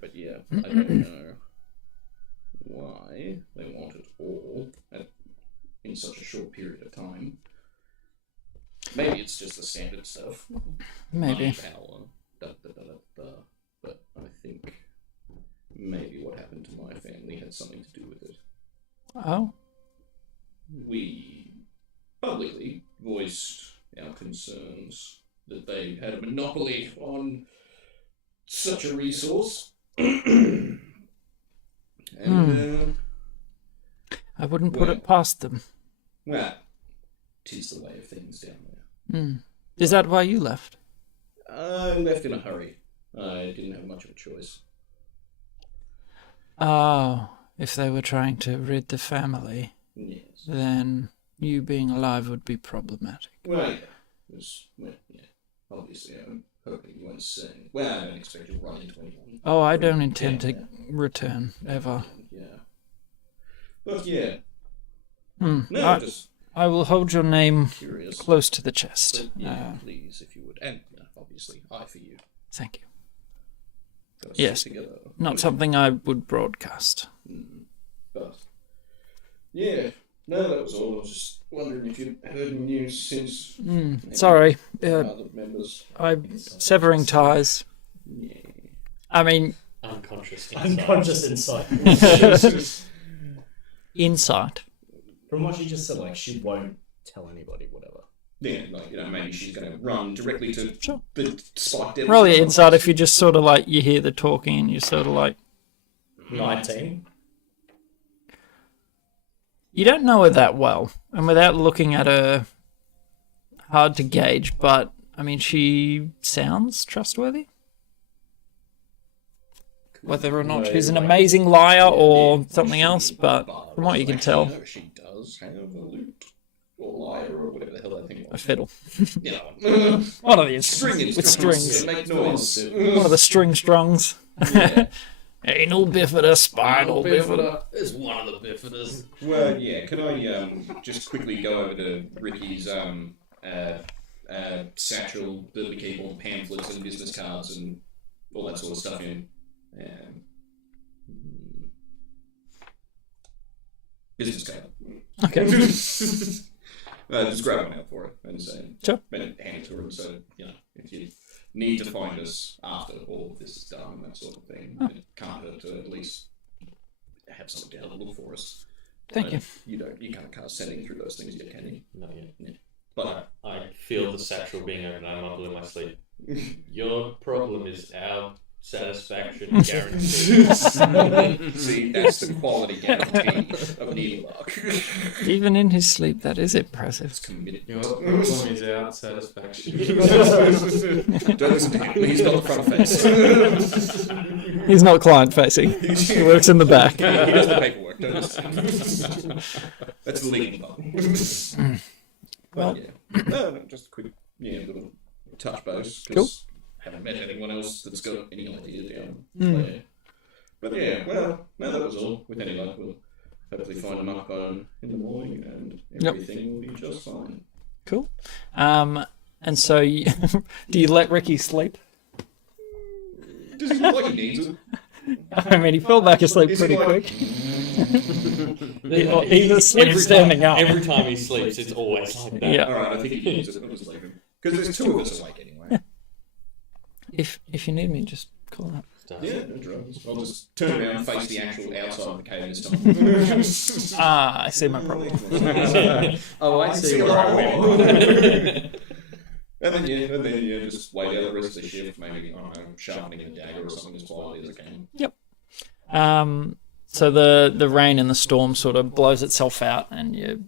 But yeah, I don't know why they want it all in such a short period of time. Maybe it's just the standard stuff. Maybe. Money, power, but I think maybe what happened to my family had something to do with it. Oh. We publicly voiced our concerns that they had a monopoly on such a resource. And I wouldn't put well, it past them. well, 'tis the way of things down there. Is that why you left? I left in a hurry. I didn't have much of a choice. Oh, if they were trying to rid the family, Yes. then you being alive would be problematic. Well, yeah. Yeah. Obviously, I'm hoping you weren't saying. Well, I don't expect you to run into anyone. Oh, I don't intend to return, ever. Yeah. But yeah. Hmm. No, just I will hold your name curious. close to the chest. But yeah, please, if you would. And obviously, I for you. Thank you. Got us Yes. together. Not something I would broadcast. But yeah, no, that was all. I was just wondering if you'd heard any news since. Sorry, Other members. I'm severing ties. Yeah. I mean, Unconscious. Unconscious insight. insight. From what she just said, like, she won't tell anybody, whatever. Yeah, like, maybe she's going to run directly to Sure. the spike devil. Roll your insight if you just sort of like, you hear the talking and you're sort of like... 19. You don't know her that well, and without looking at her, hard to gauge, but, I mean, she sounds trustworthy. Whether or not she's an amazing liar or something else, but from what you can tell, She does have a lute or lyre or whatever the hell that thing a was. fiddle. One One of the instruments with strings. Make noise. One of the string strungs. Yeah. Anal bifida, spinal bifida. It's one of the bifidus. Well, yeah. Could I just quickly go over to Ricky's satchel that we keep all pamphlets and business cards and all that sort of stuff in? Business card. Okay. Just grab one out for her and say, Sure. and hand it to her. So if you need to find us after all of this is done and that sort of thing, it can't hurt to at least have something to help look for us. Thank you. You can't cast setting through those things yet, can you? Not yet. Yeah. But I feel the satchel being open. I mumble in my sleep. Your problem is our satisfaction guaranteed. see, that's the quality guarantee of Needlark. Even in his sleep, that is impressive. Committed. Your problem is our satisfaction. Don't listen to him. He's got the front face. He's not client facing. He works in the back. He does the paperwork. Don't listen to him. That's the legal part. Well, yeah. No, just a quick, little touch base. Cool. Haven't met anyone else that's got any idea down there. But yeah, well, no, that was all. With any luck, we'll hopefully find them up in the morning and everything will be just fine. Cool. And so, do you let Ricky sleep? Does he look like he needs it? I mean, he fell back asleep pretty quick. He's asleep standing up. Every time he sleeps, it's always like that. Yeah. Alright, I think he needs it. I'll just leave him. Because there's two of us awake anyway. If you need me, just call up. Yeah, no dramas. I'll just turn around and face the actual outside of the cave this time. Ah, I see my problem. Oh, I see. where I went. And then just wait out the rest of the shift, maybe, I don't know, sharpening a dagger or something as quietly as I can. Yep. So the rain and the storm sort of blows itself out, and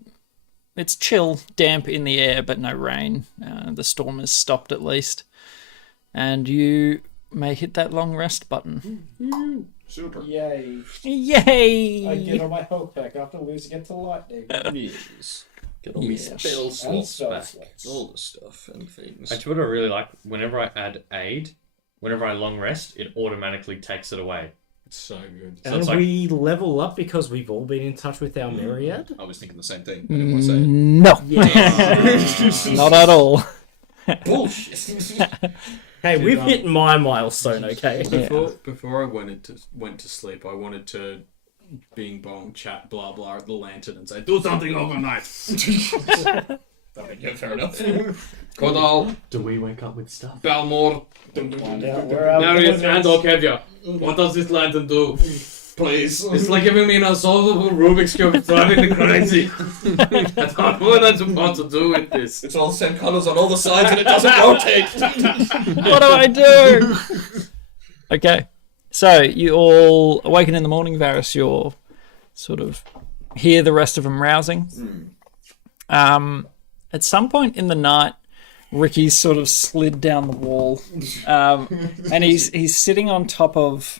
it's chill, damp in the air, but no rain. The storm has stopped at least, and you may hit that long rest button. Super. Yay. Yay! I get all my health back after losing it to lightning. Yes. Get all these Yes. spell And slots spell back. slots. All the stuff and things. Actually, what I really like, whenever I add aid, whenever I long rest, it automatically takes it away. It's so good. So And it's like- we level up because we've all been in touch with our myriad. I was thinking the same thing. I didn't want to say it. No, not at all. Bullshit. Hey, we've hit my milestone, okay? Before I went to sleep, I wanted to bing bong chat blah blah at the lantern and say do something overnight. Yeah, fair enough. Kodal, Do we wake up with stuff? Balmor, Find out where our Marius, and villains- Okevia. What does this lantern do? Please. It's like giving me an unsolvable Rubik's Cube. It's driving me crazy. I don't know what I'm supposed to do with this. It's all the same colours on all the sides and it doesn't rotate. What do I do? Okay, so you all awaken in the morning, Varys. You're sort of hear the rest of them rousing. At some point in the night, Ricky's sort of slid down the wall, and he's sitting on top of.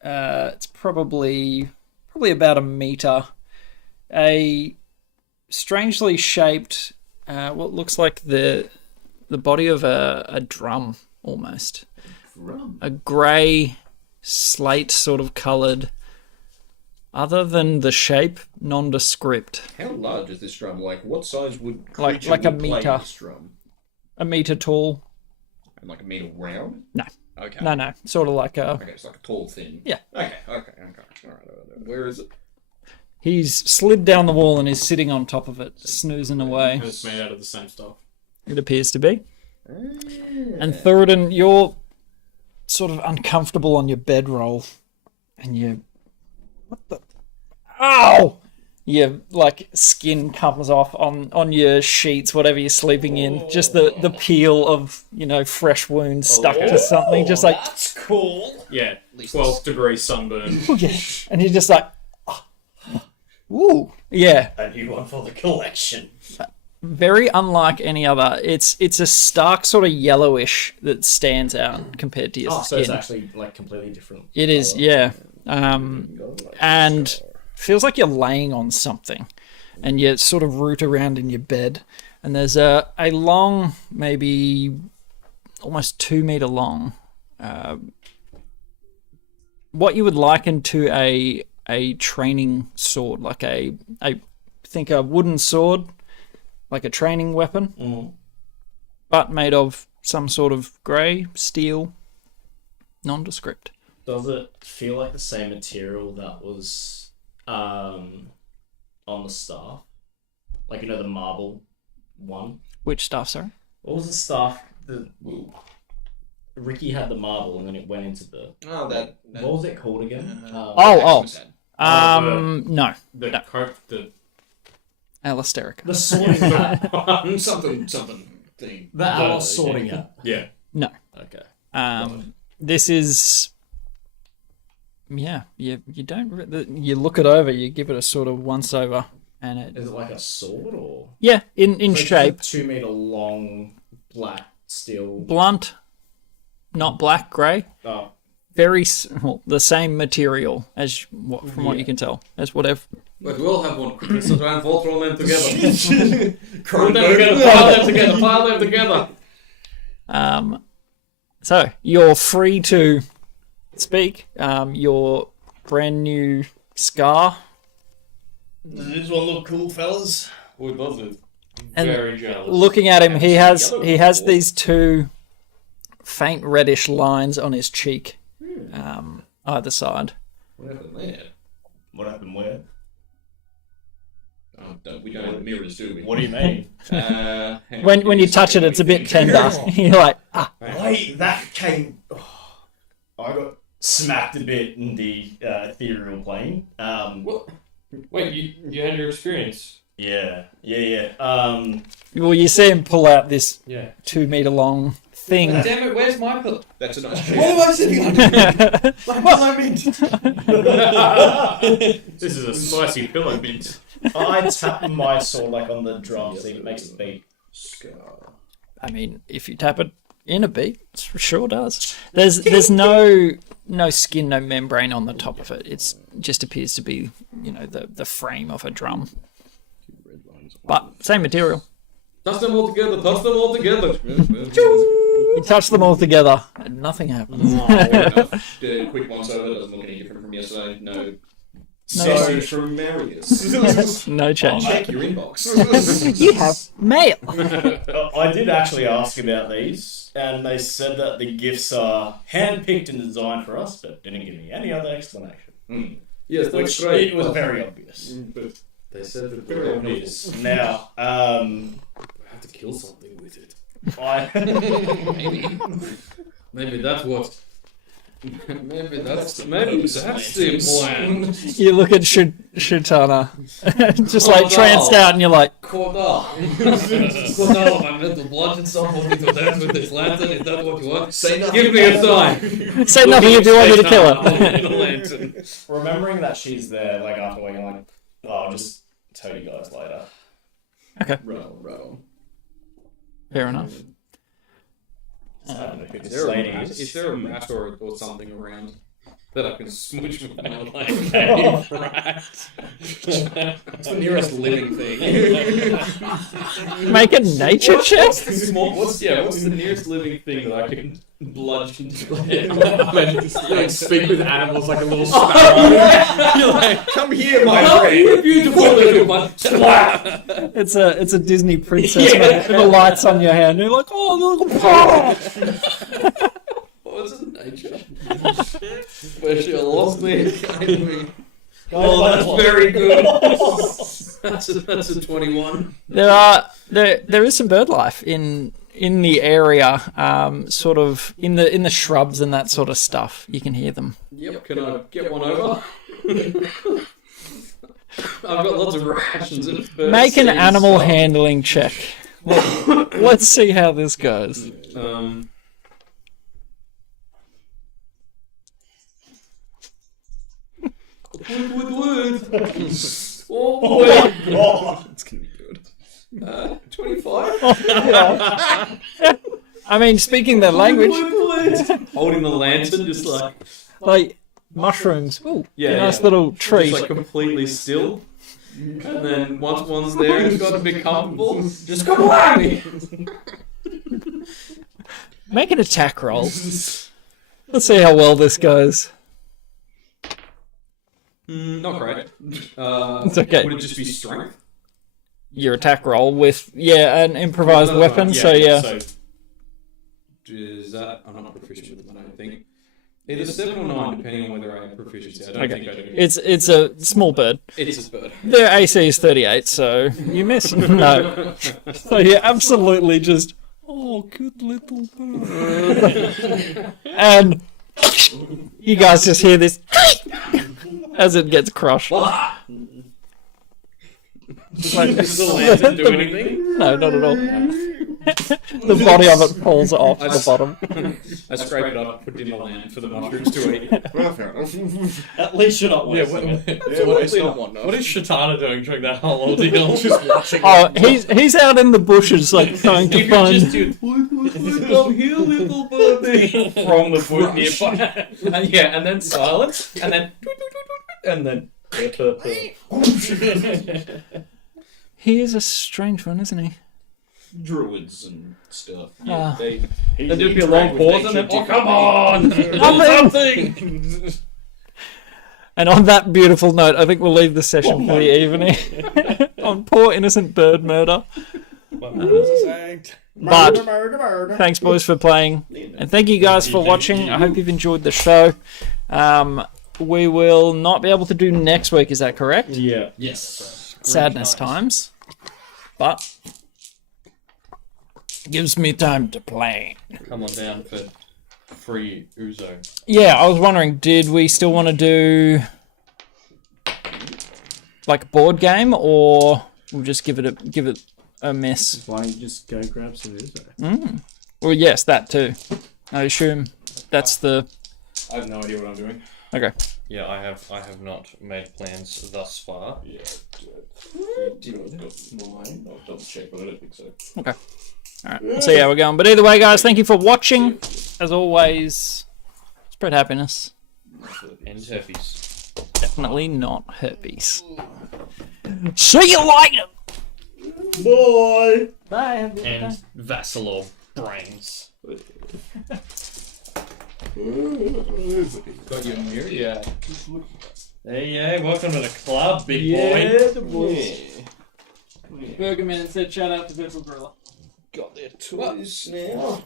It's probably about a meter. A strangely shaped, what looks like the body of a drum almost. A grey slate sort of coloured. Other than the shape, nondescript. How large is this drum? Like, what size would Like creature a would play meter. this drum? A meter tall. And like a meter round? No. Okay. No. Sort of like a. Okay, it's like a tall thing. Yeah. Okay. All right. Where is it? He's slid down the wall and is sitting on top of it, snoozing away. And it's made out of the same stuff. It appears to be. And Thoradin, you're sort of uncomfortable on your bedroll, and you. What the? Ow! your like skin comes off on your sheets, whatever you're sleeping in. Just the peel of fresh wounds stuck to something. Just like That's cool. Yeah, 12th degree sunburn. yeah, and you're just like, ooh, yeah. A new one for the collection. Very unlike any other. It's a stark sort of yellowish that stands out compared to your Oh, so skin. it's actually like completely different. It is, colour. yeah. And feels like you're laying on something, and you sort of root around in your bed. And there's a long, maybe almost 2 meter long, what you would liken to a training sword, like I think a wooden sword, like a training weapon, but made of some sort of grey steel, nondescript. Does it feel like the same material that was on the staff? Like, the marble one? Which stuff, sorry? What was the staff? Ricky had the marble and then it went into the... Oh, that. What was it called again? No. The coat, the Alasterica. The sorting hat. something thing. The Alice sorting hat. yeah. No. Okay. This is... Yeah, you don't... You look it over, you give it a sort of once-over, and it... Is it like a sword or... Yeah, in So shape. it's a 2 meter long black steel... Blunt, not black, grey. Oh. Very... Well, the same material, as from what you can tell, as whatever... But we'll have one quickly, so try and throw them together. Put them together, pile them together. So, you're free to speak. Your brand new scar. Does this one look cool, fellas? Who does it? And Very jealous. looking at him, he has these two faint reddish lines on his cheek, either side. What happened there? What happened where? We don't have the mirrors, do we? What do you mean? When you touch it, it's a bit tender. You're like, Wait, that came... I got smacked a bit in the ethereal plane. What? Wait, you had your experience? Yeah. well, you see him pull out this Yeah. 2 meter long thing. Damn it, where's my pillow? That's a nice chair. What am I sitting on? This is a spicy pillow bit. I tap my sword like on the drum, see if it makes a beat. Scar. I mean, if you tap it in a beat, it sure does. There's no skin, no membrane on the top of it. It just appears to be, the frame of a drum. But same material. Touch them all together, You touch them all together, and nothing happens. The quick once over doesn't look any different from yesterday. No. No. Message from Marius. No change. Check your inbox. You have mail. I did actually ask about these, and they said that the gifts are hand-picked and designed for us, but didn't give me any other explanation. Yes, Which that's right. it was very obvious. But they said that Very they're obvious. Now, I have to kill something with it. Maybe that's what. Maybe that's the plan. You look at Shutana, just Oh, like no. tranced out, and you're like, Koda. Koda, I'm meant to bludgeon somebody to death with this lantern. Is that what you want? Say nothing. Give me a sign. say nothing if you want me to kill her. Lantern. remembering that she's there, like after waking, like, I'll just tell you guys later. Row. Fair enough. I don't know who Is this there, lady a, is. is there a mat or something around that I can smooch with my leg? It's the nearest living thing. Make a nature check. What's the nearest living thing that I can bludgeon to Like speak with animals like a little sparrow. You're like, Come here, my oh, friend. you're beautiful little one. It's a Disney princess with the lights on your hand. You're like, oh, look. What's in nature? Especially a lost man kind of me. Oh, that's very good. That's a 21. There is some bird life in the area, sort of in the shrubs and that sort of stuff. You can hear them. Yep. Can I get one over? I've got lots of rations and it's Make an animal handling check. Let's see how this goes. Wood. Oh, Oh my god! it's gonna be good. 25. I mean, speaking their language, Holding the lantern, just like mushrooms. Ooh, Yeah, nice yeah. little treat. just completely still. And then once one's there, it's got to be comfortable. Just come away. Make an attack roll. Let's see how well this goes. Not great. It's okay. Would it just be strength? Your attack roll with an improvised weapon. So yeah. Is that? I'm not proficient with it, I don't think. Either 7 or 9, depending on whether I have proficiency. I don't think I do. It's a small bird. It's a bird. Their AC is 38, so you miss. No. So yeah, absolutely just. Oh, good little bird. And you guys just hear this as it gets crushed. Does the lantern do anything? No, not at all. The body of it falls off the bottom. I scrape it up, put it in the land for the mushrooms to eat. Well, fair enough. At least you're not wasting it. What is Shatana doing during that whole ordeal? Just watching. Oh, he's out in the bushes, like trying to find. Come here, little birdie. From the boot nearby. And then silence, and then He is a strange one, isn't he? Druids and stuff. Ah. Then there'd be a long pause, and then come on, do something. And on that beautiful note, I think we'll leave the session for the evening. On poor innocent bird murder. But thanks, boys, for playing, and thank you guys for watching. I hope you've enjoyed the show. We will not be able to do next week. Is that correct? Yeah. Yes. Sadness times, but gives me time to play. Come on down for free Uzo. Yeah, I was wondering, did we still want to do like a board game, or we'll just give it a miss? Why don't you just go grab some Uzo? Well, yes, that too. I assume that's the. I have no idea what I'm doing. Okay. Yeah, I have not made plans thus far. Yeah, I've got mine. I'll double check, but I don't think so. Okay. All right. We'll see how we're going. But either way, guys, thank you for watching. As always, spread happiness. And herpes. Definitely not herpes. See you later. Bye! Bye. Have a good And day. Vassalor brains. Got your mirror? Yeah. Hey, welcome to the club, big boy. Burgerman said shout out to Purple Gorilla. Got their toys now.